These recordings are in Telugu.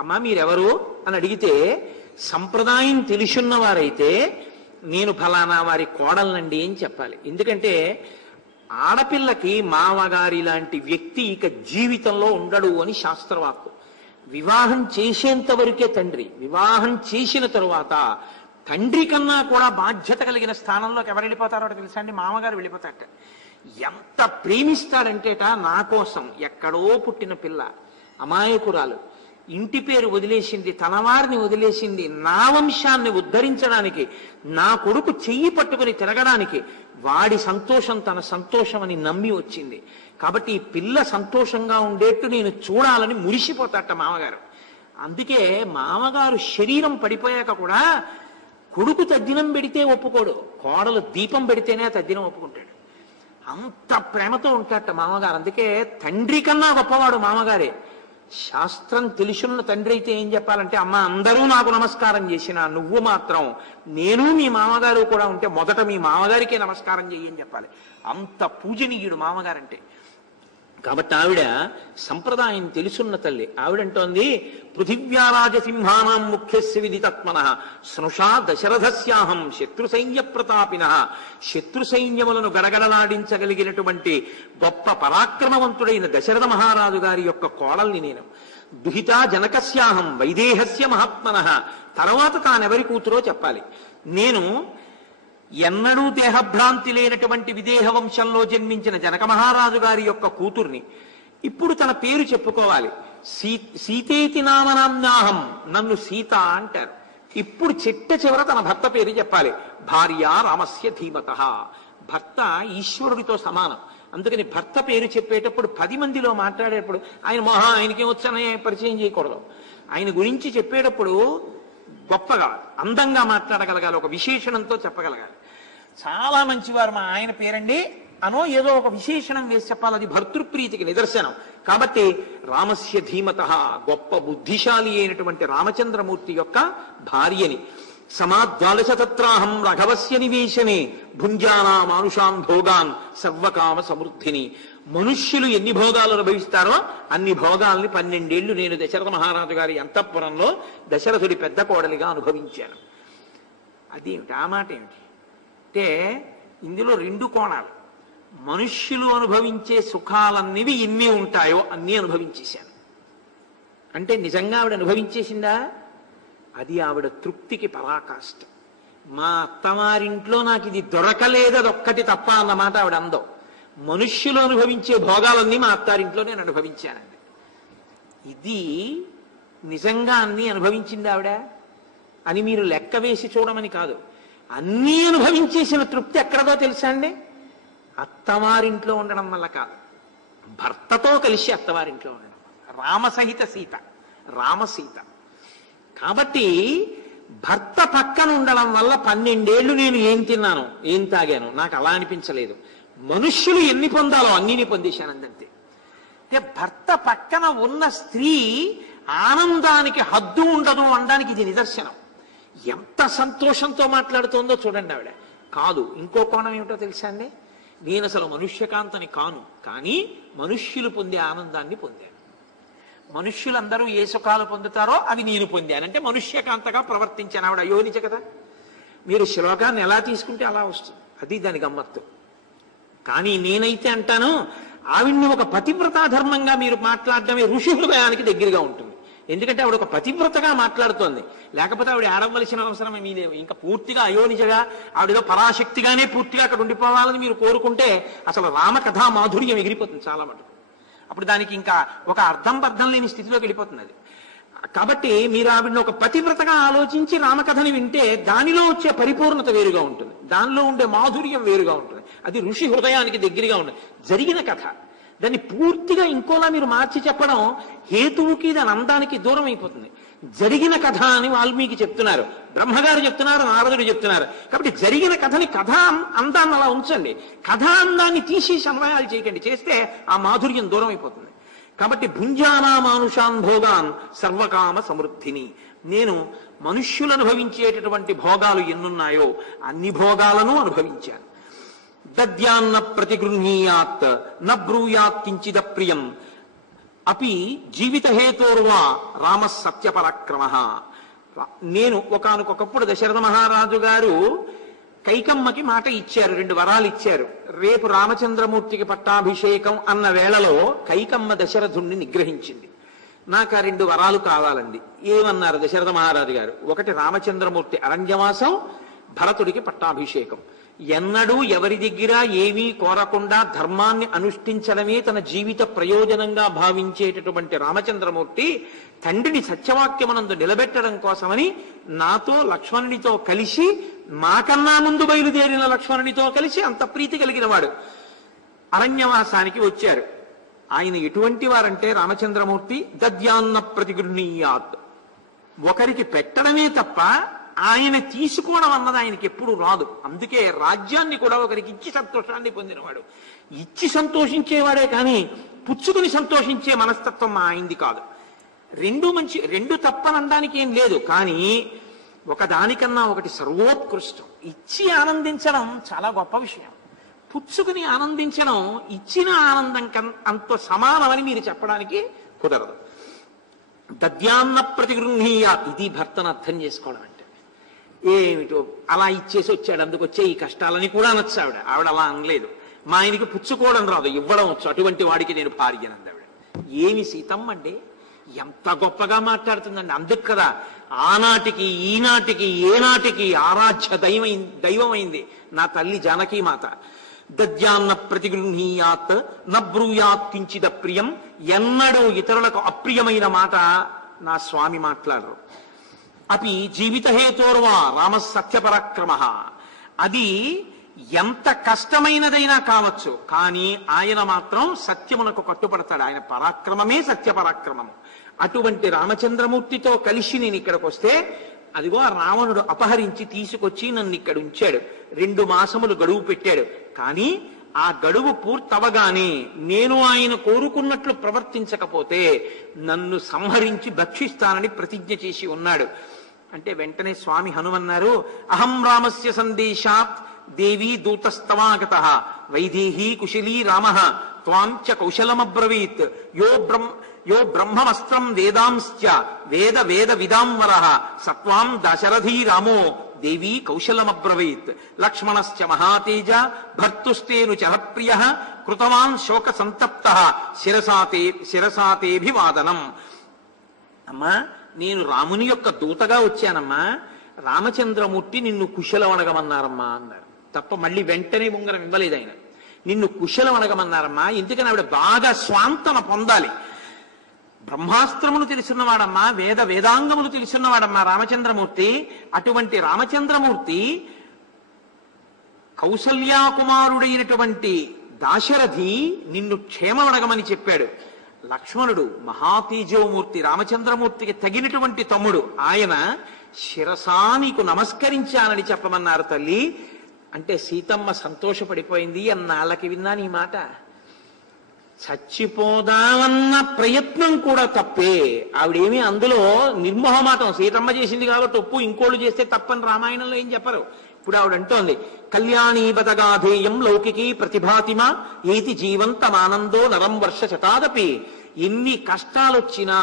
అమ్మా మీరెవరు అని అడిగితే సంప్రదాయం తెలుసున్నవారైతే నేను ఫలానా వారి కోడలనండి అని చెప్పాలి. ఎందుకంటే ఆడపిల్లకి మామగారి లాంటి వ్యక్తి ఇక జీవితంలో ఉండడు అని శాస్త్రవాక్కు. వివాహం చేసేంత వరకే తండ్రి. వివాహం చేసిన తరువాత తండ్రి కన్నా కూడా బాధ్యత కలిగిన స్థానంలోకి ఎవరు వెళ్ళిపోతారో తెలుసా అండి? మామగారు వెళ్ళిపోతారట. ఎంత ప్రేమిస్తాడంటేట, నా కోసం ఎక్కడో పుట్టిన పిల్ల, అమాయకురాలు, ఇంటి పేరు వదిలేసింది, తన వారిని వదిలేసింది, నా వంశాన్ని ఉద్ధరించడానికి, నా కొడుకు చెయ్యి పట్టుకుని తిరగడానికి, వాడి సంతోషం తన సంతోషం అని నమ్మి వచ్చింది. కాబట్టి ఈ పిల్ల సంతోషంగా ఉండేట్టు నేను చూడాలని మురిసిపోతాట మామగారు. అందుకే మామగారు శరీరం పడిపోయాక కూడా కొడుకు తద్దినం పెడితే ఒప్పుకోడు, కోడలు దీపం పెడితేనే తద్దినం ఒప్పుకుంటాడు. అంత ప్రేమతో ఉంటాట మామగారు. అందుకే తండ్రి కన్నా గొప్పవాడు మామగారే. శాస్త్రం తెలుసున్న తండ్రి అయితే ఏం చెప్పాలంటే, అమ్మ అందరూ నాకు నమస్కారం చేసినా నువ్వు మాత్రం, నేను మీ మామగారు కూడా ఉంటే మొదట మీ మామగారికే నమస్కారం చెయ్యని చెప్పాలి. అంత పూజనీయుడు మామగారంటే. కాబట్టి ఆవిడ సంప్రదాయం తెలుసున్న తల్లి. ఆవిడంటోంది, పృథివ్యారాజసింహానాం ముఖ్యస్య విదితత్మనః స్నుషా దశరథస్యాహం శత్రు సైన్య ప్రతాపిన. శత్రు సైన్యములను గడగడలాడించగలిగినటువంటి గొప్ప పరాక్రమవంతుడైన దశరథ మహారాజు గారి యొక్క కోడల్ని నేను. దుహితా జనకస్యాహం వైదేహస్య మహాత్మనః. తర్వాత తానెవరి కూతురో చెప్పాలి. నేను ఎన్నడూ దేహభ్రాంతి లేనటువంటి విదేహ వంశంలో జన్మించిన జనక మహారాజు గారి యొక్క కూతుర్ని. ఇప్పుడు తన పేరు చెప్పుకోవాలి. సీతేతి నామనామ్నాహం, నన్ను సీత అంటారు. ఇప్పుడు చిట్ట తన భర్త పేరు చెప్పాలి. భార్య రామస్య ధీమతః. భర్త ఈశ్వరుడితో సమానం. అందుకని భర్త పేరు చెప్పేటప్పుడు 10 మందిలో మాట్లాడేటప్పుడు ఆయనకి వచ్చనే పరిచయం చేయకూడదు. ఆయన గురించి చెప్పేటప్పుడు గొప్పగా అందంగా మాట్లాడగలగాలి, ఒక విశేషణంతో చెప్పగలగాలి. చాలా మంచివారు మా ఆయన పేరండి అనో ఏదో ఒక విశేషణం వేసి చెప్పాలి. అది భర్తృప్రీతికి నిదర్శనం. కాబట్టి రామస్య ధీమతః, గొప్ప బుద్ధిశాలి అయినటువంటి రామచంద్రమూర్తి యొక్క భార్యని. సమాద్వాదశతత్రాహం రఘవస్య నివేశనే భుంజానా మానుషాన్ భోగాన్ సర్వకామ సమృద్ధిని. మనుష్యులు ఎన్ని భోగాలు అనుభవిస్తారో అన్ని భోగాల్ని 12 ఏళ్లు నేను దశరథ మహారాజు గారి అంతఃపురంలో దశరథుడి పెద్ద కోడలిగా అనుభవించాను. అదేమిటి ఆ మాట ఏమిటి అంటే, ఇందులో 2 కోణాలు. మనుష్యులు అనుభవించే సుఖాలన్నవి ఎన్ని ఉంటాయో అన్నీ అనుభవించేశాను అంటే నిజంగా ఆవిడ అనుభవించేసిందా? అది ఆవిడ తృప్తికి పరాకాష్ట. మా అత్తవారింట్లో నాకు ఇది దొరకలేదు, అదొక్కటి తప్ప అన్నమాట ఆవిడ అందో. మనుష్యులు అనుభవించే భోగాలన్నీ మా అత్తారింట్లో నేను అనుభవించానండి. ఇది నిజంగా అన్నీ అనుభవించింది ఆవిడ అని మీరు లెక్క వేసి చూడమని కాదు. అన్నీ అనుభవించేసిన తృప్తి ఎక్కడదో తెలుసా అండి? అత్తవారింట్లో ఉండడం వల్ల కాదు, భర్తతో కలిసి అత్తవారింట్లో ఉండడం. రామసహిత సీత, రామసీత. కాబట్టి భర్త పక్కన ఉండడం వల్ల 12 ఏళ్లు నేను ఏం తిన్నాను, ఏం తాగాను నాకు అలా అనిపించలేదు. మనుష్యులు ఎన్ని పొందాలో అన్నిని పొందేశాను అంతే. అంటే భర్త పక్కన ఉన్న స్త్రీ ఆనందానికి హద్దు ఉండదు అనడానికి ఇది నిదర్శనం. ఎంత సంతోషంతో మాట్లాడుతోందో చూడండి ఆవిడ. కాదు, ఇంకో కోణం ఏమిటో తెలుసా అండి? నేను అసలు మనుష్యకాంతని కాను, కానీ మనుష్యులు పొందే ఆనందాన్ని పొందాను. మనుష్యులందరూ ఏ సుఖాలు పొందుతారో అవి నేను పొందానంటే మనుష్యకాంతగా ప్రవర్తించాను. ఆవిడ అయోనిజ కదా. మీరు శ్లోకాన్ని ఎలా తీసుకుంటే అలా వస్తుంది, అది దాని గమ్మత్తు. కానీ నేనైతే అంటాను, ఆవిడ్ని ఒక పతివ్రతా ధర్మంగా మీరు మాట్లాడడమే ఋషి హృదయానికి దగ్గరగా ఉంటుంది. ఎందుకంటే ఆవిడ ఒక పతివ్రతగా మాట్లాడుతోంది, లేకపోతే ఆవిడ ఆడవలసిన అవసరం ఏమీ లేవు. ఇంకా పూర్తిగా అయోనిజగా ఆవిడలో పరాశక్తిగానే పూర్తిగా అక్కడ ఉండిపోవాలని మీరు కోరుకుంటే అసలు రామకథా మాధుర్యం ఎగిరిపోతుంది చాలా మటుకు. అప్పుడు దానికి ఇంకా ఒక అర్థం బద్ధం లేని స్థితిలోకి వెళ్ళిపోతుంది అది. కాబట్టి మీరు ఆవిడని ఒక పతివ్రతగా ఆలోచించి రామకథని వింటే దానిలో వచ్చే పరిపూర్ణత వేరుగా ఉంటుంది, దానిలో ఉండే మాధుర్యం వేరుగా ఉంటుంది. అది ఋషి హృదయానికి దగ్గరగా ఉంటుంది. జరిగిన కథ దాన్ని పూర్తిగా ఇంకోలా మీరు మార్చి చెప్పడం హేతువుకి దాని అందానికి దూరం అయిపోతుంది. జరిగిన కథ అని వాల్మీకి చెప్తున్నారు, బ్రహ్మగారు చెప్తున్నారు, నారదుడు చెప్తున్నారు. కాబట్టి జరిగిన కథని కథ అందాన్ని అలా ఉంచండి, కథ అందాన్ని తీసేసి అన్వయాలు చేయకండి. చేస్తే ఆ మాధుర్యం దూరం అయిపోతుంది. కాబట్టి భుంజానా మానుషాన్ భోగాన్ సర్వకామ సమృద్ధిని. నేను మనుష్యులు అనుభవించేటటువంటి భోగాలు ఎన్నున్నాయో అన్ని భోగాలను అనుభవించాను. దద్యాన్న ప్రతిగృహీయాత్ న బ్రూయాత్ కించిద ప్రియం అపి జీవిత హేతోర్వా రామ సత్య పరాక్రమ. నేను ఒకానొకప్పుడు దశరథ మహారాజు గారు కైకమ్మకి మాట ఇచ్చారు, 2 వరాలు ఇచ్చారు. రేపు రామచంద్రమూర్తికి పట్టాభిషేకం అన్న వేళలో కైకమ్మ దశరథుణ్ణి నిగ్రహించింది. నాకు ఆ 2 వరాలు కావాలండి. ఏమన్నారు దశరథ మహారాజు గారు? ఒకటి రామచంద్రమూర్తి అరణ్యవాసం, భరతుడికి పట్టాభిషేకం. ఎన్నడూ ఎవరి దగ్గర ఏమీ కోరకుండా ధర్మాన్ని అనుష్ఠించడమే తన జీవిత ప్రయోజనంగా భావించేటటువంటి రామచంద్రమూర్తి తండ్రిని సత్యవాక్యమునందు నిలబెట్టడం కోసమని నాతో లక్ష్మణునితో కలిసి, మాకన్నా ముందు బయలుదేరిన లక్ష్మణునితో కలిసి అంత ప్రీతి కలిగిన వాడు అరణ్యవాసానికి వచ్చారు. ఆయన ఎటువంటి వారంటే రామచంద్రమూర్తి దద్యాన్న ప్రతిగృహీయాత్, ఒకరికి పెట్టడమే తప్ప ఆయన తీసుకోవడం అన్నది ఆయనకి ఎప్పుడు రాదు. అందుకే రాజ్యాన్ని కూడా ఒకరికి ఇచ్చి సంతోషాన్ని పొందినవాడు. ఇచ్చి సంతోషించేవాడే కానీ పుచ్చుకుని సంతోషించే మనస్తత్వం మా ఆయనది కాదు. రెండు తప్పనడానికి ఏం లేదు, కానీ ఒకదానికన్నా ఒకటి సర్వోత్కృష్టం. ఇచ్చి ఆనందించడం చాలా గొప్ప విషయం. పుచ్చుకుని ఆనందించడం ఇచ్చిన ఆనందం అంత సమానమని మీరు చెప్పడానికి కుదరదు. దద్యాన్న ప్రతిగృహీయ, ఇది భర్తను అర్థం చేసుకోవడం అంటే. ఏమిటో అలా ఇచ్చేసి వచ్చాడు, అందుకొచ్చే ఈ కష్టాలని కూడా అనొచ్చు ఆవిడ. ఆవిడ అలా అనలేదు. మా ఆయనకి పుచ్చుకోవడం రాదు, ఇవ్వడం వచ్చు, అటువంటి వాడికి నేను భార్యనంది ఆవిడ. ఏమి సీతమ్మ అంటే ఎంత గొప్పగా మాట్లాడుతుందండి. అందుకు కదా ఆనాటికి ఈనాటికి ఏనాటికి ఆరాధ్య దైవమైంది నా తల్లి జానకీమాత. దద్యాన్న ప్రతిగృహీయాత్ నబ్రూయాత్ కించిద ప్రియం, ఎన్నడూ ఇతరులకు అప్రియమైన మాట నా స్వామి మాట్లాడరు. అపి జీవిత హేతోర్వా రామ సత్యపరాక్రమ, అది ఎంత కష్టమైనదైనా కావచ్చు, కానీ ఆయన మాత్రం సత్యమునకు కట్టుపడతాడు. ఆయన పరాక్రమమే సత్యపరాక్రమము. అటువంటి రామచంద్రమూర్తితో కలిసి నేను ఇక్కడికి వస్తే, అదిగో రావణుడు అపహరించి తీసుకొచ్చి నన్ను ఇక్కడ ఉంచాడు. 2 మాసములు గడువు పెట్టాడు. కానీ ఆ గడువు పూర్తవగానే నేను ఆయన కోరుకున్నట్లు ప్రవర్తించకపోతే నన్ను సంహరించి భక్షిస్తానని ప్రతిజ్ఞ చేసి ఉన్నాడు. అంటే వెంటనే స్వామి హనుమన్నారు, అహం రామస్య సందేశాత్ దేవీ దూతస్తవాగత వైదేహీ కుశలీ రామ త్వాం చ కౌశలమబ్రవీత్ యో బ్రహ్మవస్త్రం వేదాంశ్చ వేద వేద విదాంవర సత్వాం దశరథీ రామో దేవీ కౌశలమబ్రవీత్ లక్ష్మణశ్చ మహాతేజ భర్తుస్తేను చరప్రియ కృతవాన్ శోక సంతప్త శిరసాతేభివాదనం. అమ్మా, నేను రాముని యొక్క దూతగా వచ్చానమ్మా, రామచంద్రమూర్తి నిన్ను కుశలం అడగమన్నారమ్మా అన్నారు. తప్ప మళ్ళీ వెంటనే ఉంగరం ఇవ్వలేదు ఆయన. నిన్ను కుశలం అడగమన్నారమ్మా. ఎందుకని ఆవిడ బాగా స్వాంతన పొందాలి. బ్రహ్మాస్త్రములు తెలుసున్నవాడమ్మా, వేదాంగములు తెలుసున్నవాడమ్మా రామచంద్రమూర్తి. అటువంటి రామచంద్రమూర్తి కౌసల్యాకుమారుడైనటువంటి దాశరథి నిన్ను క్షేమమడగమని చెప్పాడు. లక్ష్మణుడు మహాతేజోమూర్తి, రామచంద్రమూర్తికి తగినటువంటి తమ్ముడు. ఆయన శిరసా నీకు నమస్కరించానని చెప్పమన్నారు తల్లి. అంటే సీతమ్మ సంతోషపడిపోయింది. అన్నాళ్ళకి విన్నాను ఈ మాట. చచ్చిపోదామన్న ప్రయత్నం కూడా తప్పే. ఆవిడేమి అందులో నిర్మోహమాటం, సీతమ్మ చేసింది కాబట్టి ఒప్పు, ఇంకోళ్ళు చేస్తే తప్పని రామాయణంలో ఏం చెప్పరు. ఇప్పుడు ఆవిడ అంటోంది, కళ్యాణీ బతగాధేయం లౌకికీ ప్రతిభాతిమ ఏతి జీవంతమానందో నరం వర్ష శతాదపి. ఎన్ని కష్టాలొచ్చినా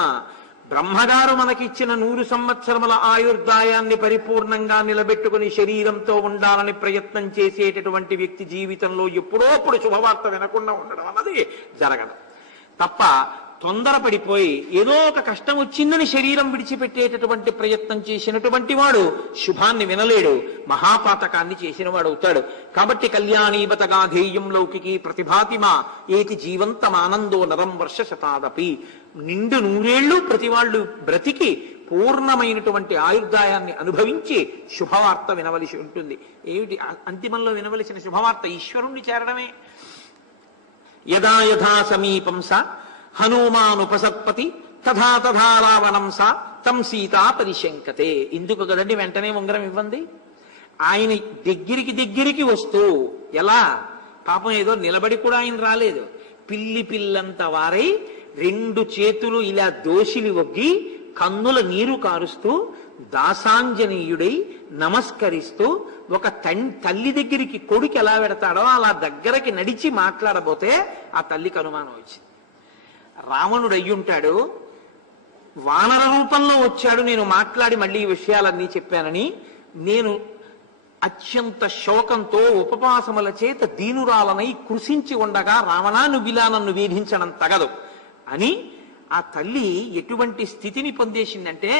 బ్రహ్మగారు మనకిచ్చిన 100 సంవత్సరముల ఆయుర్దాయాన్ని పరిపూర్ణంగా నిలబెట్టుకుని శరీరంతో ఉండాలని ప్రయత్నం చేసేటటువంటి వ్యక్తి జీవితంలో ఎప్పుడో అప్పుడు శుభవార్త వినకుండా ఉండడం అన్నది జరగదు. తప్ప తొందరపడిపోయి ఏదో ఒక కష్టం వచ్చిందని శరీరం విడిచిపెట్టేటటువంటి ప్రయత్నం చేసినటువంటి వాడు శుభాన్ని వినలేడు, మహాపాతకాన్ని చేసిన వాడు అవుతాడు. కాబట్టి కళ్యాణీబతగాధేయం లౌకికి ప్రతిభాతిమా ఏతి జీవంతమానందో నరం వర్ష శతాదపి. నిండు 100 ప్రతి వాళ్ళు బ్రతికి పూర్ణమైనటువంటి ఆయుర్దాయాన్ని అనుభవించి శుభవార్త వినవలసి ఉంటుంది. ఏమిటి అంతిమంలో వినవలసిన శుభవార్త? ఈశ్వరుణ్ణి చేరడమే. యదా యథా సమీపం స హనుమానుపసత్పతి తథా తథా రావణం సా తం సీతా పరిశంకతే. ఇందుకు కదండి వెంటనే ఉంగరం ఇవ్వండి. ఆయన దగ్గరికి వస్తూ ఎలా, పాపం ఏదో నిలబడి కూడా ఆయన రాలేదు, పిల్లంత వారై 2 చేతులు ఇలా దోషిలి ఒగ్గి కన్నుల నీరు కారుస్తూ దాసాంజనీయుడై నమస్కరిస్తూ ఒక తల్లి దగ్గరికి కొడుకు ఎలా పెడతాడో అలా దగ్గరకి నడిచి మాట్లాడబోతే ఆ తల్లికి అనుమానం వచ్చింది. రావణుడు అయ్యుంటాడు, వానర రూపంలో వచ్చాడు, నేను మాట్లాడి మళ్ళీ ఈ విషయాలన్నీ చెప్పానని, నేను అత్యంత శోకంతో ఉపవాసముల చేత దీనురాలనై కృషించి ఉండగా రావణా నువ్విలా నన్ను వేధించడం తగదు అని ఆ తల్లి ఎటువంటి స్థితిని పొందేసిందంటే,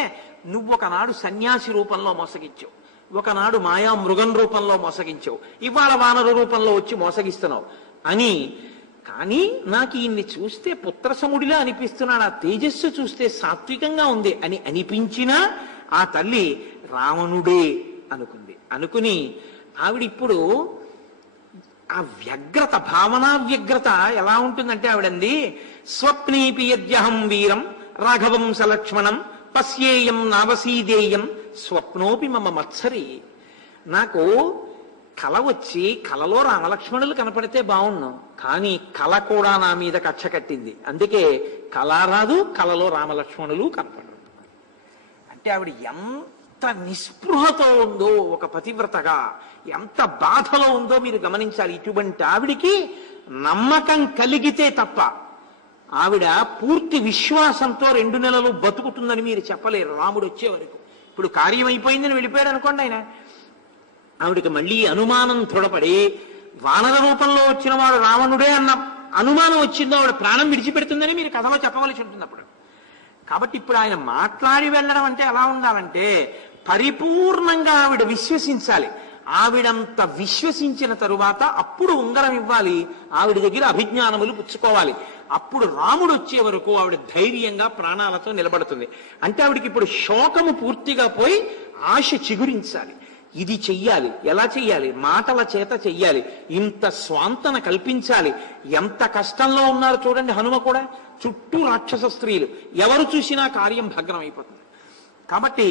నువ్వు ఒకనాడు సన్యాసి రూపంలో మోసగించావు, ఒకనాడు మాయా మృగం రూపంలో మోసగించావు, ఇవాళ వానర రూపంలో వచ్చి మోసగిస్తున్నావు అని. కానీ నాకు ఈయన్ని చూస్తే పుత్రసముడిలా అనిపిస్తున్నాడు, ఆ తేజస్సు చూస్తే సాత్వికంగా ఉంది అని అనిపించినా ఆ తల్లి రావణుడే అనుకుంది. అనుకుని ఆవిడిప్పుడు ఆ వ్యగ్రత, భావనా వ్యగ్రత ఎలా ఉంటుందంటే ఆవిడంది, స్వప్నేపి యద్యహం వీరం రాఘవం సలక్ష్మణం పశ్యేయం నావసీదేయం స్వప్నోపి మమ మత్సరి. నాకు కల వచ్చి కలలో రామలక్ష్మణులు కనపడితే బాగున్నాం, కానీ కల కూడా నా మీద కక్ష కట్టింది, అందుకే కళ రాదు, కలలో రామలక్ష్మణులు కనపడరు. అంటే ఆవిడ ఎంత నిస్పృహతో ఉందో ఒక పతివ్రతగా, ఎంత బాధలో ఉందో మీరు గమనించాలి. ఇటువంటి ఆవిడికి నమ్మకం కలిగితే తప్ప ఆవిడ పూర్తి విశ్వాసంతో 2 నెలలు బతుకుతుందని మీరు చెప్పలేరు రాముడు వచ్చే వరకు. ఇప్పుడు కార్యం అయిపోయిందని వెళ్ళిపోయాడు అనుకోండి ఆయన, ఆవిడికి మళ్ళీ అనుమానం దృఢపడి వానర రూపంలో వచ్చిన వాడు రావణుడే అన్న అనుమానం వచ్చిందో ఆవిడ ప్రాణం విడిచిపెడుతుందని మీరు కథలో చెప్పవలసి ఉంటుంది అప్పుడు. కాబట్టి ఇప్పుడు ఆయన మాట్లాడి వెళ్ళడం అంటే ఎలా ఉండాలంటే, పరిపూర్ణంగా ఆవిడ విశ్వసించాలి. ఆవిడంత విశ్వసించిన తరువాత అప్పుడు ఉంగరం ఇవ్వాలి, ఆవిడ దగ్గర అభిజ్ఞానములు పుచ్చుకోవాలి. అప్పుడు రాముడు వచ్చే వరకు ఆవిడ ధైర్యంగా ప్రాణాలతో నిలబడుతుంది. అంటే ఆవిడికి ఇప్పుడు శోకము పూర్తిగా పోయి ఆశ చిగురించాలి. ఇది చెయ్యాలి. ఎలా చెయ్యాలి? మాటల చేత చెయ్యాలి. ఇంత స్వాంతన కల్పించాలి. ఎంత కష్టంలో ఉన్నారు చూడండి హనుమ కూడా, చుట్టూ రాక్షస స్త్రీలు, ఎవరు చూసినా కార్యం భగ్నం అయిపోతుంది. కాబట్టి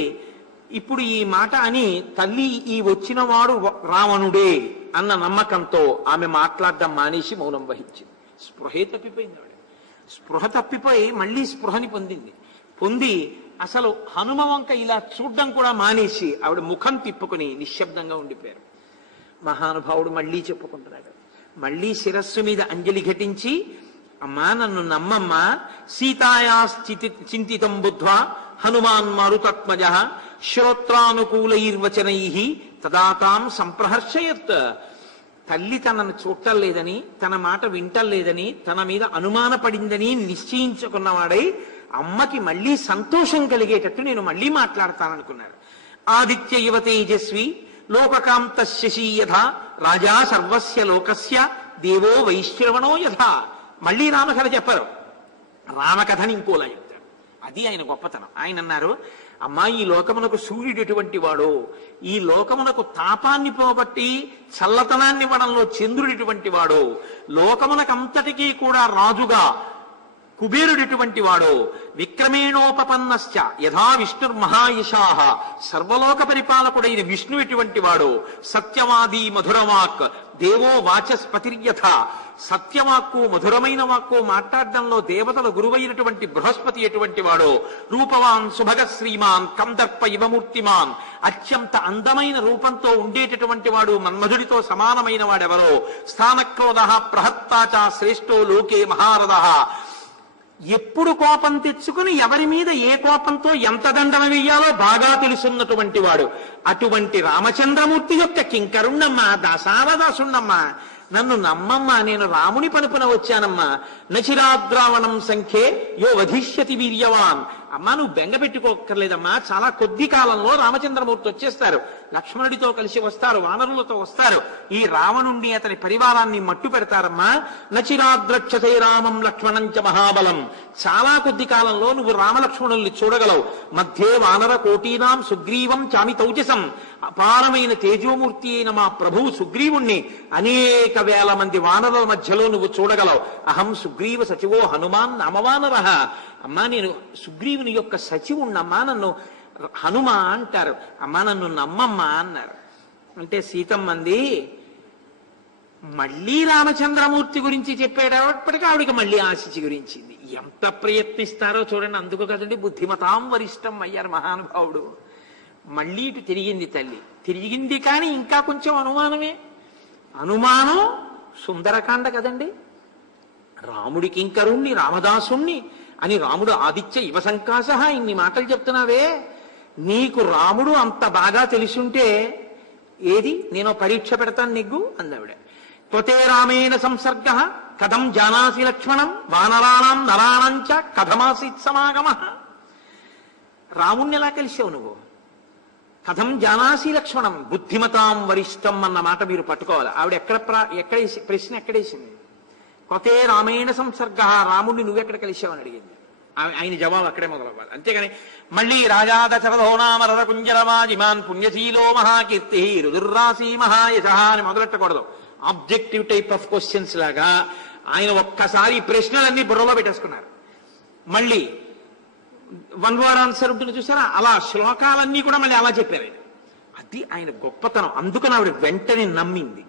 ఇప్పుడు ఈ మాట అని తల్లి ఈ వచ్చిన వాడు రావణుడే అన్న నమ్మకంతో ఆమె మాట్లాడడం మానేసి మౌనం వహించింది. స్పృహే తప్పిపోయింది ఆవిడ. స్పృహ తప్పిపోయి మళ్ళీ స్పృహని పొంది అసలు హనుమ వంక ఇలా చూడడం కూడా మానేసి ఆవిడ ముఖం తిప్పుకుని నిశ్శబ్దంగా ఉండిపోయారు. మహానుభావుడు మళ్ళీ చెప్పుకుంటున్నాడు. మళ్ళీ శిరస్సు మీద అంజలి ఘటించి, అమ్మా నన్ను నమ్మమ్మా, సీతాయా చింతితం బుద్ధ్వా హనుమాన్ మారుతాత్మజ శ్రోత్రానుకూలైర్వచనై తదాతాం సంప్రహర్షయత్. తల్లి తనను చూడటం లేదని, తన మాట వింటం లేదని, తన మీద అనుమానపడిందని నిశ్చయించుకున్నవాడై అమ్మకి మళ్ళీ సంతోషం కలిగేటట్టు నేను మళ్ళీ మాట్లాడతాననుకున్నాడు. ఆదిత్య యువ తేజస్వి లోకకాంత శశీ యథా రాజా సర్వస్య లోకస్య దేవో వైశ్రవణో యథా. మళ్ళీ రామకథ చెప్పారు, రామకథని ఇంకోలా చెప్తారు. అది ఆయన గొప్పతనం. ఆయన అన్నారు, అమ్మా ఈ లోకమునకు సూర్యుడు ఎటువంటి వాడో, ఈ లోకమునకు తాపాన్ని పోబట్టి చల్లతనాన్ని ఇవ్వడంలో చంద్రుడు ఎటువంటి వాడో, లోకమునకంతటికీ కూడా రాజుగా కుబేరుడు ఎటువంటి వాడో, విక్రమేణోపపన్నశ్చ యథా విష్ణుర్మహాయశాః సర్వలోక పరిపాలకుడైన విష్ణు ఎటువంటి వాడో, సత్యవాది మధురవాక్ దేవో వాచస్పతిర్యథ సత్యవాక్కు మధురమైన వాక్కు మాట్లాడడంలో దేవతల గురువైనటువంటి బృహస్పతి ఎటువంటి వాడో, రూపవాన్ సుభగ శ్రీమాన్ కందర్ప ఇవమూర్తిమాన్ అత్యంత అందమైన రూపంతో ఉండేటటువంటి వాడు మన్మధుడితో సమానమైన వాడెవరో, స్థానక్రోధ ప్రహత్తాచ శ్రేష్టో లోకే మహారథ. ఎప్పుడు కోపం తెచ్చుకుని ఎవరి మీద ఏ కోపంతో ఎంత దండన వెయ్యాలో బాగా తెలుసున్నటువంటి వాడు. అటువంటి రామచంద్రమూర్తి యొక్క కింకరుణ్ణమ్మా, దాసావదాసుణ్ణమ్మా, నన్ను నమ్మమ్మా, నేను రాముని పనుపున వచ్చానమ్మా. నచిరాద్రావణం సంఖ్యే యో వధిష్యతి వీర్యవాన్. అమ్మా నువ్వు బెంగ పెట్టుకోక్కర్లేదమ్మా, చాలా కొద్ది కాలంలో రామచంద్రమూర్తి వచ్చేస్తారు, లక్ష్మణుడితో కలిసి వస్తారు, వానరులతో వస్తారు, ఈ రావణుణ్ణి అతని పరివారాన్ని మట్టు పెడతారమ్మా. నచిరాద్రక్షతే రామం లక్ష్మణం చ మహాబలం. చాలా కొద్ది కాలంలో నువ్వు రామలక్ష్మణుల్ని చూడగలవు. మధ్యే వానర కోటీనాం సుగ్రీవం చామితౌజసం. అపారమైన తేజోమూర్తి అయిన మా ప్రభువు సుగ్రీవుణ్ణి అనేక వేల మంది వానరుల మధ్యలో నువ్వు చూడగలవు. అహం సుగ్రీవ సచివో హనుమాన్ నామవానర. అమ్మా నేను సుగ్రీవుని యొక్క సచివుణ్ణమ్మా, నన్ను హనుమ అంటారు. అమ్మా నన్ను నమ్మమ్మా అన్నారు. అంటే సీతమ్మంది మళ్ళీ రామచంద్రమూర్తి గురించి చెప్పేటప్పటికీ ఆవిడికి మళ్ళీ ఆశించి గురించింది. ఎంత ప్రయత్నిస్తారో చూడండి. అందుకు కదండి బుద్ధిమతాం వరిష్టం అయ్యారు మహానుభావుడు. మళ్ళీ ఇటు తిరిగింది తల్లి. తిరిగింది కానీ ఇంకా కొంచెం అనుమానమే. అనుమానం సుందరకాండ కదండి. రాముడి కింకరుణ్ణి రామదాసుణ్ణి అని రాముడు ఆదిత్య ఇవ సంకాశ ఇన్ని మాటలు చెప్తున్నావే, నీకు రాముడు అంత బాగా తెలిసుంటే ఏది నేను పరీక్ష పెడతాను నీకు అందావిడ. త్వతే రామేణ సంసర్గ కథం జానాసి లక్ష్మణం వానరాణం నరాణంచ కథమాసీత్ సమాగమ. రాముణ్ణి ఎలా కలిసావు నువ్వు? కథం జానాసి లక్ష్మణం బుద్ధిమతాం వరిష్టం అన్న మాట మీరు పట్టుకోవాలి. ఆవిడ ఎక్కడ ప్రశ్న ఎక్కడేసింది? కొతే రామేణ సంసర్గ, రాముడిని నువ్వెక్కడ కలిసావని అడిగింది. ఆయన జవాబు అక్కడే మొదలవ్వాలి. అంతేగాని మళ్ళీ రాజా దశరథోనామరథ కుంజరమాజిమాన్ పుణ్యశీలో మహాకీర్తి రుదుర్రాశి మహాయశ అని మొదలెట్టకూడదు. ఆబ్జెక్టివ్ టైప్ ఆఫ్ క్వశ్చన్స్ లాగా ఆయన ఒక్కసారి ప్రశ్నలన్నీ బుర్రలో పెట్టేసుకున్నారు. మళ్ళీ వన్ వర్డ్ ఆన్సర్ ఉంటుంది చూసారా, అలా శ్లోకాలన్నీ కూడా మళ్ళీ అలా చెప్పారు. అది ఆయన గొప్పతనం. అందుకని ఆవిడ వెంటనే నమ్మింది.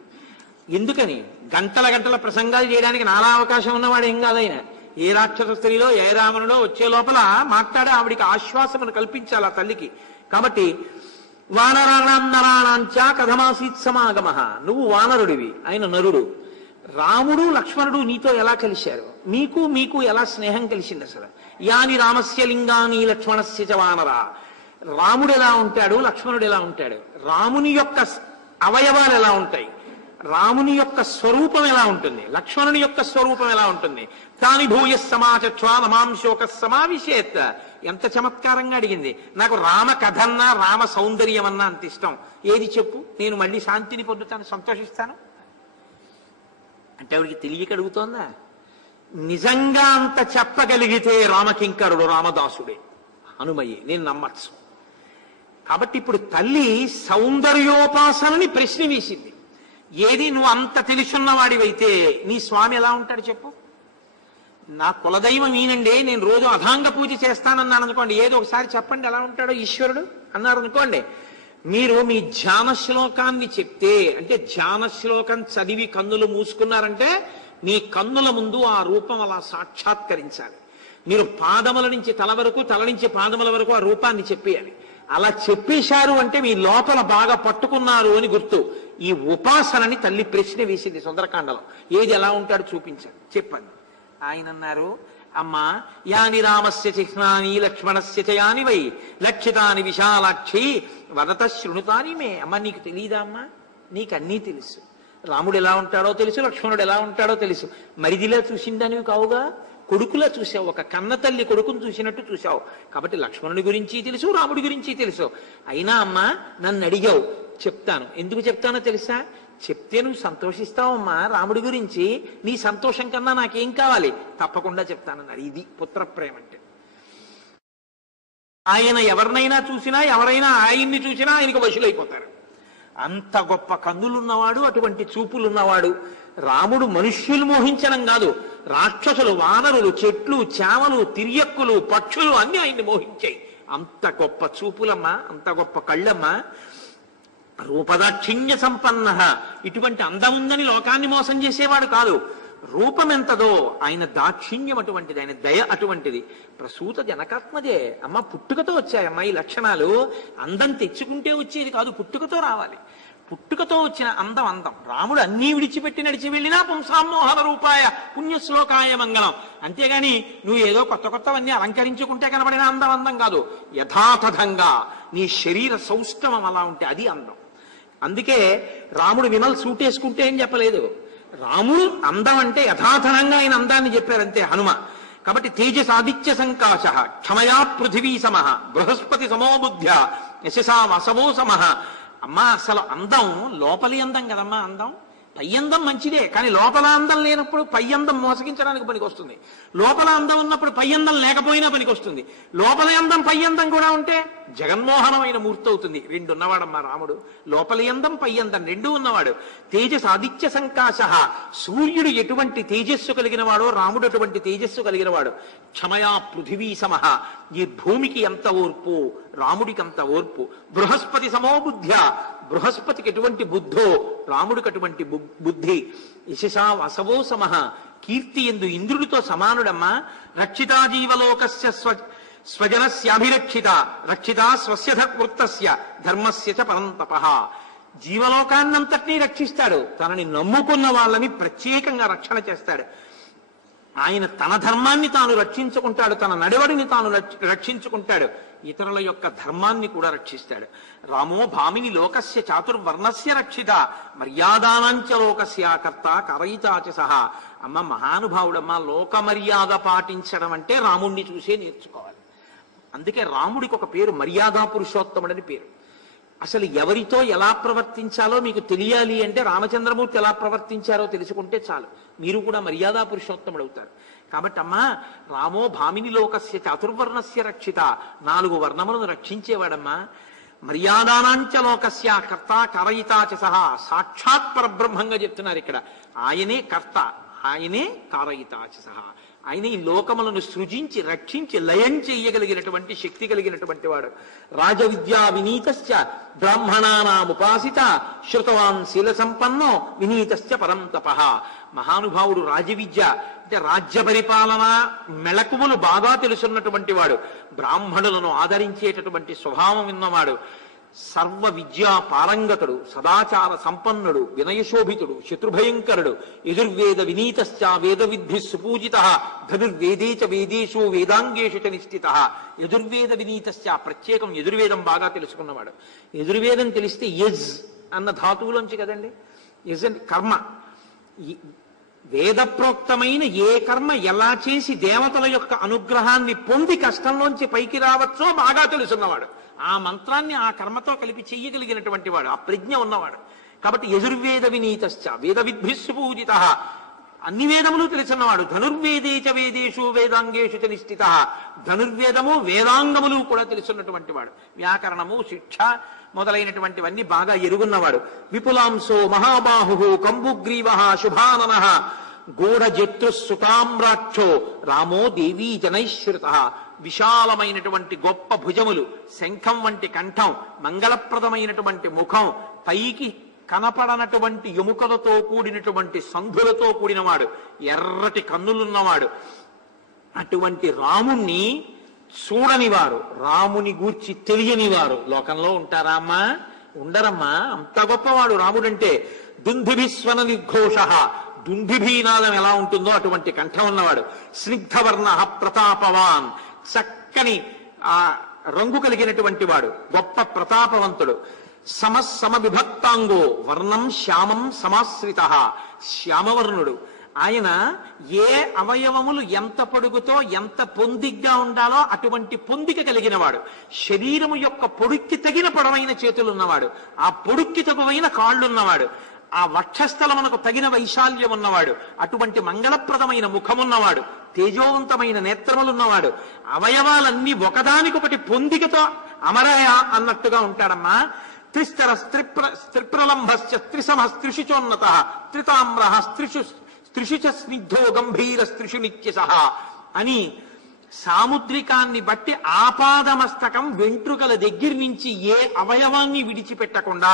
ఎందుకని? గంటల గంటల ప్రసంగాలు చేయడానికి నానా అవకాశం ఉన్నవాడు ఏం కాదు ఆయన. ఏ రాక్షస స్త్రీలో ఏ రామునిలో వచ్చే లోపల మాట్లాడే ఆవిడికి ఆశ్వాసమును కల్పించాలి ఆ తల్లికి. కాబట్టి వానరాణం నరాణాంచ కథమాసీత్ సమాగమ, నువ్వు వానరుడివి, ఆయన నరుడు. రాముడు లక్ష్మణుడు నీతో ఎలా కలిశారు? మీకు ఎలా స్నేహం కలిసింది అసలు? యాని రామస్య లింగాని లక్ష్మణస్య చ వానర. రాముడు ఎలా ఉంటాడు, లక్ష్మణుడు ఎలా ఉంటాడు? రాముని యొక్క అవయవాలు ఎలా ఉంటాయి, రాముని యొక్క స్వరూపం ఎలా ఉంటుంది, లక్ష్మణుని యొక్క స్వరూపం ఎలా ఉంటుంది? తాని భూయ సమాచక్ష్వా నమాం శోక సమావిశేత్. ఎంత చమత్కారంగా అడిగింది. నాకు రామ కథన్నా రామ సౌందర్యం అన్నా అంత ఇష్టం, ఏది చెప్పు, నేను మళ్ళీ శాంతిని పొందుతాను, సంతోషిస్తాను అంటే ఆవిడికి తెలియక అడుగుతోందా? నిజంగా అంత చెప్పగలిగితే రామకింకరుడు రామదాసుడే, హనుమయ్యే, నేను నమ్మచ్చు. కాబట్టి ఇప్పుడు తల్లి సౌందర్యోపాసనని ప్రశ్న వేసింది. ఏది నువ్వు అంత తెలుసున్నవాడివైతే నీ స్వామి ఎలా ఉంటాడు చెప్పు? నా కులదైవం ఈనండి, నేను రోజు అధాంగ పూజ చేస్తానన్నాను అనుకోండి, ఏదో ఒకసారి చెప్పండి ఎలా ఉంటాడో ఈశ్వరుడు అన్నారు అనుకోండి. మీరు మీ ధ్యాన శ్లోకాన్ని చెప్తే, అంటే ధ్యాన శ్లోకం చదివి కన్నులు మూసుకున్నారంటే మీ కన్నుల ముందు ఆ రూపం అలా సాక్షాత్కరించాలి. మీరు పాదముల నుంచి తల వరకు, తల నుంచి పాదముల వరకు ఆ రూపాన్ని చెప్పేయాలి. అలా చెప్పేశారు అంటే మీ లోపల బాగా పట్టుకున్నారు అని గుర్తు. ఈ ఉపాసనని తల్లి ప్రశ్న వేసింది సుందరకాండలో. ఏది ఎలా ఉంటాడు చూపించాలి, చెప్పండి. ఆయన అన్నారు, అమ్మా యాని రామస్య చిహ్నాని లక్ష్మణస్య చ యాని వై లక్షితాని విశాలాక్షి వదత శృణుతాని మే. అమ్మ నీకు తెలియదా అమ్మా? నీకు అన్నీ తెలుసు. రాముడు ఎలా ఉంటాడో తెలుసు, లక్ష్మణుడు ఎలా ఉంటాడో తెలుసు. మరిదిలా చూసిందానివి కావుగా, కొడుకులా చూసావు, ఒక కన్న తల్లి కొడుకును చూసినట్టు చూసావు. కాబట్టి లక్ష్మణుడి గురించి తెలుసు, రాముడి గురించి తెలుసు. అయినా అమ్మా నన్ను అడిగావు, చెప్తాను. ఎందుకు చెప్తానో తెలుసా? చెప్తే నువ్వు సంతోషిస్తావమ్మా రాముడి గురించి. నీ సంతోషం కన్నా నాకేం కావాలి? తప్పకుండా చెప్తానన్నారు. ఇది పుత్ర ప్రేమ అంటే. ఆయన ఎవరినైనా చూసినా, ఎవరైనా ఆయన్ని చూసినా ఆయనకు వశులైపోతారు. అంత గొప్ప కన్నులున్నవాడు, అటువంటి చూపులున్నవాడు. రాముడు మనుష్యులు మోహించడం కాదు, రాక్షసులు, వానరులు, చెట్లు, చేమలు, తిరియక్కులు, పక్షులు అన్ని ఆయన్ని మోహించాయి. అంత గొప్ప చూపులమ్మా, అంత గొప్ప కళ్ళమ్మా. రూపదాక్షిణ్య సంపన్న, ఇటువంటి అందం ఉందని లోకాన్ని మోసం చేసేవాడు కాదు. రూపం ఎంతదో ఆయన దాక్షిణ్యం అటువంటిది, ఆయన దయ అటువంటిది. ప్రసూత జనకాత్మజే. అమ్మ పుట్టుకతో వచ్చాయమ్మా ఈ లక్షణాలు. అందం తెచ్చుకుంటే వచ్చేది కాదు, పుట్టుకతో రావాలి. పుట్టుకతో వచ్చిన అందం. రాముడు అన్నీ విడిచిపెట్టి నడిచి వెళ్ళినా పుంసామోహన రూపాయ పుణ్యశ్లోకాయ మంగళం. అంతేగాని నువ్వు ఏదో కొత్తవన్నీ అలంకరించుకుంటే కనబడిన అందం కాదు. యథాతథంగా నీ శరీర సౌష్ఠవం అలా ఉంటే అది అందం. అందుకే రాముడు విమల్ సూట్ వేసుకుంటే ఏం చెప్పలేదు. రాముడు అందం అంటే యథాతథంగా ఆయన అందాన్ని చెప్పారు అంతే హనుమ. కాబట్టి తేజసాదిత్య సంకాశ క్షమయా పృథివీ సమ బృహస్పతి సమోబుద్ధ్య యశసా వసవో సమః. అమ్మా అసలు అందం లోపలి అందం కదమ్మా. అందం పై అందం మంచిదే, కానీ లోపల అందం లేనప్పుడు పై అందం మోసగించడానికి పనికి వస్తుంది. లోపల అందం ఉన్నప్పుడు పై అందం లేకపోయినా పనికి వస్తుంది. లోపలి అందం పై అందం కూడా ఉంటే జగన్మోహనమైన మూర్తి అవుతుంది. రెండు ఉన్నవాడమ్మా రాముడు. లోపలి అందం పై అందం రెండు ఉన్నవాడు. తేజసాదిత్య సంకాశ, సూర్యుడు ఎటువంటి తేజస్సు కలిగిన వాడో రాముడు అటువంటి తేజస్సు కలిగిన వాడు. క్షమయా పృథివీ సమః, ఈ భూమికి ఎంత ఓర్పు రాముడికి అంత ఓర్పు. బృహస్పతి సమోబుద్ధ్య, బృహస్పతికి ఎటువంటి బుద్ధో రాముడికి అటువంటి బుద్ధి. యశసా వసవో సమః, కీర్తి ఎందు ఇంద్రుడితో సమానుడమ్మా. రక్షితా జీవలోకస్య స్వజనస్యాభిరక్షిత రక్షిత స్వస్య వృత్తస్య ధర్మస్య చ పరంతపః. జీవలోకాన్నంతటినీ రక్షిస్తాడు, తనని నమ్ముకున్న వాళ్ళని ప్రత్యేకంగా రక్షణ చేస్తాడు. ఆయన తన ధర్మాన్ని తాను రక్షించుకుంటాడు, తన నడవడిని తాను రక్షించుకుంటాడు, ఇతరుల యొక్క ధర్మాన్ని కూడా రక్షిస్తాడు. రామో భామిని లోకస్య చాతుర్వర్ణస్య రక్షిత మర్యాదానాంచ లోకస్య కర్త కరయితాచ సహా. అమ్మ మహానుభావుడమ్మ, లోక మర్యాద పాటించడం అంటే రాముణ్ణి చూసే నేర్చుకోవాలి. అందుకే రాముడికి ఒక పేరు మర్యాదా పురుషోత్తముడని పేరు. అసలు ఎవరితో ఎలా ప్రవర్తించాలో మీకు తెలియాలి అంటే రామచంద్రమూర్తి ఎలా ప్రవర్తించారో తెలుసుకుంటే చాలు, మీరు కూడా మర్యాదా పురుషోత్తముడు అవుతారు. కాబట్టి అమ్మా, రామో భామిని లోకస్య చాతుర్వర్ణస్య రక్షిత, 4 వర్ణములను రక్షించేవాడమ్మా. మర్యాదానాంచ లోకస్య కర్త కారయితాచ సహా, సాక్షాత్ పరబ్రహ్మంగా చెప్తున్నారు ఇక్కడ. ఆయనే కర్త, ఆయనే కారయితాచ సహా. ఆయన ఈ లోకములను సృజించి రక్షించి లయం చెయ్యగలిగినటువంటి శక్తి కలిగినటువంటి వాడు. రాజవిద్యా వినీతశ్చ బ్రాహ్మణానాముపాసిత శ్రుతవాన్ శీల సంపన్నో వినీతశ్చ పరం తపః. మహానుభావుడు రాజవిద్య అంటే రాజ్య పరిపాలన మెళకువలు బాగా తెలుసున్నటువంటి వాడు, బ్రాహ్మణులను ఆదరించేటటువంటి స్వభావం ఉన్నవాడు, సర్వ విద్యా పారంగతుడు, సదాచార సంపన్నుడు, వినయశోభితుడు, శత్రుభయంకరుడు, యజుర్వేద వినీతశ్చ వేద విద్భి సుపూజిత ధనుర్వేదే చ వేదేషు వేదాంగేషు చ నిష్ఠిత. యజుర్వేద వినీతశ్చ, ప్రత్యేకం యజుర్వేదం బాగా తెలుసుకున్నవాడు. యజుర్వేదం తెలిస్తే యజ్ అన్న ధాతువులోంచి కదండి, యజ్ అంటే కర్మ. వేదప్రోక్తమైన ఏ కర్మ ఎలా చేసి దేవతల యొక్క అనుగ్రహాన్ని పొంది కష్టంలోంచి పైకి రావచ్చో బాగా తెలుసున్నవాడు. ఆ మంత్రాన్ని ఆ కర్మతో కలిపి చెయ్యగలిగినటువంటి వాడు, ఆ ప్రజ్ఞ ఉన్నవాడు. కాబట్టి యజుర్వేద వినీతశ్చ వేద విద్భిస్సు పూజిత, అన్ని వేదములు తెలుసున్నవాడు. ధనుర్వేదే చ వేదేషు వేదాంగేషు చ నిష్ఠిత, ధనుర్వేదము వేదాంగములు కూడా తెలుసున్నటువంటి వాడు. వ్యాకరణము శిక్ష మొదలైనటువంటివన్నీ బాగా ఎరుగున్నవాడు. విపులాంశో మహాబాహు కంబుగ్రీవ శుభానన గూఢజత్రు సుతామ్రాక్షో రామో దేవీ జనైశ్రుత. విశాలమైనటువంటి గొప్ప భుజములు, శంఖం వంటి కంఠం, మంగళప్రదమైనటువంటి ముఖం, పైకి కనపడనటువంటి ఎముకలతో కూడినటువంటి సంధులతో కూడినవాడు, ఎర్రటి కన్నులున్నవాడు. అటువంటి రాముణ్ణి చూడనివారు, రాముని గూర్చి తెలియనివారు లోకంలో ఉంటారా అమ్మా? ఉండరమ్మా. అంత గొప్పవాడు రాముడంటే. దుందుభిస్వన నిర్ఘోష, దుందుభీనాదం ఎలా ఉంటుందో అటువంటి కంఠం ఉన్నవాడు. స్నిగ్ధవర్ణ ప్రతాపవాన్, చక్కని ఆ రంగు కలిగినటువంటి వాడు, గొప్ప ప్రతాపవంతుడు. సమ విభక్తాంగో వర్ణం శ్యామం సమాశ్రిత, శ్యామవర్ణుడు. ఆయన ఏ అవయవములు ఎంత పొడుగుతో ఎంత పొందిగ్గా ఉండాలో అటువంటి పొందిక కలిగిన వాడు. శరీరము యొక్క పొడుక్కి తగిన పొడవైన చేతులు ఉన్నవాడు, ఆ పొడుక్కి తగువైన కాళ్ళున్నవాడు, ఆ వక్షస్థలమునకు తగిన వైశాల్యం ఉన్నవాడు, అటువంటి మంగళప్రదమైన ముఖమున్నవాడు, తేజోవంతమైన నేత్రములున్నవాడు. అవయవాలన్నీ ఒకదానికొకటి పొందికతో అమరయ అన్నట్టుగా ఉంటాడమ్మా. త్రిస్తర స్త్రిప్రలంభశ్చ త్రిసమ స్త్రిషుచోన్నత త్రితామ్ర స్త్రిషు చ స్నిగ్ధో గంభీర స్త్రిషు నిత్యస అని సాముద్రికాన్ని బట్టి ఆపాదమస్తకం వెంట్రుకల దగ్గర నుంచి ఏ అవయవాన్ని విడిచిపెట్టకుండా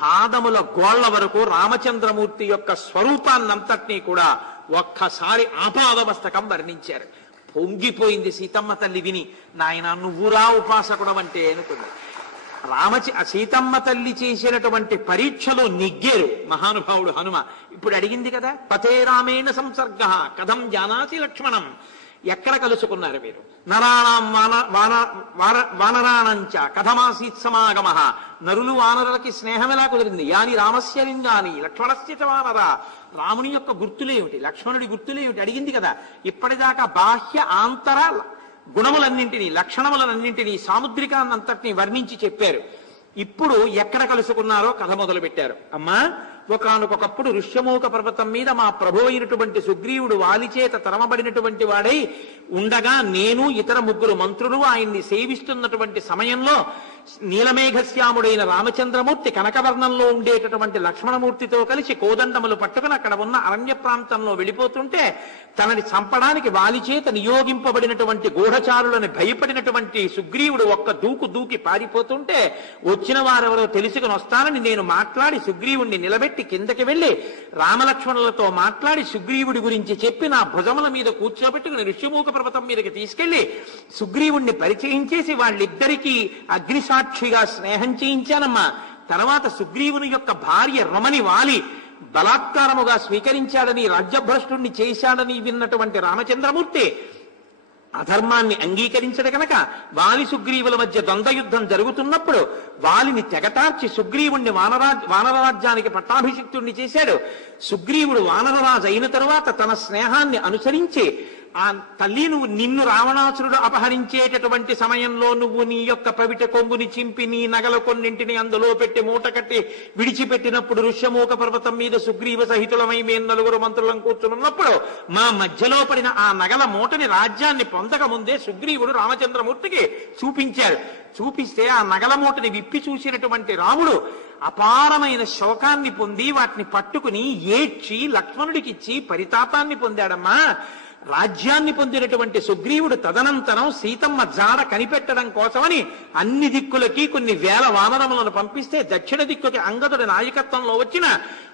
పాదముల గోళ్ల వరకు రామచంద్రమూర్తి యొక్క స్వరూపాన్నంతటినీ కూడా ఒక్కసారి ఆపాదమస్తకం వర్ణించారు. పొంగిపోయింది సీతమ్మ తల్లి విని. నాయన నువ్వురా ఉపాసకుడవంటే అనుకుంది. సీతమ్మ తల్లి చేసినటువంటి పరీక్షలో నెగ్గారు మహానుభావుడు హనుమ. ఇప్పుడు అడిగింది కదా, పతే రామేణ సంసర్గ కథం జానాసి లక్ష్మణం. ఎక్కడ కలుసుకున్నారు మీరు? నరాణం వానరాణంచ కథమాసీత్ సమాగమ. నరులు వానరులకి స్నేహం ఎలా కుదిరింది? యాని రామస్య లింగాని లక్ష్మణస్య చ వానర. రాముని యొక్క గుర్తులేమిటి, లక్ష్మణుడి గుర్తులేమిటి అడిగింది కదా. ఇప్పటిదాకా బాహ్య ఆంతర గుణములన్నింటినీ లక్షణములన్నింటినీ సాముద్రికాన్నంతటినీ వర్ణించి చెప్పారు. ఇప్పుడు ఎక్కడ కలుసుకున్నారో కథ మొదలు పెట్టారు. అమ్మా, ఒకానొకప్పుడు ఋష్యమూక పర్వతం మీద మా ప్రభు అయినటువంటి సుగ్రీవుడు వాలిచేత తరమబడినటువంటి వాడై ఉండగా నేను ఇతర 3 మంత్రులు ఆయన్ని సేవిస్తున్నటువంటి సమయంలో నీలమేఘశ్యాముడైన రామచంద్రమూర్తి కనకవర్ణంలో ఉండేటటువంటి లక్ష్మణమూర్తితో కలిసి కోదండములు పట్టుకుని అక్కడ ఉన్న అరణ్య ప్రాంతంలో వెళ్ళిపోతుంటే తనని చంపడానికి వాలిచేత నియోగింపబడినటువంటి గూఢచారులని భయపడినటువంటి సుగ్రీవుడు ఒక్క దూకి పారిపోతుంటే వచ్చిన వారెవరో తెలుసుకుని వస్తానని నేను మాట్లాడి సుగ్రీవుణ్ణి నిలబెట్టి కిందకి వెళ్లి రామలక్ష్మణులతో మాట్లాడి సుగ్రీవుడి గురించి చెప్పి నా భుజముల మీద కూర్చోబెట్టుకుని ఋష్యమూక పర్వతం మీదకి తీసుకెళ్లి సుగ్రీవుణ్ణి పరిచయం చేసి వాళ్ళిద్దరికీ అగ్నిసాక్షిగా స్నేహం చేయించానమ్మా. తర్వాత సుగ్రీవుని యొక్క భార్య రమణి వాలి బలాత్కారముగా స్వీకరించాడని, రాజ్యభ్రష్టుణ్ణి చేశాడని విన్నటువంటి రామచంద్రమూర్తి అధర్మాన్ని అంగీకరించడు కనుక వాలి సుగ్రీవుల మధ్య ద్వంద్వయుద్ధం జరుగుతున్నప్పుడు వాలిని తెగటార్చి సుగ్రీవుణ్ణి వానరరాజ్యానికి పట్టాభిషిక్తుణ్ణి చేశాడు. సుగ్రీవుడు వానరరాజు అయిన తరువాత తన స్నేహాన్ని అనుసరించి ఆ తల్లి నిన్ను రావణాసురుడు అపహరించేటటువంటి సమయంలో నువ్వు నీ యొక్క పవిట కొంగుని చింపి నీ నగల కొన్నింటిని అందులో పెట్టి మూట కట్టి విడిచిపెట్టినప్పుడు ఋష్యమూక పర్వతం మీద సుగ్రీవ సహితులమై మేము నలుగురు మంత్రులం కూర్చున్నప్పుడు మా మధ్యలో పడిన ఆ నగల మూటని రాజ్యాన్ని పొందక ముందే సుగ్రీవుడు రామచంద్రమూర్తికి చూపించాడు. చూపిస్తే ఆ నగల మూటని విప్పి చూసినటువంటి రాముడు అపారమైన శోకాన్ని పొంది వాటిని పట్టుకుని ఏడ్చి లక్ష్మణుడికిచ్చి పరితాపాన్ని పొందాడమ్మా. రాజ్యాన్ని పొందినటువంటి సుగ్రీవుడు తదనంతరం సీతమ్మ జాడ కనిపెట్టడం కోసమని అన్ని దిక్కులకి కొన్ని వేల వానరములను పంపిస్తే దక్షిణ దిక్కుకి అంగదుడి నాయకత్వంలో వచ్చిన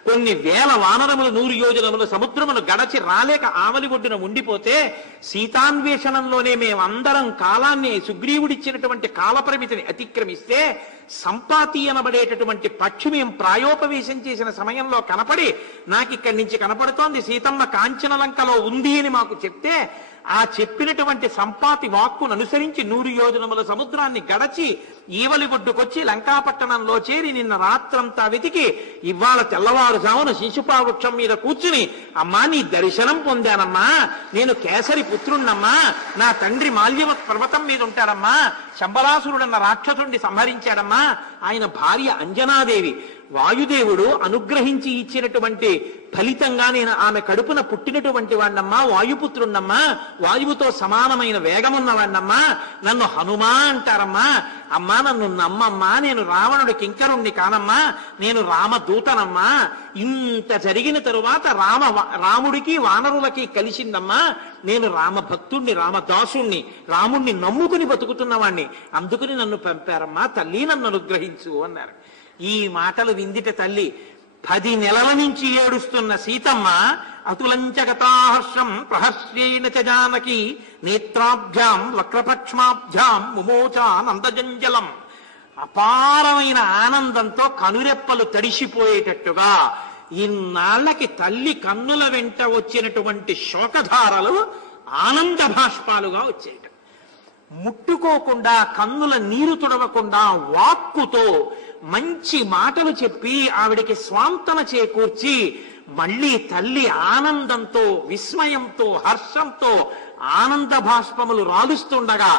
కొన్ని వేల వానరములు 100 యోజనములు సముద్రమును గడచి రాలేక ఆవలి ఒడ్డున ఉండిపోతే సీతాన్వేషణంలోనే మేమందరం కాలాన్ని సుగ్రీవుడిచ్చినటువంటి కాలపరిమితిని అతిక్రమిస్తే సంపాతి అనబడేటటువంటి పక్షి మేము ప్రాయోపవేశం చేసిన సమయంలో కనపడి నాకిక్కడి నుంచి కనపడుతోంది సీతమ్మ కాంచనలంకలో ఉంది అని మాకు చెప్తే ఆ చెప్పినటువంటి సంపాతి వాక్కును అనుసరించి 100 యోజనముల సముద్రాన్ని గడచి ఈవలి ఒడ్డుకొచ్చి లంకాపట్టణంలో చేరి నిన్న రాత్రంతా వెతికి ఇవాళ తెల్లవారుజామున శిశుపావృక్షం మీద కూర్చుని అమ్మా నీ దర్శనం పొందానమ్మా, నేను కేసరి పుత్రుణ్ణమ్మా, నా తండ్రి మాల్యవత్ పర్వతం మీద ఉంటాడమ్మా, శంబరాసురుడన్న రాక్షసుడిని సంహరించాడమ్మా, ఆయన భార్య అంజనాదేవి వాయుదేవుడు అనుగ్రహించి ఇచ్చినటువంటి ఫలితంగా నేను ఆమె కడుపున పుట్టినటువంటి వాణ్ణమ్మా, వాయుపుత్రుణ్ణమ్మా, వాయువుతో సమానమైన వేగమున్నవాణ్ణమ్మా, నన్ను హనుమా అంటారమ్మా, అమ్మా నన్ను నమ్మమ్మా, నేను రావణుడి కింకరుణ్ణి కానమ్మా, నేను రామదూతనమ్మా. ఇంత జరిగిన తరువాత రాముడికి వానరులకి కలిసిందమ్మా, నేను రామభక్తుణ్ణి, రామదాసుణ్ణి, రాముణ్ణి నమ్ముకుని బతుకుతున్నవాణ్ణి, అందుకుని నన్ను పంపారమ్మా, తల్లి నన్ను అనుగ్రహించు అన్నారు. ఈ మాటలు విందిట తల్లి 10 నెలల నుంచి ఏడుస్తున్న సీతమ్మ అతులంచగతాహర్షం ప్రహర్షేణ చ జానకి నేత్రాభ్యాం వక్రపక్ష్మాభ్యాం ముమోచానందజంజలం. అపారమైన ఆనందంతో కనురెప్పలు తడిసిపోయేటట్టుగా ఇన్నాళ్లకి తల్లి కన్నుల వెంట వచ్చినటువంటి శోకధారలు ఆనంద భాష్పాలుగా వచ్చేట. ముట్టుకోకుండా కన్నుల నీరు తుడవకుండా వాక్కుతో మంచి మాటలు చెప్పి ఆవిడికి స్వాంతన చేకూర్చి మళ్ళీ తల్లి ఆనందంతో విస్మయంతో హర్షంతో ఆనంద భాష్పములు రాలుస్తుండగా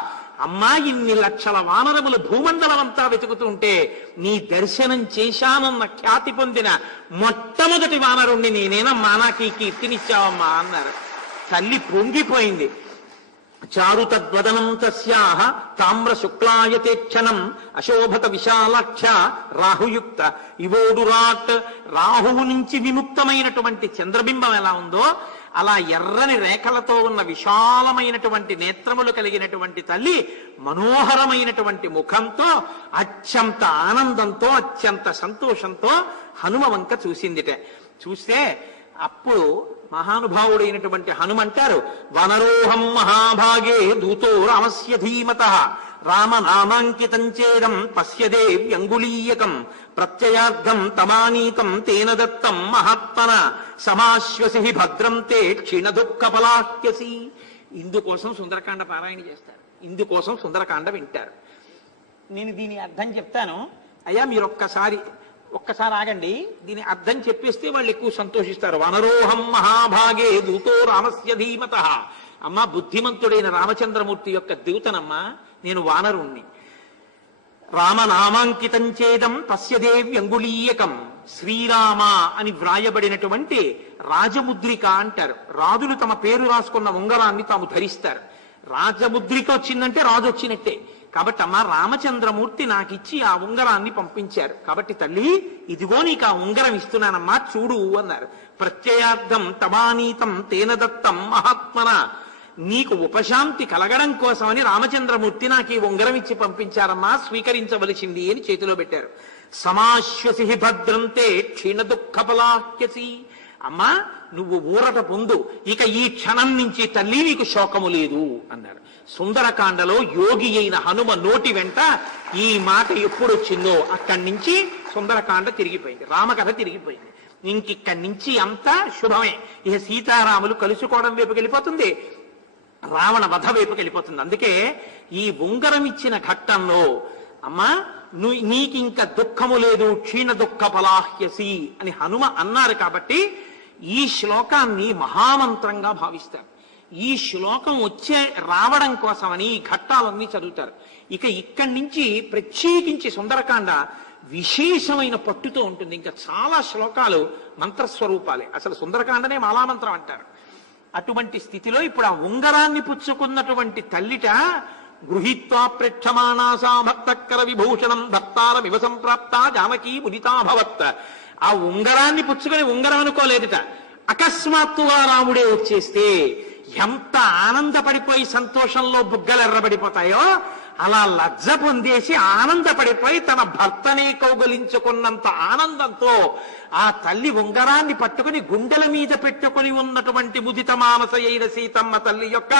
అమ్మా ఇన్ని లక్షల వానరములు భూమండలమంతా వెతుకుతుంటే నీ దర్శనం చేశానన్న ఖ్యాతి పొందిన మొట్టమొదటి వానరుణ్ణి నేనేనమ్మా, నాకు ఈ కీర్తినిచ్చావమ్మా అన్నారు. తల్లి పొంగిపోయింది. చారు తద్వదనం తస్యాహ తామ్ర శుక్లాయతే క్షణం అశోభత విశాలాక్ష రాహుయుక్త ఇవోడురాట్. రాహువు నుంచి విముక్తమైనటువంటి చంద్రబింబం ఎలా ఉందో అలా ఎర్రని రేఖలతో ఉన్న విశాలమైనటువంటి నేత్రములు కలిగినటువంటి తల్లి మనోహరమైనటువంటి ముఖంతో అత్యంత ఆనందంతో అత్యంత సంతోషంతో హనుమ వంక చూసిందిట. చూస్తే అప్పుడు మహానుభావుడైనటువంటి హనుమంటారు, వనరోహం మహాభాగే దూతో రామస్య ధీమత రామనామాంకితం చేరం పశ్యదేవ్యంగుళీయకం ప్రత్యయార్థం తమానీతం తేన దత్తం మహాత్మన సమాశ్వసి భద్రం తే క్షీణ దుఃఖఫలాహ్యసి. ఇందుకోసం సుందరకాండ పారాయణ చేస్తారు, ఇందుకోసం సుందరకాండ వింటారు. నేను దీని అర్థం చెప్తాను, అయ్యా మీరు ఒక్కసారి ఆగండి, దీని అర్థం చెప్పేస్తే వాళ్ళు ఎక్కువ సంతోషిస్తారు. వనరోహం మహాభాగే దూతో రామస్య ధీమత. అమ్మా బుద్ధిమంతుడైన రామచంద్రమూర్తి యొక్క దూతనమ్మా, నేను వానరుణ్ణి. రామనామాంకితం చేదం తస్యదేవ్యంగుళీయకం. శ్రీరామ అని వ్రాయబడినటువంటి రాజముద్రిక అంటారు. రాజులు తమ పేరు రాసుకున్న ఉంగరాన్ని తాము ధరిస్తారు. రాజముద్రిక వచ్చిందంటే రాజు వచ్చినట్టే. కాబట్టి అమ్మ రామచంద్రమూర్తి నాకిచ్చి ఆ ఉంగరాన్ని పంపించారు. కాబట్టి తల్లి ఇదిగో నీకు ఆ ఉంగరం ఇస్తున్నానమ్మా, చూడు అన్నారు. ప్రత్యయార్థం తమానీతం తేన దత్తం మహాత్మన. నీకు ఉపశాంతి కలగడం కోసమని రామచంద్రమూర్తి నాకు ఈ ఉంగరం ఇచ్చి పంపించారమ్మా, స్వీకరించవలసింది అని చేతిలో పెట్టారు. సమాశ్వసి భద్రంతే క్షీణ దుఃఖఫలాహ్యసి. అమ్మా నువ్వు ఊరట పొందు, ఇక ఈ క్షణం నుంచి తల్లి నీకు శోకము లేదు అన్నారు. సుందరకాండలో యోగి అయిన హనుమ నోటి వెంట ఈ మాట ఎప్పుడొచ్చిందో అక్కడి నుంచి సుందరకాండ తిరిగిపోయింది, రామకథ తిరిగిపోయింది. ఇంకిక్కడి నుంచి అంతా శుభమే. ఇక సీతారాములు కలుసుకోవడం వైపుకి వెళ్ళిపోతుంది, రావణ వధ వైపుకి వెళ్ళిపోతుంది. అందుకే ఈ ఉంగరం ఇచ్చిన ఘట్టంలో అమ్మా నీకింక దుఃఖము లేదు, క్షీణ దుఃఖ పలాహ్యసి అని హనుమ అన్నారు. కాబట్టి ఈ శ్లోకాన్ని మహామంత్రంగా భావిస్తారు. ఈ శ్లోకం రావడం కోసమని ఈ ఘట్టాలన్నీ చదువుతారు. ఇక ఇక్కడి నుంచి ప్రత్యేకించి సుందరకాండ విశేషమైన పట్టుతో ఉంటుంది. ఇంకా చాలా శ్లోకాలు మంత్రస్వరూపాలే. అసలు సుందరకాండనే మాలామంత్రం అంటారు. అటువంటి స్థితిలో ఇప్పుడు ఆ ఉంగరాన్ని పుచ్చుకున్నటువంటి తల్లిట గృహీత్వా ప్రేక్షమాణాసా భక్తకర విభూషణం భక్తార వివసంప్రాప్త జానకీ ముదితాభవత్. ఆ ఉంగరాన్ని పుచ్చుకొని ఉంగరం అనుకోలేదుట. అకస్మాత్తుగా రాముడే వచ్చేస్తే ఎంత ఆనందపడిపోయి సంతోషంలో బుగ్గలు ఎర్రబడిపోతాయో అలా లజ్జ పొందేసి ఆనందపడిపోయి తన భర్తనే కౌగలించుకున్నంత ఆనందంతో ఆ తల్లి ఉంగరాన్ని పట్టుకుని గుండెల మీద పెట్టుకుని ఉన్నటువంటి ముదిత మానస అయిన సీతమ్మ తల్లి యొక్క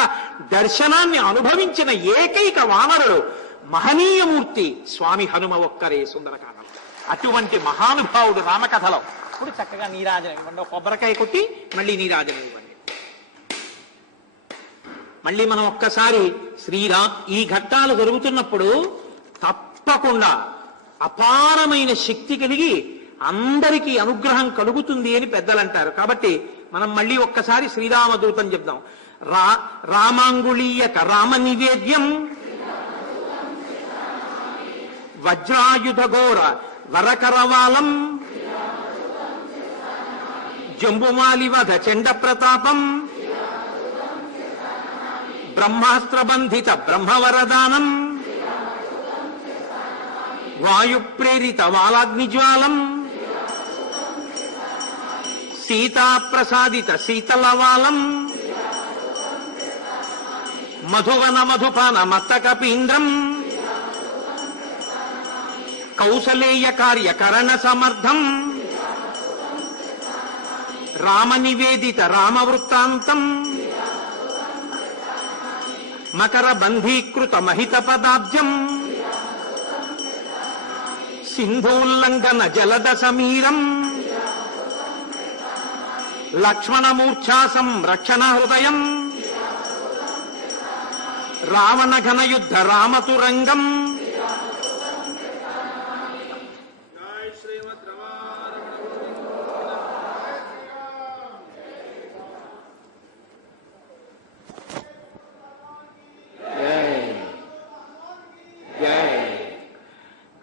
దర్శనాన్ని అనుభవించిన ఏకైక వానరుడు మహనీయమూర్తి స్వామి హనుమ ఒక్కరే సుందరకాండ. అటువంటి మహానుభావుడు రామకథలో. ఇప్పుడు చక్కగా నీరాజనం ఇవ్వండి, కొబ్బరికాయ కొట్టి మళ్ళీ నీరాజనం ఇవ్వండి. మళ్ళీ మనం ఒక్కసారి ఈ ఘట్టాలు జరుగుతున్నప్పుడు తప్పకుండా అపారమైన శక్తి కలిగి అందరికీ అనుగ్రహం కలుగుతుంది అని పెద్దలు అంటారు. కాబట్టి మనం మళ్ళీ ఒక్కసారి శ్రీరామదూతం చెప్దాం. రామాంగుళీయక రామ నివేద్యం వజ్రాయుధ ఘోర వరకరవాలం జంబుమాలివధ చండ ప్రతాపం బ్రహ్మాస్త్రబంధిత బ్రహ్మవరదానం వాయుప్రేరిత వాలాగ్నిజ్వాలం సీతాప్రసాదిత శీతలవాలం మధువన మధుపాన మత్తకపీంద్రం కౌసలేయ కార్యకరణ సమర్థం రామ నివేదిత రామవృత్తాంతం మకర బంధీకృత మహిత పదాబ్జం సింధూల్లంఘన జలద సమీరం లక్ష్మణమూర్ఛా సంరక్షణ హృదయం రావణ ఘనయుద్ధ రామతురంగం.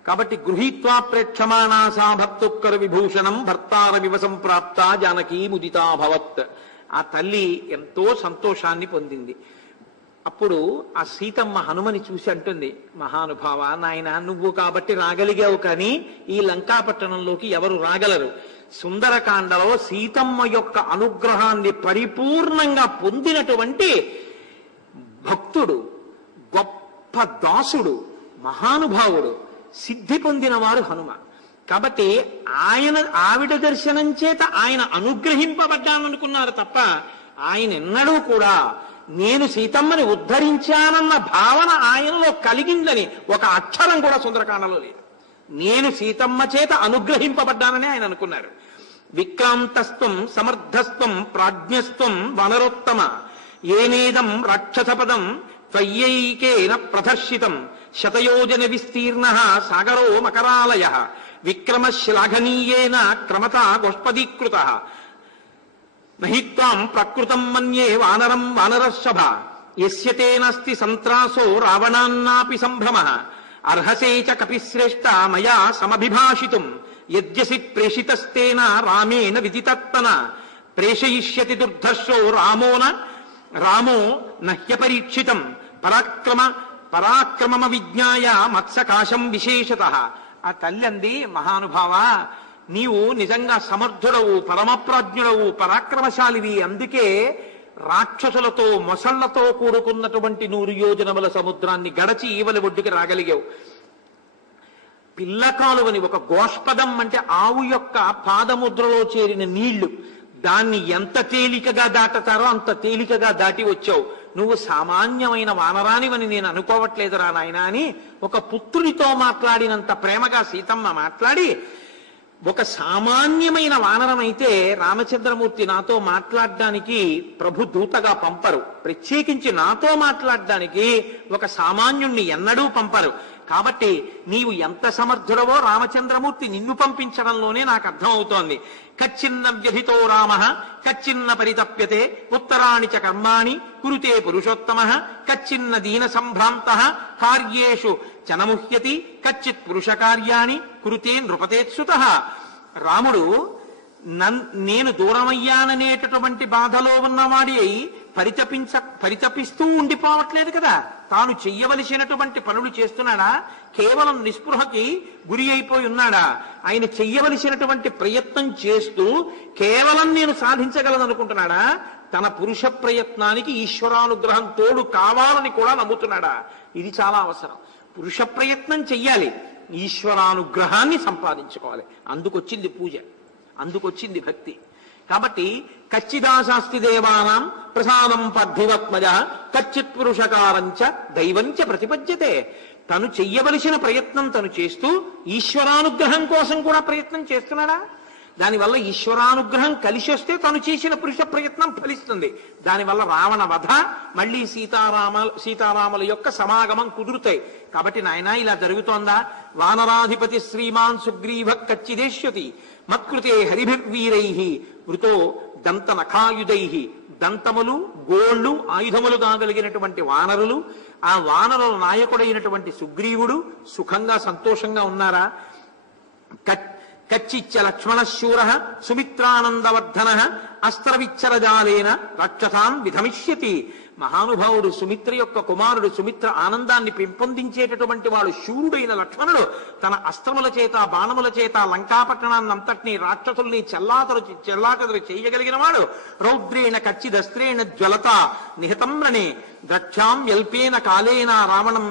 కాబట్టి గృహీత్వా ప్రేక్షమాణాసా భక్తుక్కర విభూషణం భర్తార వివసంప్రాప్త జానకీ ముదితాభవత్. ఆ తల్లి ఎంతో సంతోషాన్ని పొందింది. అప్పుడు ఆ సీతమ్మ హనుమని చూసి అంటుంది, మహానుభావ నాయన నువ్వు కాబట్టి రాగలిగావు, కానీ ఈ లంకాపట్టణంలోకి ఎవరు రాగలరు? సుందరకాండలో సీతమ్మ యొక్క అనుగ్రహాన్ని పరిపూర్ణంగా పొందినటువంటి భక్తుడు, గొప్ప దాసుడు, మహానుభావుడు, సిద్ధి పొందినవాడు హనుమ. కాబట్టి ఆవిడ దర్శనం చేత ఆయన అనుగ్రహింపబడ్డాననుకున్నారు తప్ప ఆయన ఎన్నడూ కూడా నేను సీతమ్మని ఉద్ధరించానన్న భావన ఆయనలో కలిగిందని ఒక అక్షరం కూడా సుందరకాండలో లేదు. నేను సీతమ్మ చేత అనుగ్రహింపబడ్డానని ఆయన అనుకున్నారు. విక్రాంతస్త్వం సమర్థస్త్వం ప్రాజ్ఞస్త్వం వనరోత్తమ ఏనేదం రాక్షసపదం త్వయ్యైకేన ప్రదర్శితం శతయోజన విస్తీర్ణ సాగరో మకరాలయ విక్రమశ్లాఘనీయేన క్రమత గోష్పదీకృత నహిత్వాం ప్రకృతం మన్యే వానరం వానరశభ యస్య నాస్తి సంత్రాసో రావణాన్నాపి సంభ్రమ అర్హసే చ కపిశ్రేష్ఠ మయా సమభిభాషితుం యద్యసి ప్రేషితస్తేన రామేణ విదితత్మన ప్రేషయిష్యతి దుర్ధర్షో రామో నహ్యపరీక్షితం పరాక్రమమ విజ్ఞాయ మత్సకాశం విశేషతః. ఆ తల్లి అంది, మహానుభావ నీవు నిజంగా సమర్థుడవు, పరమప్రాజ్ఞుడవు, పరాక్రమశాలివి. అందుకే రాక్షసులతో మొసళ్లతో కూడుకున్నటువంటి 100 యోజనముల సముద్రాన్ని గడచి ఈవలి ఒడ్డుకి రాగలిగావు. పిల్లకాలువని ఒక గోష్పదం అంటే ఆవు యొక్క పాదముద్రలో చేరిన నీళ్లు, దాన్ని ఎంత తేలికగా దాటతారో అంత తేలికగా దాటి వచ్చావు. నువ్వు సామాన్యమైన వానరానివని నేను అనుకోవట్లేదురా నాయన అని ఒక పుత్రుడితో మాట్లాడినంత ప్రేమగా సీతమ్మ మాట్లాడి ఒక సామాన్యమైన వానరం అయితే రామచంద్రమూర్తి నాతో మాట్లాడడానికి ప్రభు దూతగా పంపరు. ప్రత్యేకించి నాతో మాట్లాడడానికి ఒక సామాన్యుణ్ణి ఎన్నడూ పంపరు. కాబట్టి నీవు ఎంత సమర్థుడవో రామచంద్రమూర్తి నిన్ను పంపించడంలోనే నాకు అర్థమవుతోంది. కచ్చిన్న వ్యధితో రామ కచ్చిన్న పరితప్యతే ఉత్తరాణి చ కర్మాణి కురుతే పురుషోత్తమ కచ్చిన్న దీన సంభ్రాంత కార్యేషు చనముహ్యతి కచ్చిత్ పురుష కార్యాణి కురుతే నృపతేత్సుత. రాముడు నేను దూరమయ్యాననేటటువంటి బాధలో ఉన్నవాడి అయి పరితపిస్తూ ఉండిపోవట్లేదు కదా. తాను చెయ్యవలసినటువంటి పనులు చేస్తున్నాడా? కేవలం నిస్పృహకి గురి అయిపోయి ఉన్నాడా? ఆయన చెయ్యవలసినటువంటి ప్రయత్నం చేస్తూ కేవలం నేను సాధించగలననుకుంటున్నాడా? తన పురుష ప్రయత్నానికి ఈశ్వరానుగ్రహం తోడు కావాలని కూడా నమ్ముతున్నాడా? ఇది చాలా అవసరం. పురుష ప్రయత్నం చెయ్యాలి, ఈశ్వరానుగ్రహాన్ని సంపాదించుకోవాలి. అందుకొచ్చింది పూజ, అందుకొచ్చింది భక్తి. కాబట్టి కచ్చిదాశాస్తి దేవానాం ప్రసాదం పద్ధివత్మజ కచ్చిత్ పురుషకారంచ దైవంచ ప్రతిపద్యతే. తను చెయ్యవలసిన ప్రయత్నం తను చేస్తూ ఈశ్వరానుగ్రహం కోసం కూడా ప్రయత్నం చేస్తున్నాడా? దానివల్ల ఈశ్వరానుగ్రహం కలిసి వస్తే తను చేసిన పురుష ప్రయత్నం ఫలిస్తుంది. దానివల్ల రావణ వధ, మళ్ళీ సీతారాముల యొక్క సమాగమం కుదురుతాయి. కాబట్టి నాయన ఇలా జరుగుతోందా? వానరాధిపతి శ్రీమాన్ సుగ్రీవ కచ్చిదేశ్యతి మత్కృతే హరిభిర్వీరై వృతో దంత నఖాయుధై. దంతములు గోళ్లు ఆయుధములు కాగలిగినటువంటి వానరులు, ఆ వానరుల నాయకుడైనటువంటి సుగ్రీవుడు సుఖంగా సంతోషంగా ఉన్నారా? కచ్చిచ్చ లక్ష్మణశూర సుమిత్రానందవర్ధన అస్త్రవిచ్చరజాలేన రక్షతాన్ విధమిష్యతి. మహానుభావుడు సుమిత్ర యొక్క కుమారుడు, సుమిత్ర ఆనందాన్ని పెంపొందించేటటువంటి వాడు శూరుడైన లక్ష్మణుడు తన అస్త్రముల చేత బాణముల చేత లంకాపట్టణాన్ని అంతటినీ రాక్షసుల్ని చెల్లాచెదరు చేయగలిగిన వాడు. రౌద్రేణ కచ్చిదస్త్రేణ జ్వలత నిహతం రణే ద్రక్ష్యాం యల్పేన కాలేన రావణం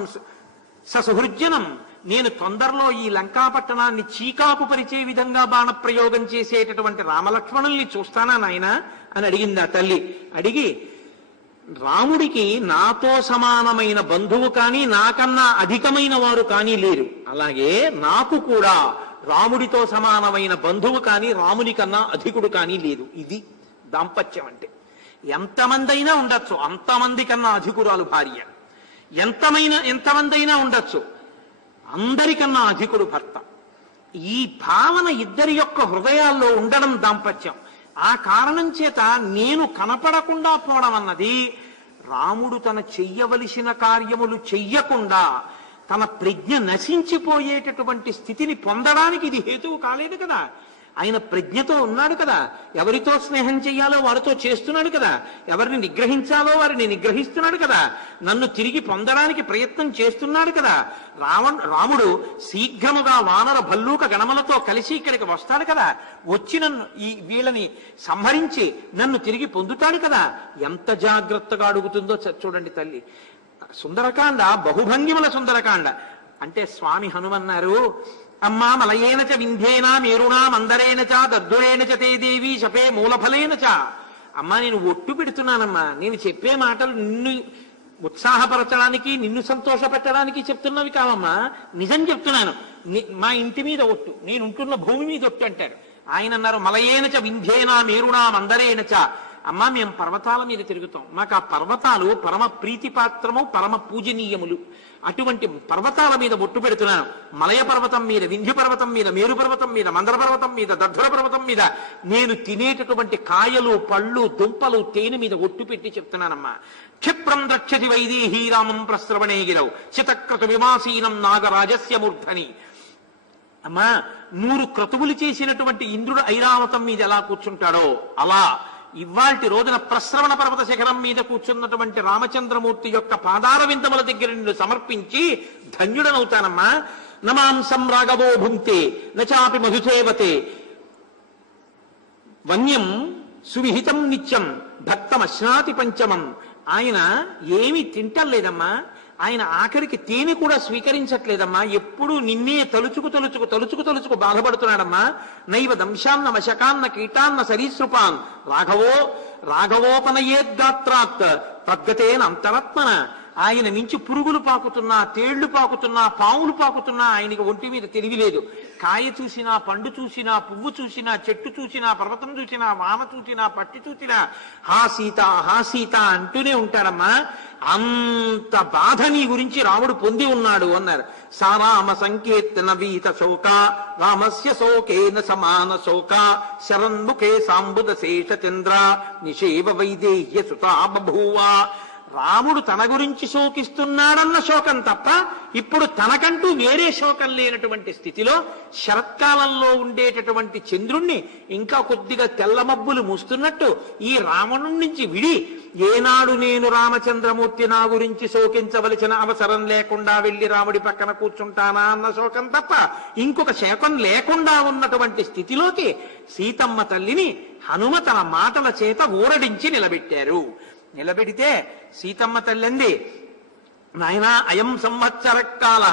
ససుహృజ్జనం. నేను తొందరలో ఈ లంకాపట్టణాన్ని చీకాకు పరిచే విధంగా బాణప్రయోగం చేసేటటువంటి రామలక్ష్మణుల్ని చూస్తానా నాయన అని అడిగింది ఆ తల్లి. అడిగి, రాముడికి నాతో సమానమైన బంధువు కానీ నాకన్నా అధికమైన వారు కానీ లేరు, అలాగే నాకు కూడా రాముడితో సమానమైన బంధువు కానీ రాముని కన్నా అధికుడు కానీ లేదు. ఇది దాంపత్యం అంటే. ఎంతమంది అయినా ఉండొచ్చు, అంతమంది కన్నా అధికురాలు భార్య. ఎంతమంది అయినా ఉండొచ్చు, అందరికన్నా అధికుడు భర్త. ఈ భావన ఇద్దరి యొక్క హృదయాల్లో ఉండడం దాంపత్యం. ఆ కారణం చేత నేను కనపడకుండా పోవడం అన్నది, రాముడు తన చెయ్యవలసిన కార్యములు చెయ్యకుండా తన ప్రజ్ఞ నశించిపోయేటటువంటి స్థితిని పొందడానికి ఇది హేతువు కాలేదు కదా. ఆయన ప్రజ్ఞతో ఉన్నాడు కదా, ఎవరితో స్నేహం చెయ్యాలో వారితో చేస్తున్నాడు కదా, ఎవరిని నిగ్రహించాలో వారిని నిగ్రహిస్తున్నాడు కదా, నన్ను తిరిగి పొందడానికి ప్రయత్నం చేస్తున్నాడు కదా. రాముడు శీఘ్రముగా వానర భల్లూక గణములతో కలిసి ఇక్కడికి వస్తాడు కదా, వచ్చి నన్ను వీళ్ళని సంహరించి నన్ను తిరిగి పొందుతాడు కదా. ఎంత జాగ్రత్తగా అడుగుతుందో చూడండి తల్లి. సుందరకాండ బహుభంగిముల సుందరకాండ. అంటే స్వామి హనుమన్నారు, అమ్మా మలయేన చ వింధ్యేన మేరుణా మందరేణ చ దర్దురేణ చ తే దేవి శపే మూలఫలేన చ. అమ్మా నేను ఒట్టు పెడుతున్నానమ్మా, నేను చెప్పే మాటలు నిన్ను ఉత్సాహపరచడానికి నిన్ను సంతోషపెట్టడానికి చెప్తున్నవి కావమ్మా, నిజం చెప్తున్నాను. మా ఇంటి మీద ఒట్టు, నేను ఉంటున్న భూమి మీద ఒట్టు అంటారు. ఆయన అన్నారు మలయేన చ వింధ్యేన మేరుణా మందరేణ చ. అమ్మా మేము పర్వతాల మీద తిరుగుతాం, మాకు ఆ పర్వతాలు పరమ ప్రీతిపాత్రము పరమ పూజనీయములు. అటువంటి పర్వతాల మీద ఒట్టు పెడుతున్నాను. మలయ పర్వతం మీద, వింధ్య పర్వతం మీద, మేరు పర్వతం మీద, మందర పర్వతం మీద, దర్ధర పర్వతం మీద నేను తినేటటువంటి కాయలు పళ్ళు దుంపలు తేనె మీద ఒట్టు పెట్టి చెప్తున్నానమ్మా. క్షిప్రం ద్రక్షతి వైదేహీ రామం ప్రస్రవణే గిరౌ శతక్రత విమాసీనం నాగరాజస్య మూర్ధని. అమ్మా 100 క్రతువులు చేసినటువంటి ఇంద్రుడు ఐరావతం మీద ఎలా కూర్చుంటాడో అలా ఇవాల్టి రోజున ప్రస్రవణ పర్వత శిఖరం మీద కూర్చున్నటువంటి రామచంద్రమూర్తి యొక్క పాదార విందముల దగ్గర నిన్ను సమర్పించి ధన్యుడనవుతానమ్మా. నమాంసం రాఘవో భుంక్తే నచాపి మధుసేవతే వన్యం సువిహితం నిత్యం భక్తమశ్నాతి పంచమం. ఆయన ఏమి తింటలేదమ్మా, ఆయన ఆఖరికి తేనె కూడా స్వీకరించట్లేదమ్మా. ఎప్పుడూ నిన్నే తలుచుకు బాధపడుతున్నాడమ్మా. నైవ దంశాన్న మశకాన్న కీటాన్న సరీసృపాన్ రాఘవోపనయేద్గాత్రాత్ తద్గతేన అంతరాత్మన. ఆయన నుంచి పురుగులు పాకుతున్నా, తేళ్లు పాకుతున్నా, పాములు పాకుతున్నా ఆయనకి ఒంటి మీద తెలివి లేదు. కాయ చూసినా, పండు చూసినా, పువ్వు చూసినా, చెట్టు చూసినా, పర్వతం చూసినా, వామ చూసినా, పట్టి చూసినా హా సీత, హా సీత అంటూనే ఉంటారమ్మా. అంత బాధ నీ గురించి రాముడు పొంది ఉన్నాడు అన్నారు. సారామ సంకీర్తన వీత శోక రామస్య శోకేన సమాన శోక శరన్ముఖే సాంబుద శేష చంద్ర నిషేవ వైదేహ్య సుతా బభూవ. రాముడు తన గురించి శోకిస్తున్నాడన్న శోకం తప్ప ఇప్పుడు తనకంటూ వేరే శోకం లేనటువంటి స్థితిలో శరత్కాలంలో ఉండేటటువంటి చంద్రుణ్ణి ఇంకా కొద్దిగా తెల్లమబ్బులు మూస్తున్నట్టు ఈ రావణుడి నుంచి విడి ఏనాడు నేను రామచంద్రమూర్తి నా గురించి శోకించవలసిన అవసరం లేకుండా వెళ్లి రాముడి పక్కన కూర్చుంటానా అన్న శోకం తప్ప ఇంకొక శోకం లేకుండా ఉన్నటువంటి స్థితిలోకి సీతమ్మ తల్లిని హనుమ తన మాటల చేత ఊరడించి నిలబెట్టారు. నిలబెడితే సీతమ్మ తల్లి అంది, నాయనా అయం సంవత్సర కాల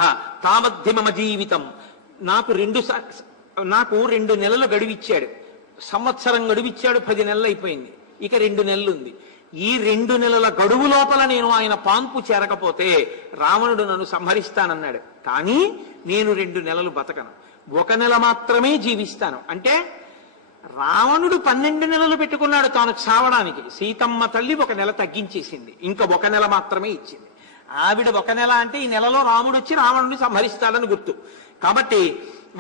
తామద్ధి మమ జీవితం. నాకు 2 నెలలు గడువిచ్చాడు. సంవత్సరం గడువిచ్చాడు, 10 నెలలు అయిపోయింది. ఇక 2 నెలలు ఉంది. ఈ 2 నెలల గడువు లోపల నేను ఆయన పాంపు చేరకపోతే రావణుడు నన్ను సంహరిస్తానన్నాడు. కానీ నేను 2 నెలలు బతకను, 1 నెల మాత్రమే జీవిస్తాను. అంటే రావణుడు 12 నెలలు పెట్టుకున్నాడు తాను చావడానికి. సీతమ్మ తల్లి 1 నెల తగ్గించేసింది, ఇంకా 1 నెల మాత్రమే ఇచ్చింది. ఆవిడ 1 నెల అంటే ఈ నెలలో రాముడు వచ్చి రావణుడిని సంహరిస్తాడని గుర్తు. కాబట్టి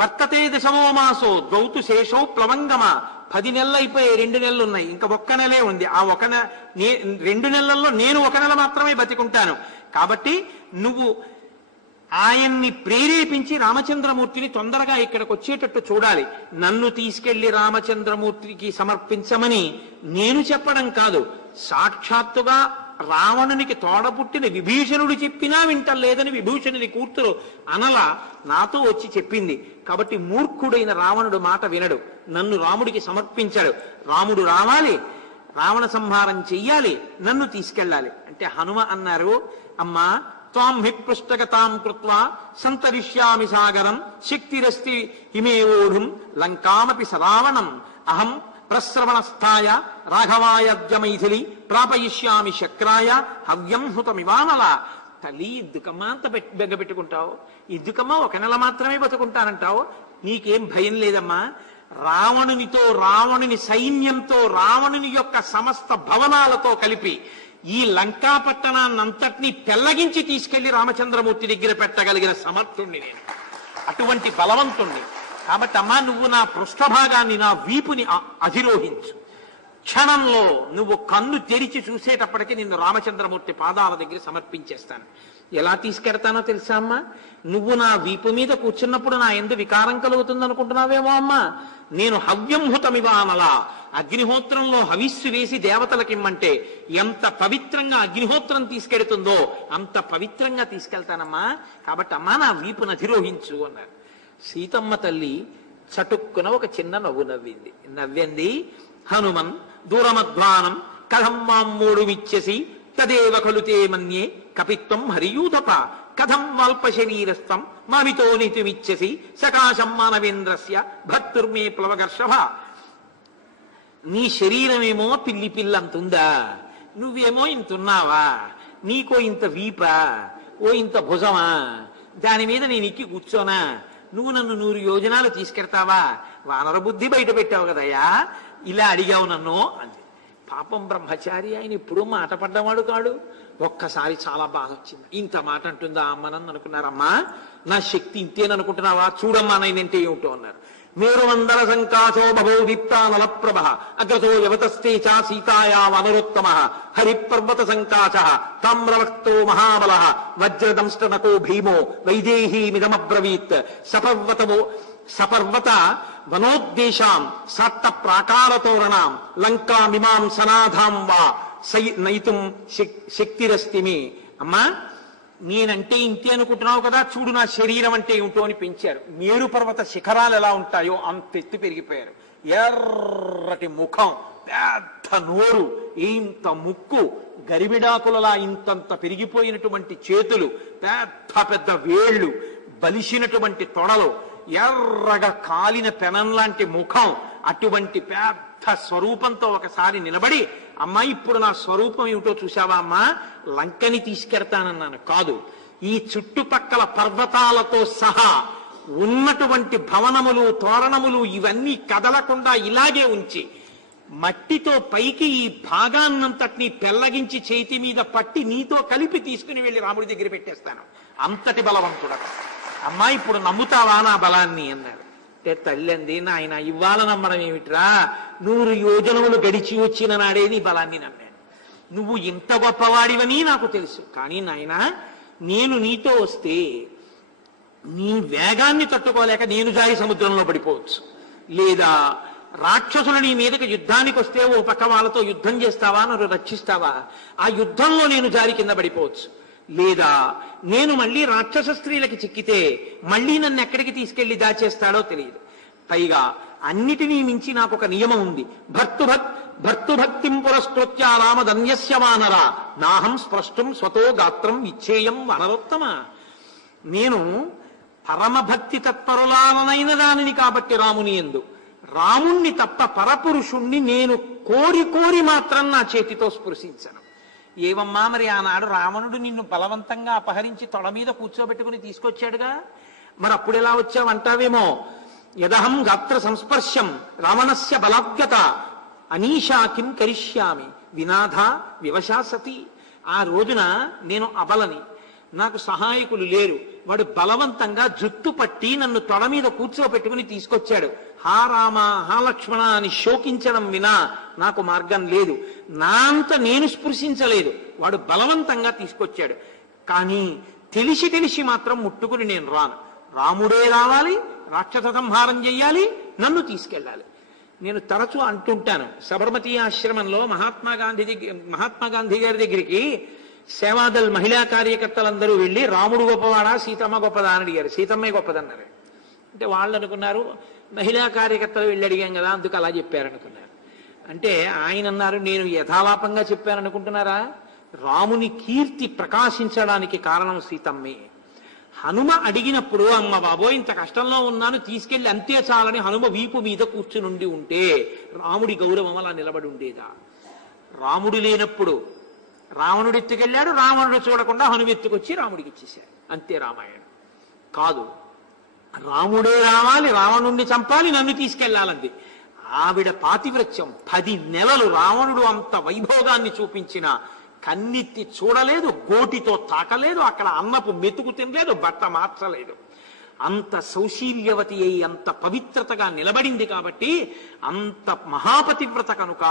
వర్తతే దశమో మాసో ద్వౌతు శేషో ప్లవంగమ. 10 నెలలు అయిపోయి 2 నెలలు ఉన్నాయి, ఇంకా 1 నెలే ఉంది. ఆ 2 నెలల్లో నేను 1 నెల మాత్రమే బతికుంటాను. కాబట్టి నువ్వు ఆయన్ని ప్రేరేపించి రామచంద్రమూర్తిని తొందరగా ఇక్కడికి వచ్చేటట్టు చూడాలి. నన్ను తీసుకెళ్లి రామచంద్రమూర్తికి సమర్పించమని నేను చెప్పడం కాదు, సాక్షాత్తుగా రావణునికి తోడపుట్టిన విభీషణుడు చెప్పినా వింటలేదని విభూషణుని కూతురు అనల నాతో వచ్చి చెప్పింది. కాబట్టి మూర్ఖుడైన రావణుడు మాట వినడు, నన్ను రాముడికి సమర్పించాడు. రాముడు రావాలి, రావణ సంహారం చెయ్యాలి, నన్ను తీసుకెళ్ళాలి అంటే హనుమ అన్నారు, అమ్మా త్వాం హి పృష్టగతాం కృత్వా సంతరిష్యామి సాగరం శక్తిరస్తి ఇమే ఓఢుం లంకామపి సరావణం అహం ప్రశ్రవణస్థాయ రాఘవాయద్య మైథిలి ప్రాపయిష్యామి శక్రాయ హవ్యం హుతమివానల. తల్లి ఇద్దుకమ్మా అంత బెగ్గబెట్టుకుంటావు, ఇద్దుకమ్మా 1 నెల మాత్రమే బతుకుంటానంటావు, నీకేం భయం లేదమ్మా. రావణునితో, రావణుని సైన్యంతో, రావణుని యొక్క సమస్త భవనాలతో కలిపి ఈ లంకా పట్టణాన్నంతటినీ పెళ్లగించి తీసుకెళ్లి రామచంద్రమూర్తి దగ్గర పెట్టగలిగిన సమర్థుణ్ణి నేను, అటువంటి బలవంతుణ్ణి. కాబట్టి అమ్మా నువ్వు నా పృష్ఠభాగాన్ని, నా వీపుని అధిరోహించు. క్షణంలో నువ్వు కన్ను తెరిచి చూసేటప్పటికీ నిన్ను రామచంద్రమూర్తి పాదాల దగ్గర సమర్పించేస్తాను. ఎలా తీసుకెడతానో తెలుసా అమ్మా? నువ్వు నా వీపు మీద కూర్చున్నప్పుడు నా ఎందు వికారం కలుగుతుంది అనుకుంటున్నావేమో అమ్మా. నేను హవ్యంహుతమివానలా, అగ్నిహోత్రంలో హవిస్సు వేసి దేవతలకిమ్మంటే ఎంత పవిత్రంగా అగ్నిహోత్రం తీసుకెడుతుందో అంత పవిత్రంగా తీసుకెళ్తానమ్మా. కాబట్టి అమ్మా నా వీపును అధిరోహించు అన్నారు. సీతమ్మ తల్లి చటుక్కున ఒక చిన్న నవ్వు నవ్వింది. హనుమన్ దూరమధ్వానం కథం మామ్మూడు విచ్చేసి తదేవ ఖలుతే మన్యే కపిత్వం హరియూధప కథం వాల్ప శరీరస్థం మామితో నీతిమిచ్చేసి సకాశం మానవేంద్రస్య భర్తుర్మే ప్లవగర్షభ. నీ శరీరమేమో పిల్లి పిల్లంతుందా, నువ్వేమో ఇంతున్నావా, నీకో ఇంత వీపా, ఓ ఇంత భుజమా, దాని మీద నేను ఎక్కి కూర్చోనా, నువ్వు నన్ను 100 యోజనాలు తీసుకెడతావా, వానర బుద్ధి బయట పెట్టావు కదయ్యా, ఇలా అడిగావు నన్ను అంది. పాపం బ్రహ్మచారి, ఆయన ఎప్పుడూ మాట పడ్డవాడు కాడు. ఒక్కసారి చాలా బాధ వచ్చింది. ఇంత మాట అంటుందా అమ్మనని అనుకున్నారమ్మా, నా శక్తి ఇంతేననుకుంటున్నావా, చూడమ్మా నేనంటే ఏమిటో అన్నారు. మేరుమందర సంకాశో బభో దీప్తానల ప్రభ అగ్రతో యవతస్తే చ సీతాయా వనరోత్తమ హరిపర్వత సంకాశ తామ్రవక్తో మహాబల వజ్రదంష్టనకో భీమో వైదేహీమిదమబ్రవీత్ సపర్వత వనోద్దేశాం సట్ట ప్రాకారతోరణాం లంకామిమాం సనాథాం వా నయితుం శక్తిరస్తిమి. అమ్మా నేనంటే ఇంతే అనుకుంటున్నావు కదా, చూడు నా శరీరం అంటే ఏమిటో అని పెంచారు. మేరు పర్వత శిఖరాలు ఎలా ఉంటాయో అంత ఎత్తు పెరిగిపోయారు. ఎర్రటి ముఖం, పెద్ద నోరు, ఇంత ముక్కు, గరిబిడాకులలా ఇంతంత పెరిగిపోయినటువంటి చేతులు, పెద్ద పెద్ద వేళ్లు, బలిసినటువంటి తొడలు, ఎర్రగా కాలిన పెనం లాంటి ముఖం, అటువంటి పెద్ద స్వరూపంతో ఒకసారి నిలబడి అమ్మా ఇప్పుడు నా స్వరూపం ఏమిటో చూసావా అమ్మా, లంకని తీసుకెడతానన్నాను. కాదు, ఈ చుట్టుపక్కల పర్వతాలతో సహా ఉన్నటువంటి భవనములు తోరణములు ఇవన్నీ కదలకుండా ఇలాగే ఉంచి మట్టితో పైకి ఈ భాగాన్నంతటినీ పెళ్లగించి చేతి మీద పట్టి నీతో కలిపి తీసుకుని వెళ్ళి రాముడి దగ్గర పెట్టేస్తాను, అంతటి బలవంతుడ. అమ్మా ఇప్పుడు నమ్ముతావా నా బలాన్ని అన్నాడు. అంటే తల్లి అంది, నాయన ఇవాళ నమ్మడం ఏమిట్రా, 100 యోజనములు గడిచి వచ్చిన నాడే నీ బలాన్ని నమ్మాను. నువ్వు ఇంత గొప్పవాడివని నాకు తెలుసు, కానీ నాయన నేను నీతో వస్తే నీ వేగాన్ని తట్టుకోలేక నేను జారి సముద్రంలో పడిపోవచ్చు, లేదా రాక్షసులు నీ మీదకి యుద్ధానికి వస్తే ఓ పక్క వాళ్ళతో యుద్ధం చేస్తావా, నన్ను రక్షిస్తావా, ఆ యుద్ధంలో నేను జారి కింద పడిపోవచ్చు, లేదా నేను మళ్ళీ రాక్షస స్త్రీలకి చిక్కితే మళ్ళీ నన్ను ఎక్కడికి తీసుకెళ్లి దాచేస్తాడో తెలియదు. పైగా అన్నిటినీ మించి నాకు ఒక నియమం ఉంది, భర్తుభక్తిం పురస్కృత్య రామధన్యస్య వానర నాహం స్పృష్టం స్వతో గాత్రం ఇచ్చేయం వనరోత్తమ. నేను పరమభక్తి తత్పరులానైన దానిని కాబట్టి రాముని యందు, రాముణ్ణి తప్ప పరపురుషుణ్ణి నేను కోరి కోరి మాత్రం నా చేతితో స్పృశించను. ఏవమ్మా మరి ఆనాడు రావణుడు నిన్ను బలవంతంగా అపహరించి తొడ మీద కూర్చోబెట్టుకుని తీసుకొచ్చాడుగా, మరి అప్పుడు ఎలా వచ్చావంటావేమో. యదహం గాత్ర సంస్పర్శం రావణస్య బలాద్గత అనీషా కిం కరిష్యామి వినాథ వివశా సతి. ఆ రోజున నేను అబలని, నాకు సహాయకులు లేరు, వాడు బలవంతంగా జుట్టు పట్టి నన్ను తొడ మీద కూర్చోబెట్టుకుని తీసుకొచ్చాడు. హా రామ హా లక్ష్మణ అని శోకించడం వినా నాకు మార్గం లేదు, నా అంత నేను స్పృశించలేదు, వాడు బలవంతంగా తీసుకొచ్చాడు. కానీ తెలిసి తెలిసి మాత్రం ముట్టుకుని నేను రాను, రాముడే రావాలి, రాక్షస సంహారం చెయ్యాలి, నన్ను తీసుకెళ్ళాలి. నేను తరచూ అంటుంటాను, సబర్మతి ఆశ్రమంలో మహాత్మా గాంధీ గారి దగ్గరికి సేవాదల్ మహిళా కార్యకర్తలందరూ వెళ్ళి రాముడు గొప్పవాడా సీతమ్మ గొప్పదా అని అడిగారు. సీతమ్మే గొప్పదన్నారు. అంటే వాళ్ళు అనుకున్నారు మహిళా కార్యకర్తలు వెళ్ళి అడిగాం కదా అందుకు అలా చెప్పారనుకున్నారు. అంటే ఆయన అన్నారు, నేను యథాలాపంగా చెప్పాననుకుంటున్నారా, రాముని కీర్తి ప్రకాశించడానికి కారణం సీతమ్మే. హనుమ అడిగినప్పుడు అమ్మ బాబో ఇంత కష్టంలో ఉన్నాను తీసుకెళ్లి అంతే చాలని హనుమ వీపు మీద కూర్చునుండి ఉంటే రాముడి గౌరవం అలా నిలబడి ఉండేదా? రాముడు లేనప్పుడు రావణుడు ఎత్తుకెళ్ళాడు, రావణుడు చూడకుండా హనుమ ఎత్తుకొచ్చి రాముడికి ఇచ్చేశాడు, అంతే రామాయణం. కాదు, రాముడే రావాలి, రావణుణ్ణి చంపాలి, నన్ను తీసుకెళ్లాలంది. ఆవిడ పాతివ్రత్యం 10 నెలలు రావణుడు అంత వైభోగాన్ని చూపించిన కన్నెత్తి చూడలేదు, గోటితో తాకలేదు, అక్కడ అన్నపు మెతుకు తినలేదు, బట్ట మార్చలేదు. అంత సౌశీల్యవతి అయి అంత పవిత్రతగా నిలబడింది కాబట్టి అంత మహాపతివ్రత కనుక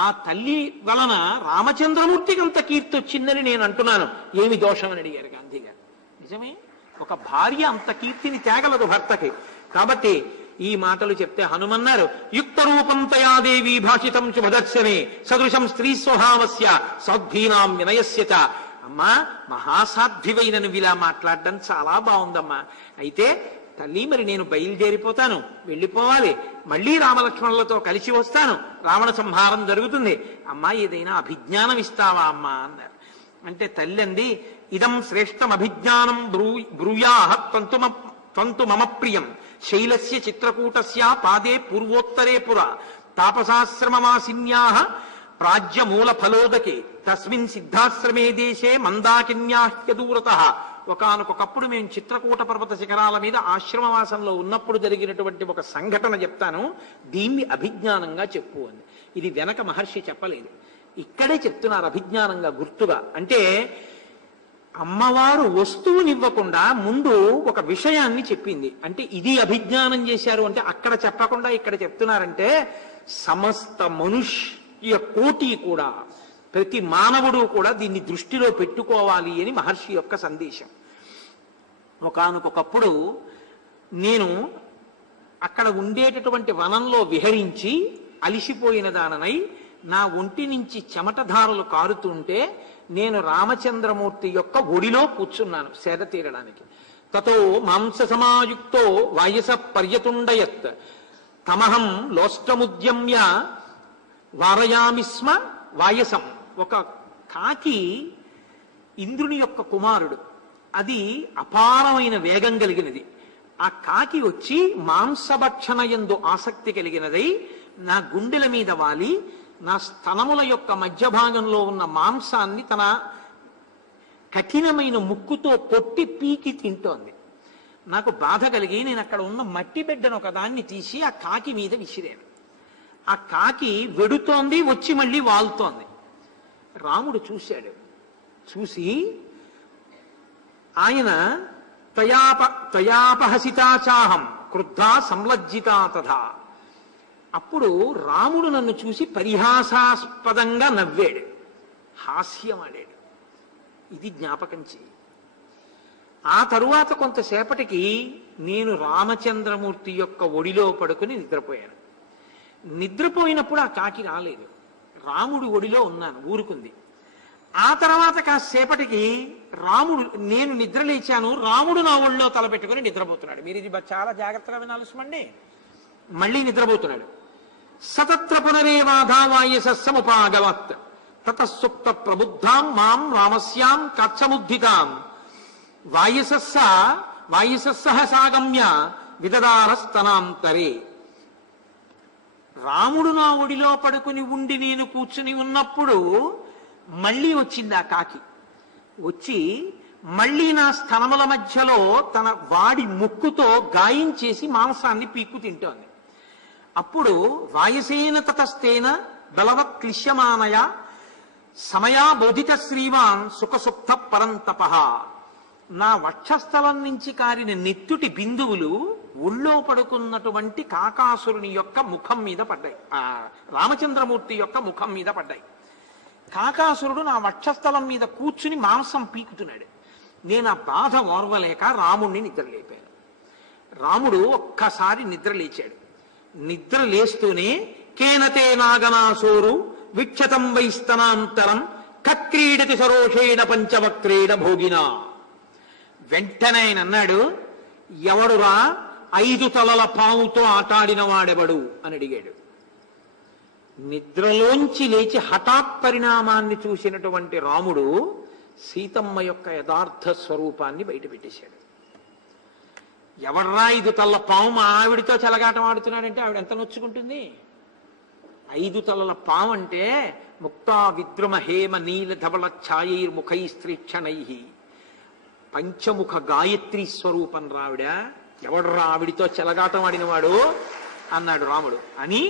ఆ తల్లి వలన రామచంద్రమూర్తికి అంత కీర్తి వచ్చిందని నేను అంటున్నాను. ఏమి దోషం అని అడిగారు గాంధీ గారు. నిజమే, ఒక భార్య అంత కీర్తిని తేగలదు భర్తకి. కాబట్టి ఈ మాటలు చెప్తే హనుమన్నారు, యుక్త రూపం తయాదేవి భాషితం శుభదర్శనే సదృశం స్త్రీ స్వభావస్య సౌద్భీనాం వినయస్యత. అమ్మా మహాసాధ్వివైన నువ్వు ఇలా మాట్లాడడం చాలా బాగుందమ్మా. అయితే తల్లి మరి నేను బయలుదేరిపోతాను, వెళ్ళిపోవాలి, మళ్ళీ రామలక్ష్మణులతో కలిసి వస్తాను, రావణ సంహారం జరుగుతుంది, అమ్మా ఏదైనా అభిజ్ఞానం ఇస్తావా అమ్మా అన్నారు. అంటే తల్లి అంది, ఇదం శ్రేష్టం అభిజ్ఞానం బ్రూయాహ త్వంతు మమ ప్రియం శైలస్య చిత్రకూటస్య పాదే పూర్వోత్తరే పుర తాపసాశ్రమమాసిన్యాః ప్రాజ్యమూల ఫలోదకే తస్మిన్ సిద్ధాశ్రమే దేశే మందాకిన్యాహ్యదూరతః. ఒకానొకప్పుడు మేము చిత్రకూట పర్వత శిఖరాల మీద ఆశ్రమవాసంలో ఉన్నప్పుడు జరిగినటువంటి ఒక సంఘటన చెప్తాను, దీన్ని అభిజ్ఞానంగా చెప్పు అని. ఇది వెనక మహర్షి చెప్పలేదు, ఇక్కడే చెప్తున్నారు అభిజ్ఞానంగా గుర్తుగా. అంటే అమ్మవారు వస్తువునివ్వకుండా ముందు ఒక విషయాన్ని చెప్పింది. అంటే ఇది అభిజ్ఞానం చేశారు అంటే అక్కడ చెప్పకుండా ఇక్కడ చెప్తున్నారంటే సమస్త మనుష్య కోటి కూడా, ప్రతి మానవుడు కూడా దీన్ని దృష్టిలో పెట్టుకోవాలి అని మహర్షి యొక్క సందేశం. ఒకానొకప్పుడు నేను అక్కడ ఉండేటటువంటి వనంలో విహరించి అలిసిపోయిన దాననై నా ఒంటి నుంచి చెమటధారలు కారుతుంటే నేను రామచంద్రమూర్తి యొక్క ఒడిలో కూర్చున్నాను సేద తీరడానికి. తతో మాంస సమాయుక్తో వాయస పర్యతుండయత్ తమహం లోష్టముద్యమ్య వారయామిస్మ వాయసం. ఒక కాకి ఇంద్రుని యొక్క కుమారుడు, అది అపారమైన వేగం కలిగినది. ఆ కాకి వచ్చి మాంసభక్షణ యందు ఆసక్తి కలిగినదై నా గుండెల మీద వాలి నా స్తనముల యొక్క మధ్య భాగంలో ఉన్న మాంసాన్ని తన కఠినమైన ముక్కుతో కొట్టి పీకి తింటోంది. నాకు బాధ కలిగి నేను అక్కడ ఉన్న మట్టి బిడ్డను ఒకదాన్ని తీసి ఆ కాకి మీద విసిరాను. ఆ కాకి వెడుతోంది, వచ్చి మళ్ళీ వాలుతోంది. రాముడు చూశాడు. చూసి ఆయన తయాపహసితాచాహం క్రుద్ధా సంలజ్జితా తథా. అప్పుడు రాముడు నన్ను చూసి పరిహాసాస్పదంగా నవ్వాడు, హాస్యమాడాడు. ఇది జ్ఞాపకం చేయి. ఆ తరువాత కొంతసేపటికి నేను రామచంద్రమూర్తి యొక్క ఒడిలో పడుకుని నిద్రపోయాను. నిద్రపోయినప్పుడు ఆ కాకి రాలేదు. రాముడి ఒడిలో ఉన్నాను, ఊరుకుంది. ఆ తర్వాత కాసేపటికి రాముడు, నేను నిద్ర లేచాను, రాముడు నా ఒళ్ళో తలపెట్టుకుని నిద్రపోతున్నాడు. మీరు ఇది చాలా జాగ్రత్తగా వినాల్సిమండి. మళ్ళీ నిద్రపోతున్నాడు. సతత్ర పునరేవాధావాయసముపాగవత్ తతసుప్త ప్రబుద్ధాం మాం రామస్యాం కచ్చముద్ధితాం వాయసస్సహ సాగమ్య విదదారస్తనాంతరే. రాముడు నా ఒడిలో పడుకుని ఉండి నేను కూర్చుని ఉన్నప్పుడు మళ్ళీ వచ్చింది ఆ కాకి. వచ్చి మళ్ళీ నా స్తనముల మధ్యలో తన వాడి ముక్కుతో గాయం చేసి మాంసాన్ని పీక్కు తింటోంది. అప్పుడు వాయసేన తతస్తేన బలవత్ క్లిశ్యమానయ సమయా బోధిత శ్రీమాన్ సుఖసుప్త పరంతప. నా వక్షస్థలం నుంచి కారిన నెత్తుటి బిందువులు ఒళ్ళో పడుకున్నటువంటి కాకాసురుని యొక్క ముఖం మీద పడ్డాయి, రామచంద్రమూర్తి యొక్క ముఖం మీద పడ్డాయి. కాకాసురుడు నా వక్షస్థలం మీద కూర్చుని మాంసం పీకుతున్నాడు. నేను ఆ బాధ ఓర్వలేక రాముణ్ణి నిద్రలేపాను. రాముడు ఒక్కసారి నిద్ర లేచాడు. నిద్ర లేస్తూనే కేనతే నాగనాసోరు విక్షతం వైస్తనాంతరం కక్రీడతి సరోషేణ పంచవక్త్రేణ భోగినా. వెంటనే ఆయన అన్నాడు, ఎవడురా 5 తలల పాముతో ఆటాడిన వాడెవడు అని అడిగాడు. నిద్రలోంచి లేచి హఠాత్ పరిణామాన్ని చూసినటువంటి రాముడు సీతమ్మ యొక్క యథార్థ స్వరూపాన్ని బయటపెట్టేశాడు. ఎవర్రా 5 తలల పాము మా ఆవిడితో చెలగాటం ఆడుతున్నాడంటే ఆవిడ ఎంత నొచ్చుకుంటుంది? 5 తలల పాము అంటే ముక్తా విద్రుమ హేమ నీల ధవళ ఛాయైర్ముఖై స్త్రీక్షణై పంచముఖ గాయత్రి స్వరూపం రావిడ. ఎవడరా ఆవిడితో చెలగాటం ఆడినవాడు అన్నాడు రాముడు. అని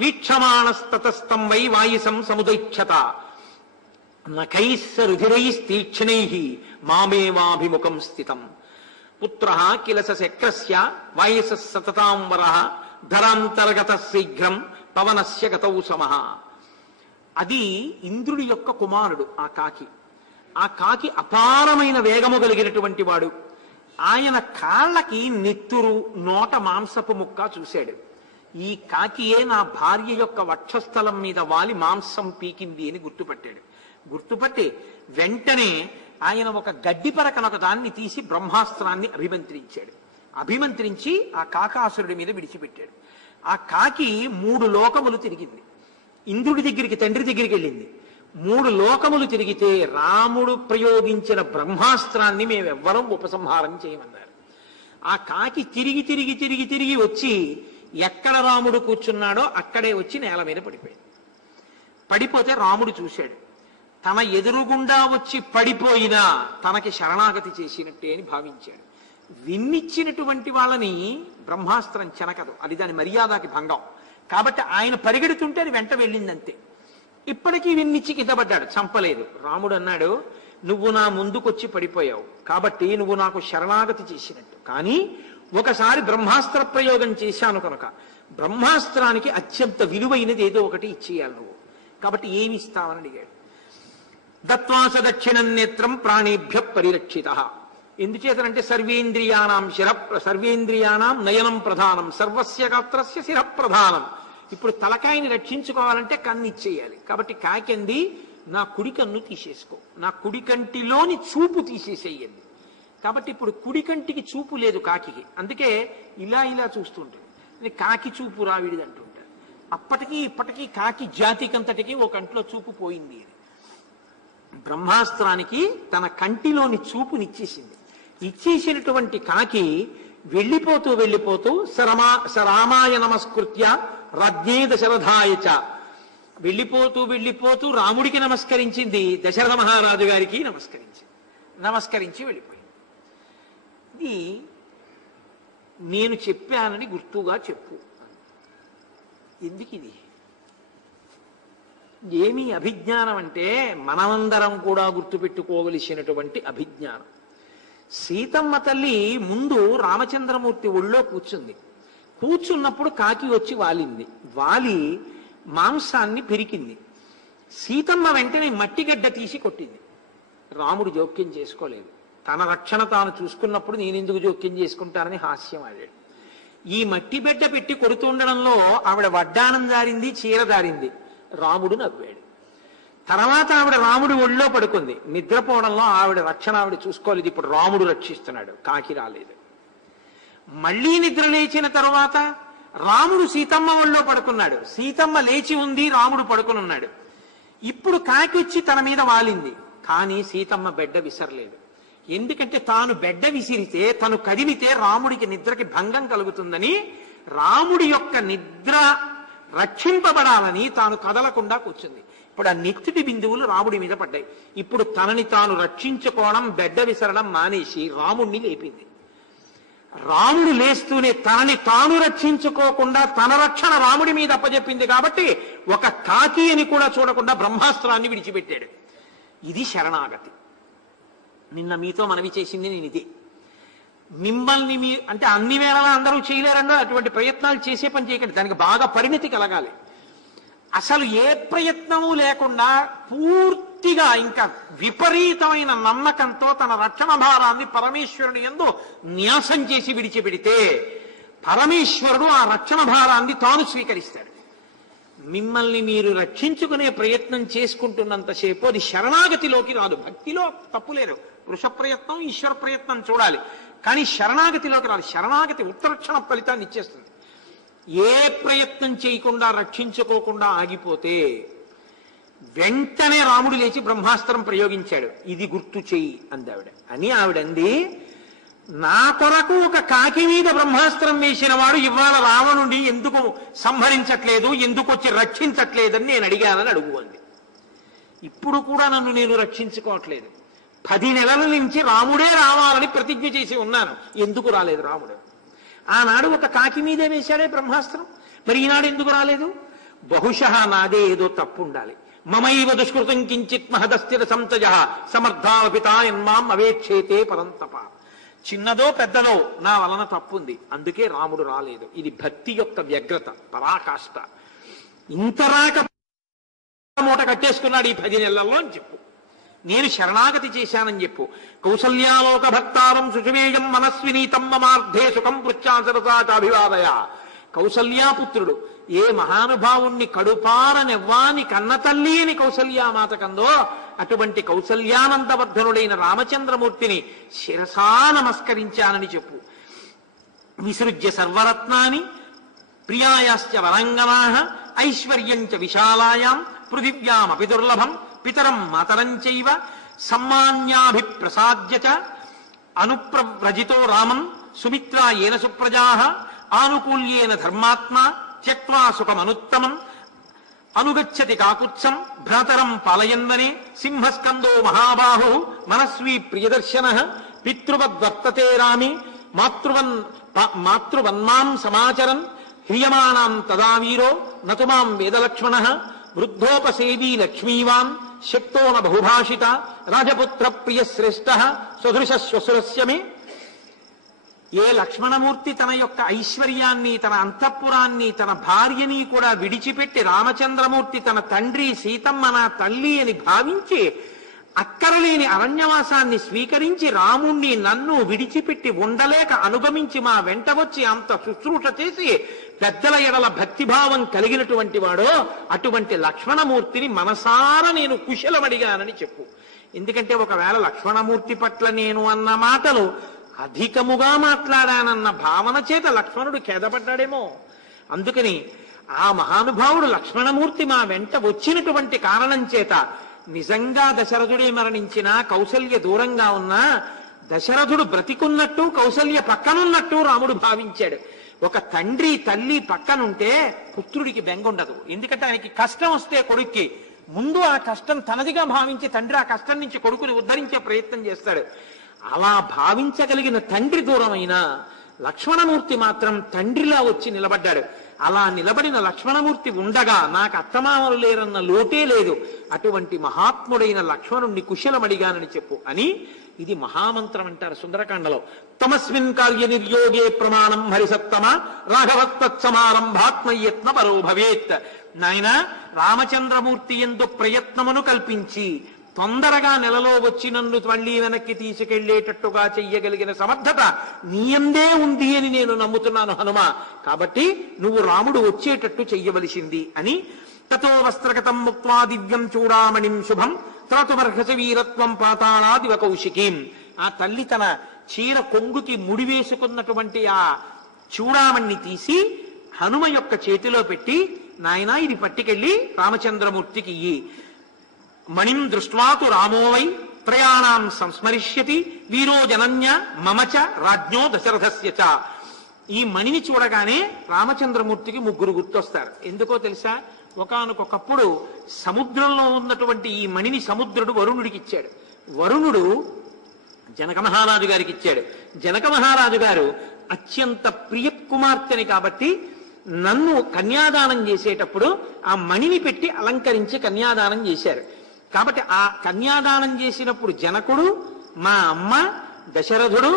వీక్షమాణస్తతస్తం వై వాయుసం సముదైక్షత నఖైస్స రుధిరైస్తీక్ష్ణై మామేవాభిముఖం స్థితం పుత్రః కిలస శక్రస్య వాయస సతతాం వరః ధరాంతర్గత శీఘ్రం పవనస్య గతౌ సమః. అది ఇంద్రుడి యొక్క కుమారుడు ఆ కాకి. ఆ కాకి అపారమైన వేగము కలిగినటువంటి వాడు. ఆయన కాళ్ళకి నెత్తురు, నోట మాంసపు ముక్క చూశాడు. ఈ కాకియే నా భార్య యొక్క వక్షస్థలం మీద వాలి మాంసం పీకింది అని గుర్తుపట్టాడు. గుర్తుపట్టి వెంటనే ఆయన ఒక గడ్డి పరకనొక దాన్ని తీసి బ్రహ్మాస్త్రాన్ని అభిమంత్రించాడు. అభిమంత్రించి ఆ కాకాసురుడి మీద విడిచిపెట్టాడు. ఆ కాకి 3 లోకములు తిరిగింది. ఇంద్రుడి దగ్గరికి, తండ్రి దగ్గరికి వెళ్ళింది. 3 లోకములు తిరిగితే రాముడు ప్రయోగించిన బ్రహ్మాస్త్రాన్ని మేమెవ్వరం ఉపసంహారం చేయమన్నారు. ఆ కాకి తిరిగి తిరిగి తిరిగి తిరిగి వచ్చి ఎక్కడ రాముడు కూర్చున్నాడో అక్కడే వచ్చి నేల మీద పడిపోయింది. పడిపోతే రాముడు చూశాడు. తన ఎదురుగుండా వచ్చి పడిపోయినా తనకి శరణాగతి చేసినట్టే అని భావించాడు. విన్నిచ్చినటువంటి వాళ్ళని బ్రహ్మాస్త్రం చెనకదు, అది దాని మర్యాదకి భంగం. కాబట్టి ఆయన పరిగెడుతుంటే అది వెంట వెళ్ళిందంతే. ఇప్పటికీ విన్నిచ్చి కింద పడ్డాడు, చంపలేదు. రాముడు అన్నాడు, నువ్వు నా ముందుకొచ్చి పడిపోయావు కాబట్టి నువ్వు నాకు శరణాగతి చేసినట్టు. కానీ ఒకసారి బ్రహ్మాస్త్ర ప్రయోగం చేశాను కనుక బ్రహ్మాస్త్రానికి అత్యంత విలువైనది ఏదో ఒకటి ఇచ్చేయాలి నువ్వు. కాబట్టి ఏమి ఇస్తావని అడిగాడు. దత్వాస దక్షిణం నేత్రం ప్రాణేభ్య పరిరక్షిత. ఎందుచేతనంటే సర్వేంద్రియాణం నయనం ప్రధానం సర్వస్య గాత్రస్య శిర ప్రధానం. ఇప్పుడు తలకాయని రక్షించుకోవాలంటే కన్ను ఇచ్చేయాలి. కాబట్టి కాకింది, నా కుడి కన్ను తీసేసుకో, నా కుడి కంటిలోని చూపు తీసేసేయండి. కాబట్టి ఇప్పుడు కుడి కంటికి చూపు లేదు కాకి. అందుకే ఇలా ఇలా చూస్తుంటుంది. కాకి చూపు రావిడిది అంటుంటారు. అప్పటికీ ఇప్పటికీ కాకి జాతికంతటికి ఒక కంటిలో చూపు పోయింది. బ్రహ్మాస్త్రానికి తన కంటిలోని చూపునిచ్చేసింది. ఇచ్చేసినటువంటి కాకి వెళ్ళిపోతూ వెళ్ళిపోతూ సరామాయ నమస్కృత్య రాజ్ఞే దశరథాయ చ వెళ్ళిపోతూ వెళ్ళిపోతూ రాముడికి నమస్కరించింది, దశరథ మహారాజు గారికి నమస్కరించి వెళ్ళిపోయింది. ఇది నేను చెప్పానని గుర్తుగా చెప్పు. ఎందుకు ఇది? ఏమి అభిజ్ఞానం అంటే మనమందరం కూడా గుర్తుపెట్టుకోవలసినటువంటి అభిజ్ఞానం. సీతమ్మ తల్లి ముందు రామచంద్రమూర్తి ఒళ్ళో కూర్చున్నప్పుడు కాకి వచ్చి వాలి మాంసాన్ని పెరికింది. సీతమ్మ వెంటనే మట్టిగడ్డ తీసి కొట్టింది. రాముడు జోక్యం చేసుకోలేదు. తన రక్షణ తాను చూసుకున్నప్పుడు నేనెందుకు జోక్యం చేసుకుంటానని హాస్యం ఆడాడు. ఈ మట్టి బిడ్డ పెట్టి కొడుతుండడంలో ఆవిడ వడ్డానం జారింది, చీర జారింది. రాముడు నవ్వాడు. తర్వాత ఆవిడ రాముడి ఒళ్ళో పడుకుంది. నిద్రపోవడంలో ఆవిడ రక్షణ ఆవిడ చూసుకోలేదు. ఇప్పుడు రాముడు రక్షిస్తున్నాడు, కాకి రాలేదు. మళ్ళీ నిద్ర లేచిన తరువాత రాముడు సీతమ్మ ఒళ్ళో పడుకున్నాడు. సీతమ్మ లేచి ఉంది, రాముడు పడుకుని ఉన్నాడు. ఇప్పుడు కాకి వచ్చి తన మీద వాలింది. కానీ సీతమ్మ బెడ్డ విసరలేదు. ఎందుకంటే తాను బెడ్డ విసిరితే, తను కదిలితే రాముడికి నిద్రకి భంగం కలుగుతుందని, రాముడి యొక్క నిద్ర రక్షింపబడాలని తాను కదలకుండా కూర్చుంది. ఇప్పుడు ఆ నెత్తిటి బిందువులు రాముడి మీద పడ్డాయి. ఇప్పుడు తనని తాను రక్షించుకోవడం, బెడ్డ విసరడం మానేసి రాముడిని లేపింది. రాముడు లేస్తూనే తనని తాను రక్షించుకోకుండా తన రక్షణ రాముడి మీద అప్పచెప్పింది. కాబట్టి ఒక కాకి అని కూడా చూడకుండా బ్రహ్మాస్త్రాన్ని విడిచిపెట్టాడు. ఇది శరణాగతి. నిన్న మీతో మనవి చేసింది నేను ఇదే. మిమ్మల్ని అంటే అన్ని వేళలా అందరూ చేయలేరన్నా అటువంటి ప్రయత్నాలు చేసే పని చేయకండి. దానికి బాగా పరిణతి కలగాలి. అసలు ఏ ప్రయత్నము లేకుండా పూర్తిగా ఇంకా విపరీతమైన నమ్మకంతో తన రక్షణ భారాన్ని పరమేశ్వరుని యందు న్యాసం చేసి విడిచిపెడితే పరమేశ్వరుడు ఆ రక్షణ భారాన్ని తాను స్వీకరిస్తాడు. మిమ్మల్ని మీరు రక్షించుకునే ప్రయత్నం చేసుకుంటున్నంతసేపు అది శరణాగతిలోకి రాదు. భక్తిలో తప్పులేరు. వృష ప్రయత్నం, ఈశ్వర ప్రయత్నం చూడాలి, కానీ శరణాగతిలోకి రాదు. శరణాగతి ఉత్తరక్షణ ఫలితాన్ని ఇచ్చేస్తుంది. ఏ ప్రయత్నం చేయకుండా రక్షించుకోకుండా ఆగిపోతే వెంటనే రాముడు లేచి బ్రహ్మాస్త్రం ప్రయోగించాడు. ఇది గుర్తు చెయ్యి అందావిడ. అని ఆవిడంది, నా కొరకు ఒక కాకి మీద బ్రహ్మాస్త్రం వేసిన వాడు ఇవాళ రావణుడి ఎందుకు సంహరించట్లేదు, ఎందుకు వచ్చి రక్షించట్లేదని నేను అడిగానని అడుగు అంది. ఇప్పుడు కూడా నన్ను నేను రక్షించుకోవట్లేదు. 10 నెలల నుంచి రాముడే రావాలని ప్రతిజ్ఞ చేసి ఉన్నాను. ఎందుకు రాలేదు రాముడు? ఆనాడు ఒక కాకి మీదే వేశాడే బ్రహ్మాస్త్రం, మరి ఈనాడు ఎందుకు రాలేదు? బహుశः నాదే ఏదో తప్పు ఉండాలి. మమైవ దుష్కృతం కించిత్ మహదస్థిర సంతజ సమర్థాపితాయన్మాం అవేక్షేతే పరంతప. చిన్నదో పెద్దదో నా వలన తప్పుంది, అందుకే రాముడు రాలేదు. ఇది భక్తి యొక్క వ్యగ్రత, పరాకాష్ట. ఇంత రాక మూట కట్టేసుకున్నాడు ఈ 10 నెలల్లో అని చెప్పు. నేను శరణాగతి చేశానని చెప్పు. కౌసల్యాలోక భక్తారం సుషువేయం మనస్వినీతం మమార్థే సుఖం పృచ్ఛాసరసాభివాదయ. కౌసల్యాపుత్రుడు ఏ మహానుభావుణ్ణి కడుపారనెవ్వాని కన్నతల్లి అని కౌసల్యామాత కందో, అటువంటి కౌసల్యానందవర్ధనుడైన రామచంద్రమూర్తిని శిరసా నమస్కరించానని చెప్పు. విసృజ్య సర్వరత్నాని ప్రియాయాశ్చ వరంగనాః ఐశ్వర్యంచ విశాలాయాం పృథివ్యామపి దుర్లభం పితరం మాతరంచైవ సమ్మాన్యాభిప్రసాద్య చ అనుప్రవ్రజితో రామం సుమిత్రా ఏన సుప్రజాః ఆనుకూల్యేన ధర్మాత్మా త్యక్వా సుఖమనుత్తమం అనుగచ్చతి కాకుత్సం భ్రాతరం పాలయన్వనే సింహస్కందో మహాబాహు మనస్వీ ప్రియదర్శనః పితృవద్వర్తతే రామి మాతృవన్మాం సమాచరన్ హ్రియమాణాం తదా వీరో నతుమాం వేదలక్ష్మణః వృద్ధోపసేవీ లక్ష్మీవాన్ శక్తో న బహుభాషిత రాజపుత్ర ప్రియశ్రేష్ఠః స్వధృశ్వసురస్య మే. ఏ లక్ష్మణమూర్తి తన యొక్క ఐశ్వర్యాన్ని, తన అంతఃపురాన్ని, తన భార్యని కూడా విడిచిపెట్టి రామచంద్రమూర్తి తన తండ్రి సీతమ్మ నా తల్లి అని భావించి అక్కరలేని అరణ్యవాసాన్ని స్వీకరించి రాముణ్ణి నన్ను విడిచిపెట్టి ఉండలేక అనుగమించి మా వెంట వచ్చి అంత శుశ్రూష చేసి పెద్దల ఎడల భక్తిభావం కలిగినటువంటి వాడో అటువంటి లక్ష్మణమూర్తిని మనసారా నేను కుశలమడిగానని చెప్పు. ఎందుకంటే ఒకవేళ లక్ష్మణమూర్తి పట్ల నేను అన్న మాటలు అధికముగా మాట్లాడానన్న భావన చేత లక్ష్మణుడు ఖేదపడ్డాడేమో. అందుకని ఆ మహానుభావుడు లక్ష్మణమూర్తి మా వెంట వచ్చినటువంటి కారణం చేత నిజంగా దశరథుడే మరణించినా, కౌసల్య దూరంగా ఉన్నా దశరథుడు బ్రతికున్నట్టు కౌసల్య పక్కనున్నట్టు రాముడు భావించాడు. ఒక తండ్రి తల్లి పక్కనుంటే పుత్రుడికి బెంగ ఉండదు. ఎందుకంటే ఆయనకి కష్టం వస్తే కొడుక్కి ముందు ఆ కష్టం తనదిగా భావించి తండ్రి ఆ కష్టం నుంచి కొడుకుని ఉద్ధరించే ప్రయత్నం చేస్తాడు. అలా భావించగలిగిన తండ్రి దూరమైన లక్ష్మణమూర్తి మాత్రం తండ్రిలా వచ్చి నిలబడ్డాడు. అలా నిలబడిన లక్ష్మణమూర్తి ఉండగా నాకు అత్తమామలు లేరన్న లోటే లేదు. అటువంటి మహాత్ముడైన లక్ష్మణుణ్ణి కుశలమడిగానని చెప్పు అని ఇది మహామంత్రం అంటారు సుందరకాండలో. తమస్మిన్ కార్య నిర్యోగే ప్రమాణం హరిసత్తమ రాఘవత్తత్సమారంభాత్మయత్న పరో భవేత్. నాయన రామచంద్రమూర్తి యందు ప్రయత్నమును కల్పించి తొందరగా నెలలో వచ్చి నన్ను మళ్ళీ వెనక్కి తీసుకెళ్లేటట్టుగా చెయ్యగలిగిన సమర్థత నీయందే ఉంది అని నేను నమ్ముతున్నాను హనుమ. కాబట్టి నువ్వు రాముడు వచ్చేటట్టు చెయ్యవలసింది అని తతో వస్త్రగతం ముక్త్వా దివ్యం చూడామణిం శుభం త్రాతుమర్హస వీరత్వం పాతాళాదివ కౌశికీం. ఆ తల్లి తన చీర కొంగుకి ముడివేసుకున్నటువంటి ఆ చూడామణ్ణి తీసి హనుమ యొక్క చేతిలో పెట్టి, నాయనా ఇది పట్టుకెళ్ళి రామచంద్రమూర్తికి ఇయ్యి. మణిం దృష్ట్వాతు రామోవై ప్రయాణాం సంస్మరిష్యతి వీరో జనన్య మమచ రాజ్ఞో దశరథస్య చ. ఈ మణిని చూడగానే రామచంద్రమూర్తికి ముగ్గురు గుర్తొస్తారు. ఎందుకో తెలుసా? ఒకానొకప్పుడు సముద్రంలో ఉన్నటువంటి ఈ మణిని సముద్రుడు వరుణుడికి ఇచ్చాడు. వరుణుడు జనక మహారాజు గారికి ఇచ్చాడు. జనక మహారాజు గారు అత్యంత ప్రియ కుమార్తెని కాబట్టి నన్ను కన్యాదానం చేసేటప్పుడు ఆ మణిని పెట్టి అలంకరించి కన్యాదానం చేశారు. కాబట్టి ఆ కన్యాదానం చేసినప్పుడు జనకుడు, మా అమ్మ, దశరథుడు,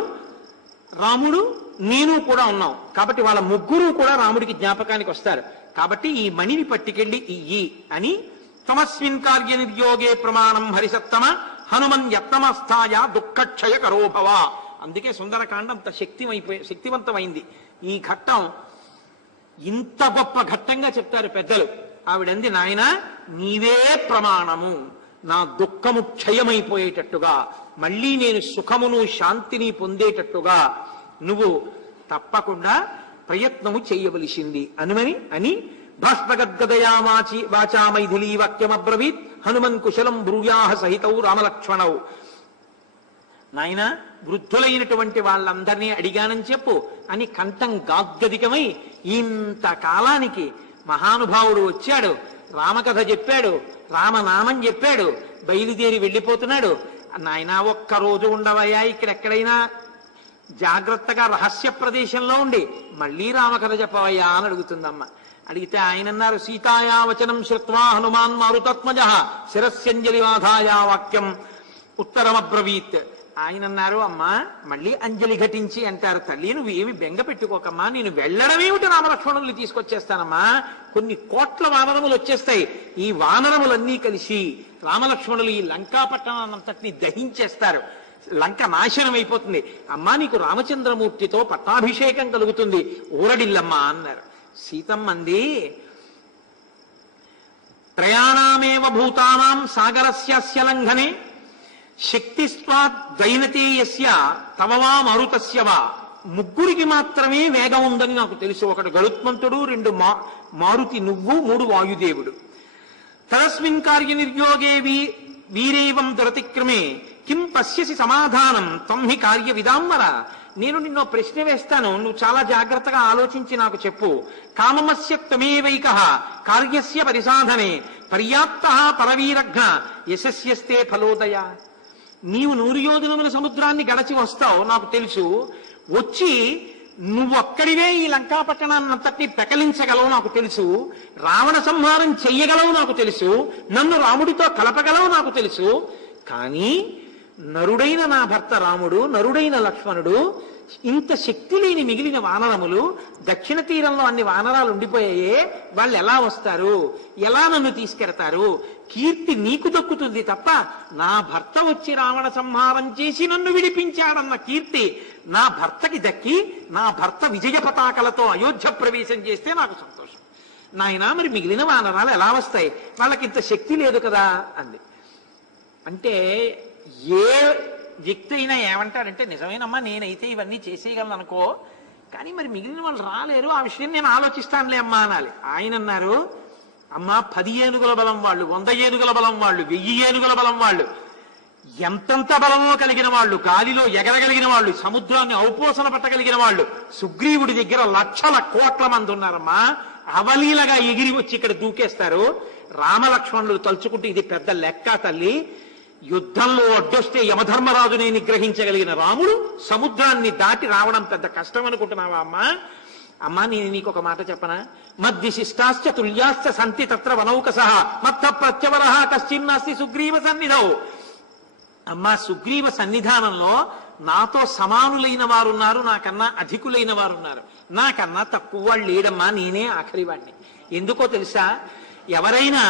రాముడు, నేను కూడా ఉన్నాం. కాబట్టి వాళ్ళ ముగ్గురు కూడా రాముడికి జ్ఞాపకానికి వస్తారు. కాబట్టి ఈ మణిని పట్టుకెళ్ళి ఇయ్యి అని తమస్మిన్ కార్య నిర్యోగే ప్రమాణం హరిసత్తమ హనుమన్ యత్నమస్థాయ దుఃఖక్షయ కరోభవ. అందుకే సుందరకాండం అంత శక్తివంతమైంది. ఈ ఘట్టం ఇంత గొప్ప ఘట్టంగా చెప్తారు పెద్దలు. ఆవిడంది, నాయన నీవే ప్రమాణము, నా దుఃఖము క్షయమైపోయేటట్టుగా మళ్ళీ నేను సుఖమును శాంతిని పొందేటట్టుగా నువ్వు తప్పకుండా ప్రయత్నము చేయవలసింది అని భాష్పగద్గదయా వాచా మైథిలీ వాక్యమబ్రవీత్ హనుమన్ కుశలం బ్రూయాహ సహితౌ రామలక్ష్మణౌ. నాయన వృద్ధులైనటువంటి వాళ్ళందరినీ అడిగానని చెప్పు అని కంఠం గాగ్గదికమై ఇంతకాలానికి మహానుభావుడు వచ్చాడు, రామకథ చెప్పాడు, రామనామం చెప్పాడు, బయలుదేరి వెళ్ళిపోతున్నాడు. నాయన ఒక్కరోజు ఉండవయ్యా, ఇక్కడెక్కడైనా జాగ్రత్తగా రహస్య ప్రదేశంలో ఉండి మళ్ళీ రామకథ చెప్పవయ్యా అని అడుగుతుందమ్మ. అడిగితే ఆయన అన్నారు, సీతాయా వచనం శ్రుత్వా హనుమాన్ మారుతాత్మజ శిరస్యంజలి వాధాయా వాక్యం ఉత్తరమబ్రవీత్. ఆయన అన్నారు, అమ్మా మళ్ళీ అంజలి ఘటించి అంటారు. తల్లి నువ్వు ఏమి బెంగ పెట్టుకోకమ్మా, నేను వెళ్ళడమేమిటి రామలక్ష్మణుల్ని తీసుకొచ్చేస్తానమ్మా. కొన్ని కోట్ల వానరములు వచ్చేస్తాయి. ఈ వానరములన్నీ కలిసి రామలక్ష్మణులు ఈ లంకాపట్టణాన్నంతటిని దహించేస్తారు. లంక నాశనం అయిపోతుంది. అమ్మా నీకు రామచంద్రమూర్తితో పట్టాభిషేకం కలుగుతుంది, ఊరడిల్లమ్మా అన్నారు. సీతమ్మంది, త్రయాణామేవ భూతానాం సాగరస్య లంఘనే శక్తిస్వాద్ దైనతేయస్య తవవా మారుతస్యవా. ముగ్గురికి మాత్రమే వేగం ఉందని నాకు తెలుసు. ఒకడు గరుత్మంతుడు, రెండు మారుతి నువ్వు, మూడు వాయుదేవుడు. తరస్మిన్ కార్య నిర్యోగే వీరేవం దురతిక్రమే కిం పశ్యసి సమాధానం త్వం హి కార్య విదాంబర. నేను నిన్నో ప్రశ్న వేస్తాను, నువ్వు చాలా జాగ్రత్తగా ఆలోచించి నాకు చెప్పు. కామమస్య త్వమేవైకః కార్యస్య పరిసాధనే పర్యాప్తః పరవీరఘ్న యశస్యస్తే ఫలోదయ. నీవు 100 యోజనముల సముద్రాన్ని గడచి వస్తావు నాకు తెలుసు. వచ్చి నువ్వొక్కడివే ఈ లంకాపట్టణాన్నంతటినీ పెకలించగలవు నాకు తెలుసు. రావణ సంహారం చెయ్యగలవు నాకు తెలుసు. నన్ను రాముడితో కలపగలవు నాకు తెలుసు. కానీ నరుడైన నా భర్త రాముడు, నరుడైన లక్ష్మణుడు, ఇంత శక్తి లేని మిగిలిన వానరములు, దక్షిణ తీరంలో అన్ని వానరాలు ఉండిపోయాయే, వాళ్ళు ఎలా వస్తారు, ఎలా నన్ను తీసుకెడతారు? కీర్తి నీకు దక్కుతుంది తప్ప నా భర్త వచ్చి రావణ సంహారం చేసి నన్ను విడిపించాడన్న కీర్తి నా భర్తకి దక్కి నా భర్త విజయ పతాకలతో అయోధ్య ప్రవేశం చేస్తే నాకు సంతోషం. నాయనా మరి మిగిలిన వానరాలు ఎలా వస్తాయి, వాళ్ళకి ఇంత శక్తి లేదు కదా అంది. అంటే ఏ వ్యక్తి అయినా ఏమంటాడంటే, నిజమేనమ్మా నేనైతే ఇవన్నీ చేసేయగలను అనుకో, కానీ మరి మిగిలిన వాళ్ళు రాలేరు, ఆ విషయం నేను ఆలోచిస్తానులే అమ్మా అనాలి. ఆయన అన్నారు, అమ్మా 10 ఏనుగుల బలం వాళ్ళు, 100 ఏనుగుల బలం వాళ్ళు, 1000 ఏనుగుల బలం వాళ్ళు ఎంతంత బలమో కలిగిన వాళ్ళు, గాలిలో ఎగరగలిగిన వాళ్ళు, సముద్రాన్ని ఔపోసన పట్టగలిగిన వాళ్ళు సుగ్రీవుడి దగ్గర లక్షల కోట్ల మంది ఉన్నారమ్మా. అవలీలగా ఎగిరి వచ్చి ఇక్కడ దూకేస్తారు. రామలక్ష్మణులు తలుచుకుంటే ఇది పెద్ద లెక్క తల్లి. యుద్ధంలో అడ్డొస్తే యమధర్మరాజుని నిగ్రహించగలిగిన రాముడు సముద్రాన్ని దాటి రావడం పెద్ద కష్టం అనుకుంటున్నావా అమ్మా? అమ్మా, నేను నీకు ఒక మాట చెప్పనా? మద్విశిష్టాశ్చ తుల్యాశ్చ సంతి తత్ర వనౌకసః మత్త ప్రత్యవరః కశ్చిన్నాస్తి సుగ్రీవ సన్నిధౌ. అమ్మా, సుగ్రీవ సన్నిధానంలో నాతో సమానులైన వారున్నారు, నాకన్నా అధికులైన వారున్నారు, నాకన్నా తక్కువ వాళ్ళు లేడమ్మా. నేనే ఆఖరి వాడిని. ఎందుకో తెలుసా? ఎవరైనా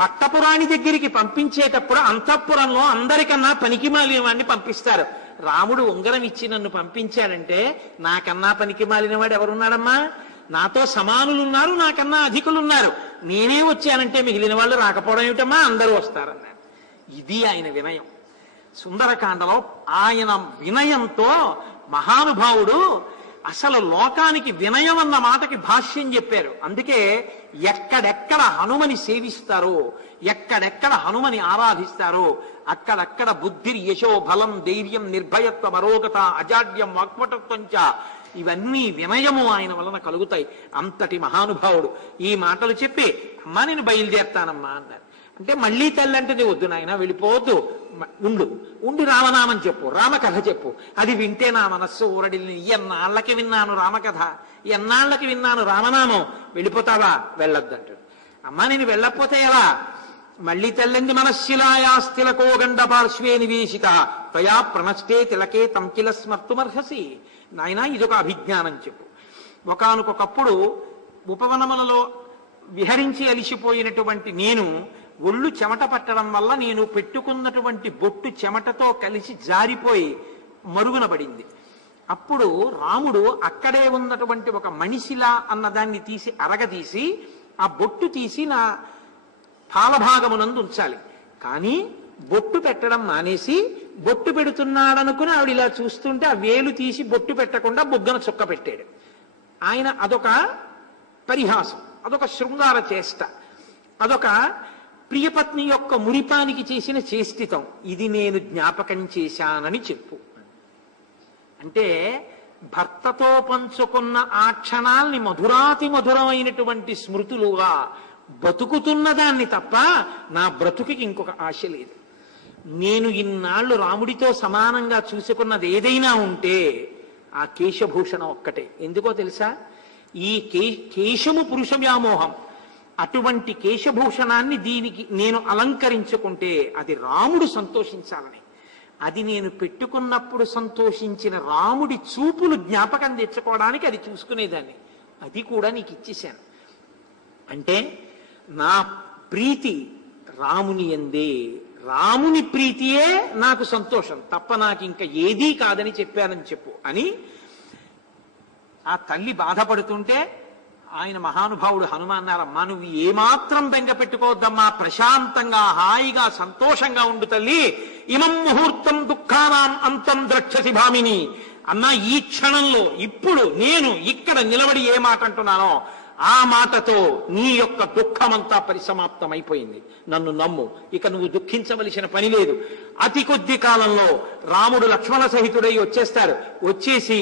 పట్టపురాణి దగ్గరికి పంపించేటప్పుడు అంతఃపురంలో అందరికన్నా పనికిమాలిన వాడిని పంపిస్తారు. రాముడు ఉంగరం ఇచ్చి నన్ను పంపించాడంటే నాకన్నా పనికిమాలిన వాడు ఎవరున్నాడమ్మా? నాతో సమానులున్నారు, నాకన్నా అధికులున్నారు. నేనే వచ్చానంటే మిగిలిన వాళ్ళు రాకపోవడం ఏమిటమ్మా? అందరూ వస్తారన్నారు. ఇది ఆయన వినయం. సుందరకాండలో ఆయన వినయంతో మహానుభావుడు అసలు లోకానికి వినయం అన్న మాటకి భాష్యం చెప్పారు. అందుకే ఎక్కడెక్కడ హనుమని సేవిస్తారో, ఎక్కడెక్కడ హనుమని ఆరాధిస్తారో అక్కడక్కడ బుద్ధి, యశో, బలం, ధైర్యం, నిర్భయత్వ, మరోగత, అజాడ్యం, వాక్పటత్వంచ ఇవన్నీ వినయము ఆయన వలన కలుగుతాయి. అంతటి మహానుభావుడు ఈ మాటలు చెప్పి అమ్మా నేను బయలుదేరుతానమ్మా అన్నారు. అంటే మళ్ళీ తల్లంటే వద్దు నాయన, వెళ్ళిపోవద్దు, ఉండి రామనామని చెప్పు, రామకథ చెప్పు. అది వింటే నా మనస్సు ఊరడిల్ని. ఎన్నాళ్ళకి విన్నాను రామకథ, ఎన్నాళ్ళకి విన్నాను రామనామం. వెళ్ళిపోతావా? వెళ్ళొద్దంటాడు. అమ్మా నేను వెళ్ళకపోతే ఎలా? మళ్ళీ తెల్లంది మనశ్శిలాయాస్తిలకో గండ పార్శ్వే నివేశిత త్వయా ప్రణష్టే తిలకే తంకిల స్మర్తుమర్హసి. నాయన ఇదొక అభిజ్ఞానం చెప్పు. ఒకానొకప్పుడు ఉపవనములలో విహరించి అలిసిపోయినటువంటి నేను ఒళ్ళు చెమట పట్టడం వల్ల నేను పెట్టుకున్నటువంటి బొట్టు చెమటతో కలిసి జారిపోయి మరుగున పడింది. అప్పుడు రాముడు అక్కడే ఉన్నటువంటి ఒక మణిశిల అన్నదాన్ని తీసి అరగదీసి ఆ బొట్టు తీసి నా పాలభాగమునందు ఉంచాలి. కానీ బొట్టు పెట్టడం మానేసి బొట్టు పెడుతున్నాడనుకుని ఆవిడ ఇలా చూస్తుంటే ఆ వేలు తీసి బొట్టు పెట్టకుండా బుగ్గన చుక్క పెట్టాడు. ఆయన అదొక పరిహాసం, అదొక శృంగార చేష్ట, అదొక ప్రియపత్ని యొక్క మురిపానికి చేసిన చేష్టితం. ఇది నేను జ్ఞాపకం చేశానని చెప్పు. అంటే భర్తతో పంచుకున్న ఆ క్షణాల్ని మధురాతి మధురమైనటువంటి స్మృతులుగా బతుకుతున్న దాన్ని తప్ప నా బ్రతుకుకి ఇంకొక ఆశ లేదు. నేను ఇన్నాళ్ళు రాముడితో సమానంగా చూసుకున్నది ఏదైనా ఉంటే ఆ కేశభూషణం ఒక్కటే. ఎందుకో తెలుసా? ఈ కేశము పురుష వ్యామోహం. అటువంటి కేశభూషణాన్ని దీనికి నేను అలంకరించుకుంటే అది రాముడు సంతోషించాలని, అది నేను పెట్టుకున్నప్పుడు సంతోషించిన రాముడి చూపులు జ్ఞాపకం తెచ్చుకోవడానికి అది చూసుకునేదాన్ని. అది కూడా నీకు ఇచ్చేశాను. అంటే నా ప్రీతి రాముని యందే, రాముని ప్రీతియే నాకు సంతోషం తప్ప నాకు ఇంకా ఏదీ కాదని చెప్పానని చెప్పు అని ఆ తల్లి బాధపడుతుంటే ఆయన మహానుభావుడు హనుమ అన్నారమ్మా నువ్వు ఏమాత్రం బెంగ పెట్టుకోవద్దమ్మా, ప్రశాంతంగా హాయిగా సంతోషంగా ఉండు తల్లి. ఇమం ముహూర్తం దుఃఖానాం అంతం ద్రక్షసి భామిని అన్నా, ఈ క్షణంలో ఇప్పుడు నేను ఇక్కడ నిలబడి ఏ మాట అంటున్నానో ఆ మాటతో నీ యొక్క దుఃఖమంతా పరిసమాప్తమైపోయింది. నన్ను నమ్ము, ఇక నువ్వు దుఃఖించవలసిన పని లేదు. అతి కొద్ది కాలంలో రాముడు లక్ష్మణ సహితుడై వచ్చేస్తారు. వచ్చేసి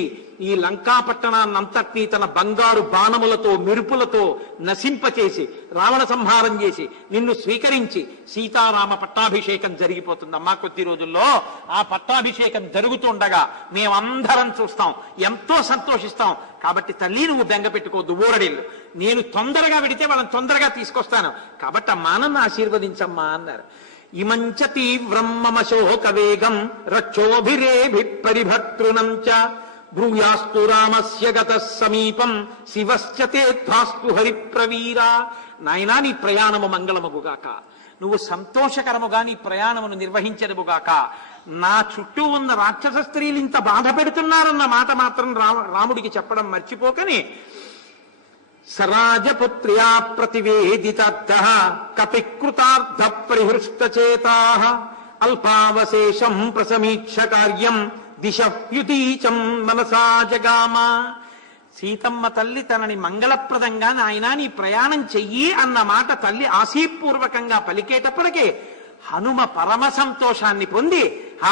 ఈ లంకాపట్టణాన్నంతటినీ తన బంగారు బాణములతో మెరుపులతో నశింపచేసి రావణ సంహారం చేసి నిన్ను స్వీకరించి సీతారామ పట్టాభిషేకం జరిగిపోతుందమ్మా. కొద్ది రోజుల్లో ఆ పట్టాభిషేకం జరుగుతుండగా మేమందరం చూస్తాం, ఎంతో సంతోషిస్తాం. కాబట్టి తల్లి నువ్వు బెంగ పెట్టుకోవద్దు, ఊరడిల్లు. నేను తొందరగా వెడితే వాళ్ళని తొందరగా తీసుకొస్తాను. కాబట్టి ఆ మానను ఆశీర్వదించమ్మా అన్నారు. ఇమంచ తీవ్రం మమ శోక వేగం రక్షోభిరేభి పరిభర్తృనం చ బ్రూయాస్తు రామస్య గతః సమీపం శివశ్చ తేత్వాస్తు హరిప్రవీరా. నాయనా నీ ప్రయాణము మంగళమగుగాక, నువ్వు సంతోషకరముగా నీ ప్రయాణమును నిర్వహించదుగాక. నా చుట్టూ ఉన్న రాక్షస స్త్రీలు ఇంత బాధ పెడుతున్నారన్న మాట మాత్రం రాముడికి చెప్పడం మర్చిపోకని సరాజపుత్ర్యా ప్రతివేదితార్థః కపికృతార్థ పరిహృష్టచేతాః అల్పావశేషం ప్రసమీక్ష కార్యం దిశప్యుతీచం మనసా జగామ. సీతమ్మ తల్లి తనని మంగళప్రదంగా నాయనా నీ ప్రయాణం చెయ్యి అన్న మాట తల్లి ఆశీపూర్వకంగా పలికేటప్పటికే హనుమ పరమ సంతోషాన్ని పొంది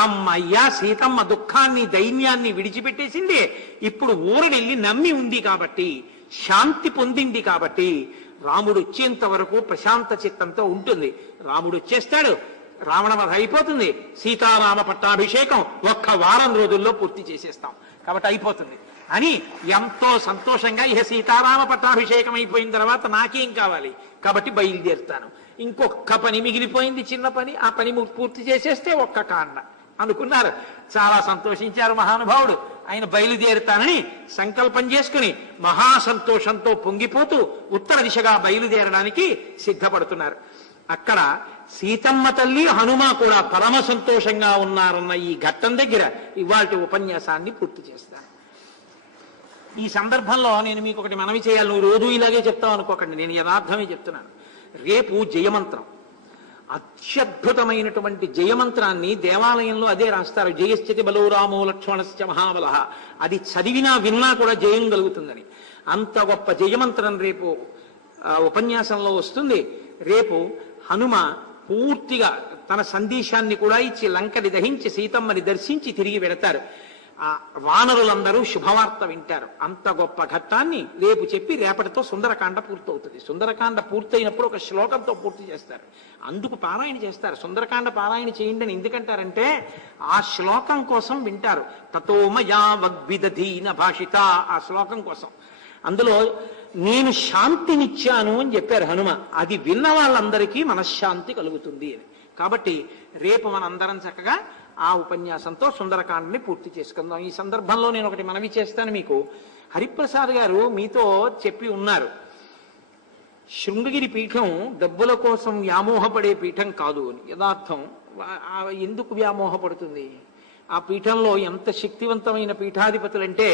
అమ్మయ్యా సీతమ్మ దుఃఖాన్ని దైన్యాన్ని విడిచిపెట్టేసింది, ఇప్పుడు ఊరడెళ్ళి నమ్మి ఉంది కాబట్టి, శాంతి పొందింది కాబట్టి రాముడు వచ్చేంత వరకు ప్రశాంత చిత్తంతో ఉంటుంది. రాముడు వచ్చేస్తాడు, రావణ వధ అయిపోతుంది, సీతారామ పట్టాభిషేకం ఒక్క వారం రోజుల్లో పూర్తి చేసేస్తాం కాబట్టి అయిపోతుంది అని ఎంతో సంతోషంగా, ఇక సీతారామ పట్టాభిషేకం అయిపోయిన తర్వాత నాకేం కావాలి కాబట్టి బయలుదేరుతాను, ఇంకొక్క పని మిగిలిపోయింది చిన్న పని, ఆ పని పూర్తి చేసేస్తే ఒక్క కాండ అనుకున్నారు. చాలా సంతోషించారు మహానుభావుడు. ఆయన బయలుదేరుతానని సంకల్పం చేసుకుని మహాసంతోషంతో పొంగిపోతూ ఉత్తర దిశగా బయలుదేరడానికి సిద్ధపడుతున్నారు. అక్కడ సీతమ్మ తల్లి హనుమ కూడా పరమ సంతోషంగా ఉన్నారన్న ఈ ఘట్టం దగ్గర ఇవాల్టి ఉపన్యాసాన్ని పూర్తి చేస్తాను. ఈ సందర్భంలో నేను మీకు ఒకటి మనవి చేయాలి, నువ్వు రోజు ఇలాగే చెప్తావు అనుకోకండి, నేను యథార్థమే చెప్తున్నాను. రేపు జయమంత్రం, అత్యద్భుతమైనటువంటి జయమంత్రాన్ని దేవాలయంలో అదే రాస్తారు, జయశ్చతి బలో రామో లక్ష్మణశ్చ మహాబల. అది చదివినా విన్నా కూడా జయం కలుగుతుందని. అంత గొప్ప జయమంత్రం రేపు ఉపన్యాసంలో వస్తుంది. రేపు హనుమ పూర్తిగా తన సందేశాన్ని కూడా ఇచ్చి లంకని దహించి సీతమ్మని దర్శించి తిరిగి వెడతారు. ఆ వానరులందరూ శుభవార్త వింటారు. అంత గొప్ప ఘట్టాన్ని రేపు చెప్పి రేపటితో సుందరకాండ పూర్తవుతుంది. సుందరకాండ పూర్తయినప్పుడు ఒక శ్లోకంతో పూర్తి చేస్తారు, అందుకు పారాయణ చేస్తారు. సుందరకాండ పారాయణ చేయండి అని ఎందుకంటారంటే ఆ శ్లోకం కోసం వింటారు. తతో మయా వగ్విదధీన భాషిత, ఆ శ్లోకం కోసం. అందులో నేను శాంతినిచ్చాను అని చెప్పారు హనుమ, అది విన్న వాళ్ళందరికీ మనశ్శాంతి కలుగుతుంది అని. కాబట్టి రేపు మనందరం చక్కగా ఆ ఉపన్యాసంతో సుందరకాండని పూర్తి చేసుకుందాం. ఈ సందర్భంలో నేను ఒకటి మనవి చేస్తాను మీకు. హరిప్రసాద్ గారు మీతో చెప్పి ఉన్నారు, శృంగగిరి పీఠం డబ్బుల కోసం వ్యామోహపడే పీఠం కాదు అని. యథార్థం ఎందుకు వ్యామోహపడుతుంది? ఆ పీఠంలో ఎంత శక్తివంతమైన పీఠాధిపతులు అంటే,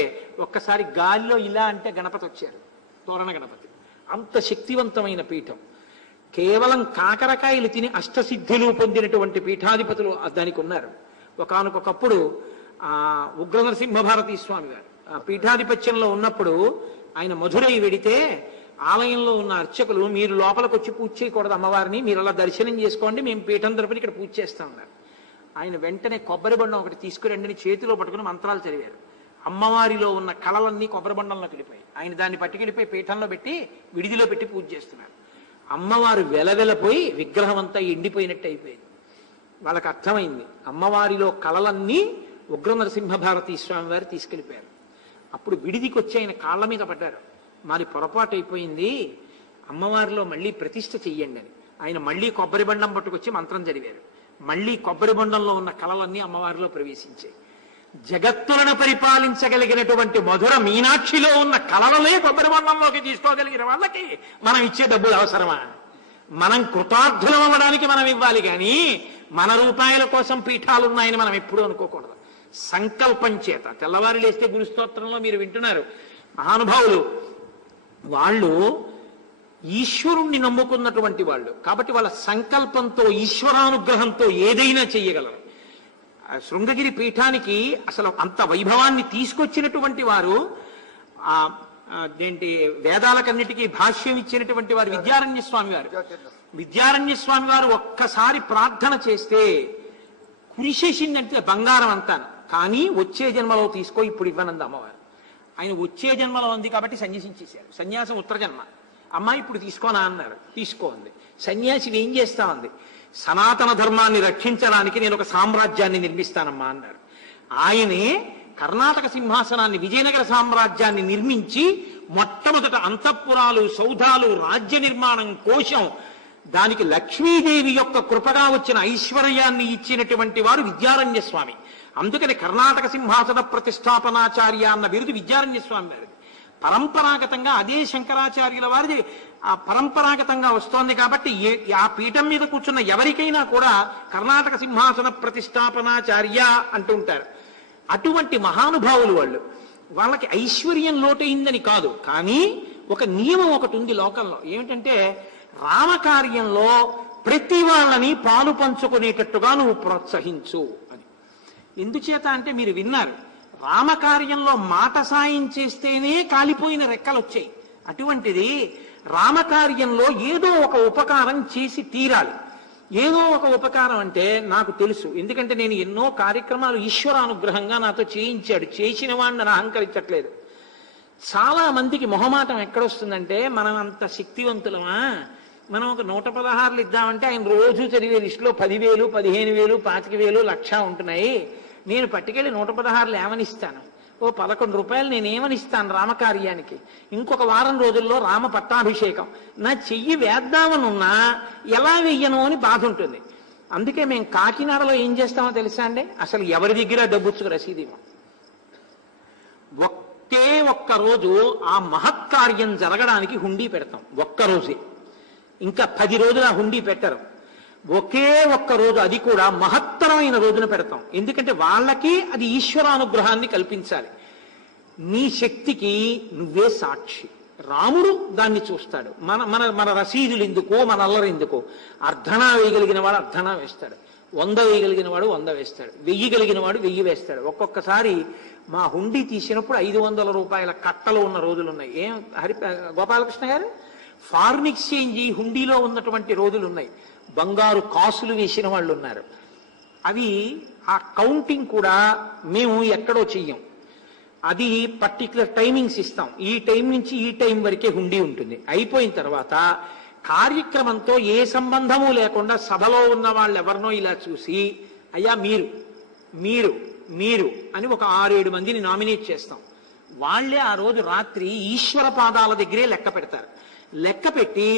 ఒక్కసారి గాలిలో ఇలా అంటే గణపతి వచ్చారు, తోరణ గణపతి. అంత శక్తివంతమైన పీఠం. కేవలం కాకరకాయలు తిని అష్టసిద్ధులు పొందినటువంటి పీఠాధిపతులు దానికి ఉన్నారు. ఒకానొకప్పుడు ఉగ్ర నరసింహభారతీ స్వామి గారు పీఠాధిపత్యంలో ఉన్నప్పుడు ఆయన మధురై వెడితే ఆలయంలో ఉన్న అర్చకులు, మీరు లోపలికి వచ్చి పూజ చేయకూడదు అమ్మవారిని, మీరు అలా దర్శనం చేసుకోండి, మేము పీఠం తరపున ఇక్కడ పూజ చేస్తామన్నారు. ఆయన వెంటనే కొబ్బరి బండం ఒకటి తీసుకురండి చేతిలో పట్టుకుని మంత్రాలు చదివారు. అమ్మవారిలో ఉన్న కళలన్నీ కొబ్బరి బండంలోకి వెళ్ళిపోయి ఆయన దాన్ని పట్టుకెళ్ళిపోయి పీఠంలో పెట్టి విడిదిలో పెట్టి పూజ చేస్తున్నారు. అమ్మవారు వెలవెలపోయి విగ్రహం అంతా ఎండిపోయినట్టు అయిపోయింది. వాళ్ళకి అర్థమైంది అమ్మవారిలో కళలన్నీ ఉగ్ర నరసింహభారతీ స్వామి వారు తీసుకెళ్ళిపోయారు. అప్పుడు విడిదికి వచ్చి ఆయన కాళ్ళ మీద పడ్డారు, మాది పొరపాటు అయిపోయింది, అమ్మవారిలో మళ్ళీ ప్రతిష్ఠ చెయ్యండి అని. ఆయన మళ్ళీ కొబ్బరి బండం పట్టుకొచ్చి మంత్రం చదివారు. మళ్ళీ కొబ్బరి బండంలో ఉన్న కళలన్నీ అమ్మవారిలో ప్రవేశించాయి. జగత్తులను పరిపాలించగలిగినటువంటి మధుర మీనాక్షిలో ఉన్న కళలనే కొబ్బరి బండంలోకి తీసుకోగలిగిన వాళ్ళకి మనం ఇచ్చే డబ్బులు అవసరమా? మనం కృతార్థులం అవ్వడానికి మనం ఇవ్వాలి, కానీ మన రూపాయల కోసం పీఠాలు ఉన్నాయని మనం ఎప్పుడూ అనుకోకూడదు. సంకల్పం చేత తెల్లవారి లేస్తే గురుస్తోత్రంలో మీరు వింటున్నారు, మహానుభావులు వాళ్ళు ఈశ్వరుణ్ణి నమ్ముకున్నటువంటి వాళ్ళు కాబట్టి వాళ్ళ సంకల్పంతో ఈశ్వరానుగ్రహంతో ఏదైనా చెయ్యగలరు. శృంగగిరి పీఠానికి అసలు అంత వైభవాన్ని తీసుకొచ్చినటువంటి వారు, ఏంటి వేదాలకన్నిటికీ భాష్యం ఇచ్చినటువంటి వారు విద్యారణ్య స్వామి వారు. విద్యారణ్య స్వామి వారు ఒక్కసారి ప్రార్థన చేస్తే కురిసేసిందంటే బంగారం అంతాను, కానీ వచ్చే జన్మలో తీసుకో ఇప్పుడు ఇవ్వనంది అమ్మవారు. ఆయన వచ్చే జన్మలో ఉంది కాబట్టి సన్యాసించేశారు. సన్యాసం ఉత్తర జన్మ. అమ్మాయి ఇప్పుడు తీసుకోనా అన్నారు, తీసుకోండి. సన్యాసి ఏం చేస్తామంది, సనాతన ధర్మాన్ని రక్షించడానికి నేను ఒక సామ్రాజ్యాన్ని నిర్మిస్తానమ్మా అన్నారు. ఆయనే కర్ణాటక సింహాసనాన్ని, విజయనగర సామ్రాజ్యాన్ని నిర్మించి మొట్టమొదట అంతఃపురాలు, సౌధాలు, రాజ్య నిర్మాణం కోశం, దానికి లక్ష్మీదేవి యొక్క కృపగా వచ్చిన ఐశ్వర్యాన్ని ఇచ్చినటువంటి వారు విద్యారణ్య స్వామి. అందుకని కర్ణాటక సింహాసన ప్రతిష్టాపనాచార్య అన్న బిరుదు విద్యారణ్య స్వామి వారిది. పరంపరాగతంగా అదే శంకరాచార్యుల వారిది పరంపరాగతంగా వస్తోంది కాబట్టి ఆ పీఠం మీద కూర్చున్న ఎవరికైనా కూడా కర్ణాటక సింహాసన ప్రతిష్టాపనాచార్య అంటూ ఉంటారు. అటువంటి మహానుభావులు వాళ్ళు. వాళ్ళకి ఐశ్వర్యం లోటైందని కాదు, కానీ ఒక నియమం ఒకటి ఉంది లోకంలో. ఏమిటంటే రామకార్యంలో ప్రతి వాళ్ళని పాలు పంచుకునేటట్టుగా నువ్వు ప్రోత్సహించు అని. ఎందుచేత అంటే మీరు విన్నారు, రామకార్యంలో మాట సాయం చేస్తేనే కాలిపోయిన రెక్కలు వచ్చాయి. అటువంటిది రామకార్యంలో ఏదో ఒక ఉపకారం చేసి తీరాలి. ఏదో ఒక ఉపకారం అంటే నాకు తెలుసు, ఎందుకంటే నేను ఎన్నో కార్యక్రమాలు ఈశ్వరానుగ్రహంగా నాతో చేయించాడు, చేసిన వాడిని నేను అహంకరించట్లేదు. చాలా మందికి మొహమాటం ఎక్కడొస్తుందంటే, మనం అంత శక్తివంతులమా, మనం ఒక 116 ఇద్దామంటే ఆయన రోజు చదివే లిస్టులో 10,000, 15,000, 25,000, 1,00,000 ఉంటున్నాయి. నేను పట్టుకెళ్ళి 116 ఏమనిస్తాను? ఓ 11 రూపాయలు నేను ఏమనిస్తాను రామకార్యానికి? ఇంకొక వారం రోజుల్లో రామ పట్టాభిషేకం, నా చెయ్యి వేద్దామనున్నా ఎలా వెయ్యను అని బాధ ఉంటుంది. అందుకే మేము కాకినాడలో ఏం చేస్తామో తెలుసా అండి? అసలు ఎవరి దగ్గర డబ్బుచ్చుకు రసీదేమో, ఒకే ఒక్క రోజు ఆ మహత్కార్యం జరగడానికి హుండీ పెడతాం. ఒక్కరోజే, ఇంకా 10 రోజులు ఆ హుండీ పెట్టరు. ఒకే ఒక్క రోజు, అది కూడా మహత్తరమైన రోజున పెడతాం. ఎందుకంటే వాళ్ళకి అది ఈశ్వరానుగ్రహాన్ని కల్పించాలి. నీ శక్తికి నువ్వే సాక్షి. రాముడు దాన్ని చూస్తాడు. మన మన మన రసీదులు ఎందుకో, మన అల్లరి ఎందుకో. అర్ధనా వేయగలిగిన వాడు అర్ధనా వేస్తాడు, 100 వేయగలిగిన వాడు 100 వేస్తాడు, 1000 కలిగిన వాడు 1000 వేస్తాడు. ఒక్కొక్కసారి మా హుండీ తీసినప్పుడు 500 రూపాయల కట్టలు ఉన్న రోజులు ఉన్నాయి. ఏం గోపాలకృష్ణ గారు, ఫారిన్ ఎక్స్చేంజ్ హుండీలో ఉన్నటువంటి రోజులు ఉన్నాయి. బంగారు కాసులు వేసిన వాళ్ళు ఉన్నారు. అవి ఆ కౌంటింగ్ కూడా మేము ఎక్కడో చెయ్యం. అది పర్టికులర్ టైమింగ్స్ ఇస్తాం. ఈ టైం నుంచి ఈ టైం వరకే హుండీ ఉంటుంది. అయిపోయిన తర్వాత కార్యక్రమంతో ఏ సంబంధము లేకుండా సభలో ఉన్న వాళ్ళు ఎవరినో ఇలా చూసి, అయ్యా మీరు మీరు మీరు అని ఒక 6-7 మందిని నామినేట్ చేస్తాం. వాళ్లే ఆ రోజు రాత్రి ఈశ్వర పాదాల దగ్గరే లెక్క పెడతారు. లెక్క పెట్టి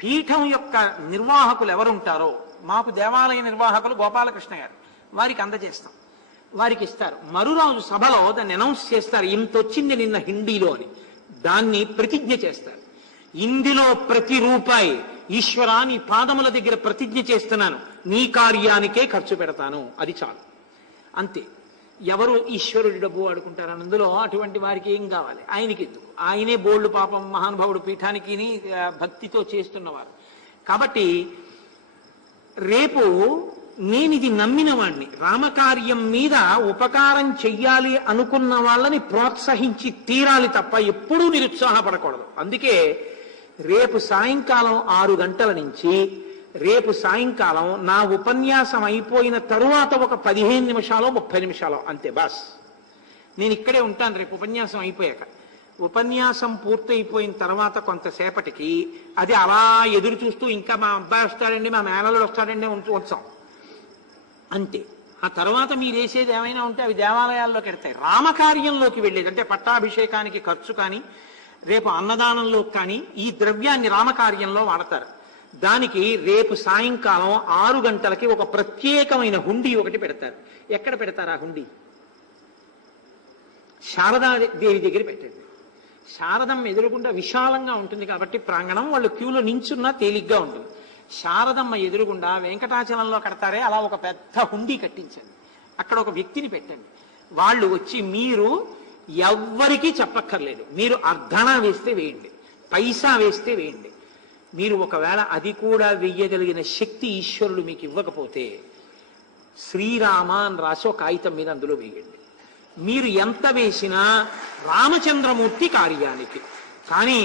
పీఠం యొక్క నిర్వాహకులు ఎవరుంటారో, మాకు దేవాలయ నిర్వాహకులు గోపాలకృష్ణ గారు, వారికి అందజేస్తాం. వారికి ఇస్తారు. మరురాజు సభలో దాన్ని అనౌన్స్ చేస్తారు, ఇంత వచ్చింది నిన్న హిందీలో అని. దాన్ని ప్రతిజ్ఞ చేస్తారు. ఇందులో ప్రతి రూపాయి ఈశ్వరా నీ పాదముల దగ్గర ప్రతిజ్ఞ చేస్తున్నాను, నీ కార్యానికే ఖర్చు పెడతాను, అది చాలు, అంతే. ఎవరు ఈశ్వరుడి డబ్బు వాడుకుంటారు అందులో? అటువంటి వారికి ఏం కావాలి? ఆయనకి ఎందుకు? ఆయనే బోల్డ్ పాపం మహానుభావుడు పీఠానికి భక్తితో చేస్తున్నవారు. కాబట్టి రేపు నేను ఇది నమ్మిన వాణ్ణి, రామకార్యం మీద ఉపకారం చెయ్యాలి అనుకున్న వాళ్ళని ప్రోత్సహించి తీరాలి తప్ప ఎప్పుడూ నిరుత్సాహపడకూడదు. అందుకే రేపు సాయంకాలం 6 గంటల నుంచి రేపు సాయంకాలం నా ఉపన్యాసం అయిపోయిన తరువాత ఒక 15 నిమిషాలు 30 నిమిషాలు అంతే బాస్, నేను ఇక్కడే ఉంటాను. రేపు ఉపన్యాసం అయిపోయాక, ఉపన్యాసం పూర్తయిపోయిన తర్వాత కొంతసేపటికి అది అలా ఎదురు చూస్తూ, ఇంకా మా అబ్బాయి వస్తాడండి, మా మేనల్లుడు వస్తాడండి ఉంచాం అంతే. ఆ తర్వాత మీరు వేసేది ఏమైనా ఉంటే అవి దేవాలయాల్లోకి వెళ్తాయి. రామకార్యంలోకి వెళ్ళేది అంటే పట్టాభిషేకానికి ఖర్చు కానీ, రేపు అన్నదానంలో కానీ ఈ ద్రవ్యాన్ని రామకార్యంలో వాడతారు. దానికి రేపు సాయంకాలం 6 గంటలకి ఒక ప్రత్యేకమైన హుండీ ఒకటి పెడతారు. ఎక్కడ పెడతారు ఆ హుండీ? శారదాదేవి దగ్గర పెట్టండి. శారదమ్మ ఎదురుగుండా విశాలంగా ఉంటుంది కాబట్టి ప్రాంగణం, వాళ్ళు క్యూలో నించున్నా తేలిగ్గా ఉంటుంది. శారదమ్మ ఎదురుగుండా వెంకటాచలంలో కడతారే అలా ఒక పెద్ద హుండీ కట్టించండి. అక్కడ ఒక వ్యక్తిని పెట్టండి. వాళ్ళు వచ్చి, మీరు ఎవ్వరికీ చెప్పక్కర్లేదు, మీరు అర్ధనా వేస్తే వేయండి, పైసా వేస్తే వేయండి. మీరు ఒకవేళ అది కూడా వెయ్యగలిగిన శక్తి ఈశ్వరుడు మీకు ఇవ్వకపోతే శ్రీరామ అని రాసి ఒక కాగితం మీద అందులో వేయండి. మీరు ఎంత వేసినా రామచంద్రమూర్తి కార్యానికి. కానీ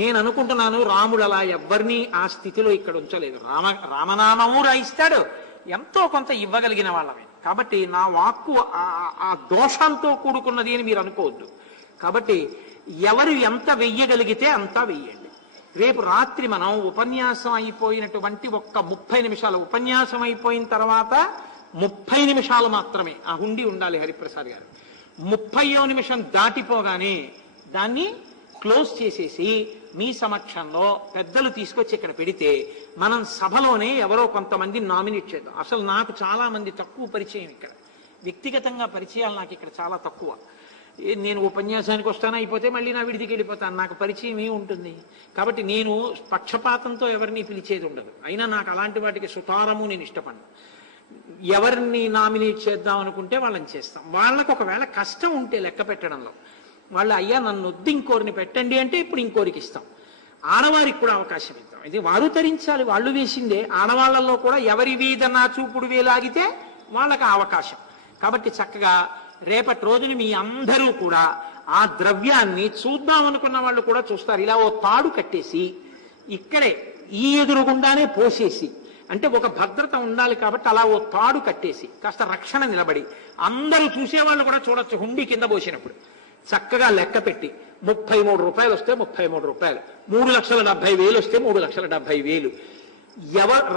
నేను అనుకుంటున్నాను, రాముడు అలా ఎవ్వరినీ ఆ స్థితిలో ఇక్కడ ఉంచలేదు. రామనామము రాయిస్తాడు, ఎంతో కొంత ఇవ్వగలిగిన వాళ్ళమే. కాబట్టి నా వాక్కు ఆ దోషంతో కూడుకున్నది అని మీరు అనుకోవద్దు. కాబట్టి ఎవరు ఎంత వెయ్యగలిగితే అంతా వెయ్యండి. రేపు రాత్రి మనం ఉపన్యాసం అయిపోయినటువంటి ఒక్క 30 నిమిషాలు, ఉపన్యాసం అయిపోయిన తర్వాత 30 నిమిషాలు మాత్రమే ఆ హుండీ ఉండాలి. హరిప్రసాద్ గారు 30వ నిమిషం దాటిపోగానే దాన్ని క్లోజ్ చేసేసి మీ సమక్షంలో పెద్దలు తీసుకొచ్చి ఇక్కడ పెడితే మనం సభలోనే ఎవరో కొంతమంది నామినేట్ చేద్దాం. అసలు నాకు చాలా మంది తక్కువ పరిచయం, ఇక్కడ వ్యక్తిగతంగా పరిచయాలు నాకు ఇక్కడ చాలా తక్కువ. నేను ఉపన్యాసానికి వస్తాను, అయిపోతే మళ్ళీ నా విడిదికి వెళ్ళిపోతాను, నాకు పరిచయం ఉంటుంది. కాబట్టి నేను పక్షపాతంతో ఎవరిని పిలిచేది ఉండదు. అయినా నాకు అలాంటి వాటికి సుతారము నేను ఇష్టపడను. ఎవరిని నామినేట్ చేద్దాం అనుకుంటే వాళ్ళని చేస్తాం. వాళ్ళకు ఒకవేళ కష్టం ఉంటే లెక్క పెట్టడంలో, వాళ్ళు అయ్యా నన్ను వద్దు ఇంకోరిని పెట్టండి అంటే ఇప్పుడు ఇంకోరికి ఇస్తాం. ఆడవారికి కూడా అవకాశం ఇద్దాం. ఇది వారు తరించాలి, వాళ్ళు వేసిందే. ఆడవాళ్లలో కూడా ఎవరి వీధనా చూపుడు వేలాగితే వాళ్ళకి అవకాశం. కాబట్టి చక్కగా రేపటి రోజుని మీ అందరూ కూడా ఆ ద్రవ్యాన్ని చూద్దాం అనుకున్న వాళ్ళు కూడా చూస్తారు. ఇలా ఓ తాడు కట్టేసి ఇక్కడే ఈ ఎదురుగుండానే పోసేసి అంటే ఒక భద్రత ఉండాలి కాబట్టి అలా ఓ తాడు కట్టేసి కాస్త రక్షణ నిలబడి అందరూ చూసేవాళ్ళు కూడా చూడొచ్చు హుండీ కింద పోసినప్పుడు చక్కగా లెక్క పెట్టి 33 రూపాయలు వస్తే 33 రూపాయలు, 3,70,000 వస్తే 3,70,000.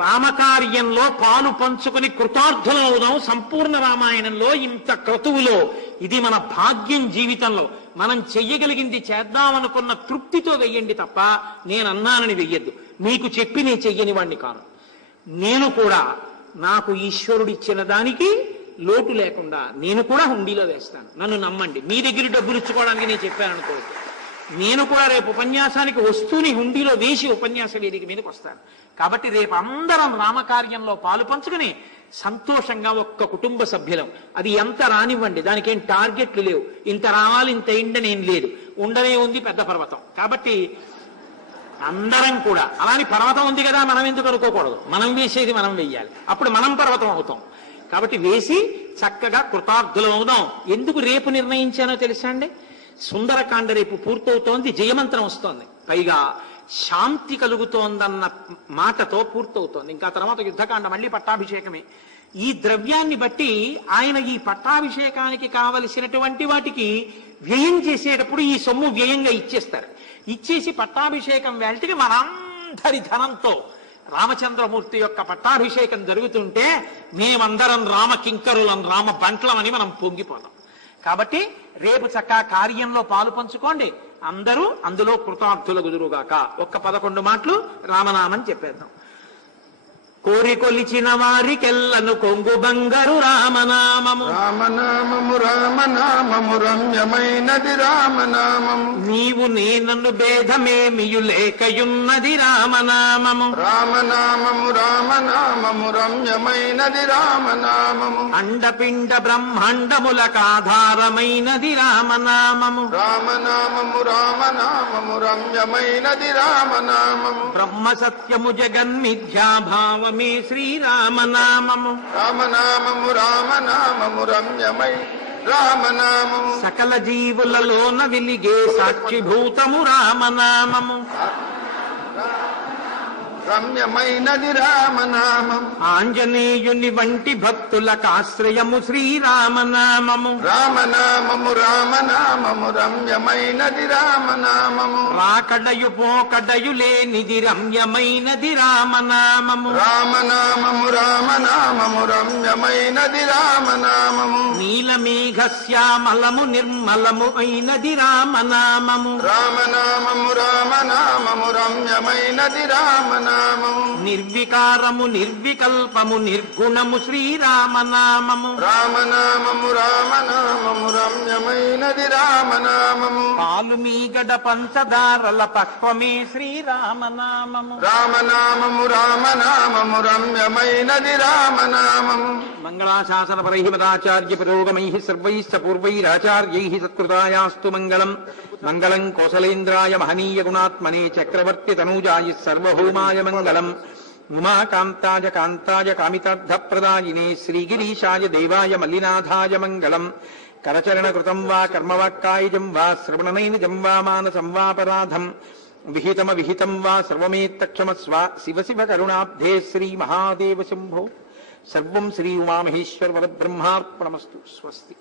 రామకార్యంలో పాలు పంచుకుని కృతార్థులవుదాం. సంపూర్ణ రామాయణంలో ఇంత క్రతువులో ఇది మన భాగ్యం. జీవితంలో మనం చెయ్యగలిగింది చేద్దామనుకున్న తృప్తితో వెయ్యండి తప్ప నేను అన్నానని వెయ్యొద్దు. మీకు చెప్పి నేను చెయ్యని వాడిని కాను. నేను కూడా నాకు ఈశ్వరుడు ఇచ్చిన దానికి లోటు లేకుండా నేను కూడా హుండీలో వేస్తాను. నన్ను నమ్మండి. మీ దగ్గర డబ్బులు ఇచ్చుకోవడానికి నేను చెప్పాను అనుకోవద్దు. నేను కూడా రేపు ఉపన్యాసానికి వస్తూని హుండీలో వేసి ఉపన్యాస వేదిక మీదకి వస్తాను. కాబట్టి రేపు అందరం రామకార్యంలో పాలు పంచుకుని సంతోషంగా ఒక్క కుటుంబ సభ్యులం. అది ఎంత రానివ్వండి, దానికి ఏం టార్గెట్లు లేవు. ఇంత రావాలి ఇంత ఇండని ఏం లేదు. ఉండనే ఉంది పెద్ద పర్వతం. కాబట్టి అందరం కూడా అలాని పర్వతం ఉంది కదా మనం ఎందుకు అనుకోకూడదు. మనం వేసేది మనం వెయ్యాలి. అప్పుడు మనం పర్వతం అవుతాం. కాబట్టి వేసి చక్కగా కృతార్థులం అవుదాం. ఎందుకు రేపు నిర్ణయించానో తెలుసా అండి? సుందరకాండ రేపు పూర్తవుతోంది, జయమంత్రం వస్తోంది, పైగా శాంతి కలుగుతోందన్న మాటతో పూర్తవుతోంది. ఇంకా తర్వాత యుద్ధకాండ, మళ్ళీ పట్టాభిషేకమే. ఈ ద్రవ్యాన్ని బట్టి ఆయన ఈ పట్టాభిషేకానికి కావలసినటువంటి వాటికి వ్యయం చేసేటప్పుడు ఈ సొమ్ము వ్యయంగా ఇచ్చేస్తారు. ఇచ్చేసి పట్టాభిషేకం వేళటికి మనందరి ధనంతో రామచంద్రమూర్తి యొక్క పట్టాభిషేకం జరుగుతుంటే మేమందరం రామ కింకరులం, రామ బంట్లమని మనం పొంగిపోతాం. కాబట్టి రేపు చక్కగా కార్యంలో పాలు పంచుకోండి. అందరూ అందులో కృతార్థుల గుదురుగాక. ఒక్క 11 మాటలు రామనామని చెప్పేద్దాం. కోరికొలిచిన వారికెల్లను కొంగు బంగారు రామనామము. రామనామము రామనామము రమ్యమైనది రామనామము. నీవు నేనన్ను భేదమేమియు లేకయున్నది రామనామము. రామనామము రామనామము రమ్యమైనది రామనామము. అండపిండ బ్రహ్మాండములకాధారమైనది రామనామము. రామనామము రామనామము రమ్యమైనది రామనామము. బ్రహ్మ సత్యము జగన్మిథ్యాభావ మే శ్రీరామనామము. రామనామము రామనామము రమ్యమై రామనామము. సకల జీవులలోన వెలిగే సాక్షిభూతము రామనామము. రమ్యమైనది రామనామం. ఆంజనేయుని వంటి భక్తులకు ఆశ్రయము శ్రీరామనామము. రామనామము రామనామము రమ్యమైనది రామనామము. రాకడయు పోకడయు లేనిది రమ్యమైనది రామనామము. రామనామము రామనామము రమ్యమైనది రామనామము. నీలమేఘశ్యామలము నిర్మలము అయినది రామనామము. రామనామము రామనామము రమ్యమైనది రామనామము. నిర్వికారము నిర్వికల్పము నిర్గుణము శ్రీరామనామము. రామనామము రామనామము రమ్యమైనది రామనామము. పాలు మీగడ పంచదారల పక్వమే శ్రీరామనామము. రామనామము రామనామము రమ్యమైనది రామనామము. మంగళాశాసన పరైహిమదాచార్య పురోగమైః సర్వైశ్చ పూర్వైరాచార్యైః సత్కృతాయాస్తు మంగళం. మంగళం కోసలేంద్రాయ మహనీయ గుణాత్మనే చక్రవర్తి తనూజాయ సర్వభౌమాయ మంగళం. ఉమాకాంతాయ కాంతాయ కామితార్థప్రదాయినే శ్రీగిరీశాయ దేవాయ మల్లినాథాయ మంగళం. కరచరణకృతం వా కర్మవాక్కాయజం వా శ్రవణనైనిజం వా మానసం వాపరాధం విహితం వా సర్వమేత్తక్షమస్వ. శివ శివ కరుణాబ్ధే శ్రీ మహాదేవ శంభో. సర్వం శ్రీ ఉమామహేశ్వర వరబ్రహ్మార్పణమస్తు. స్వస్తి.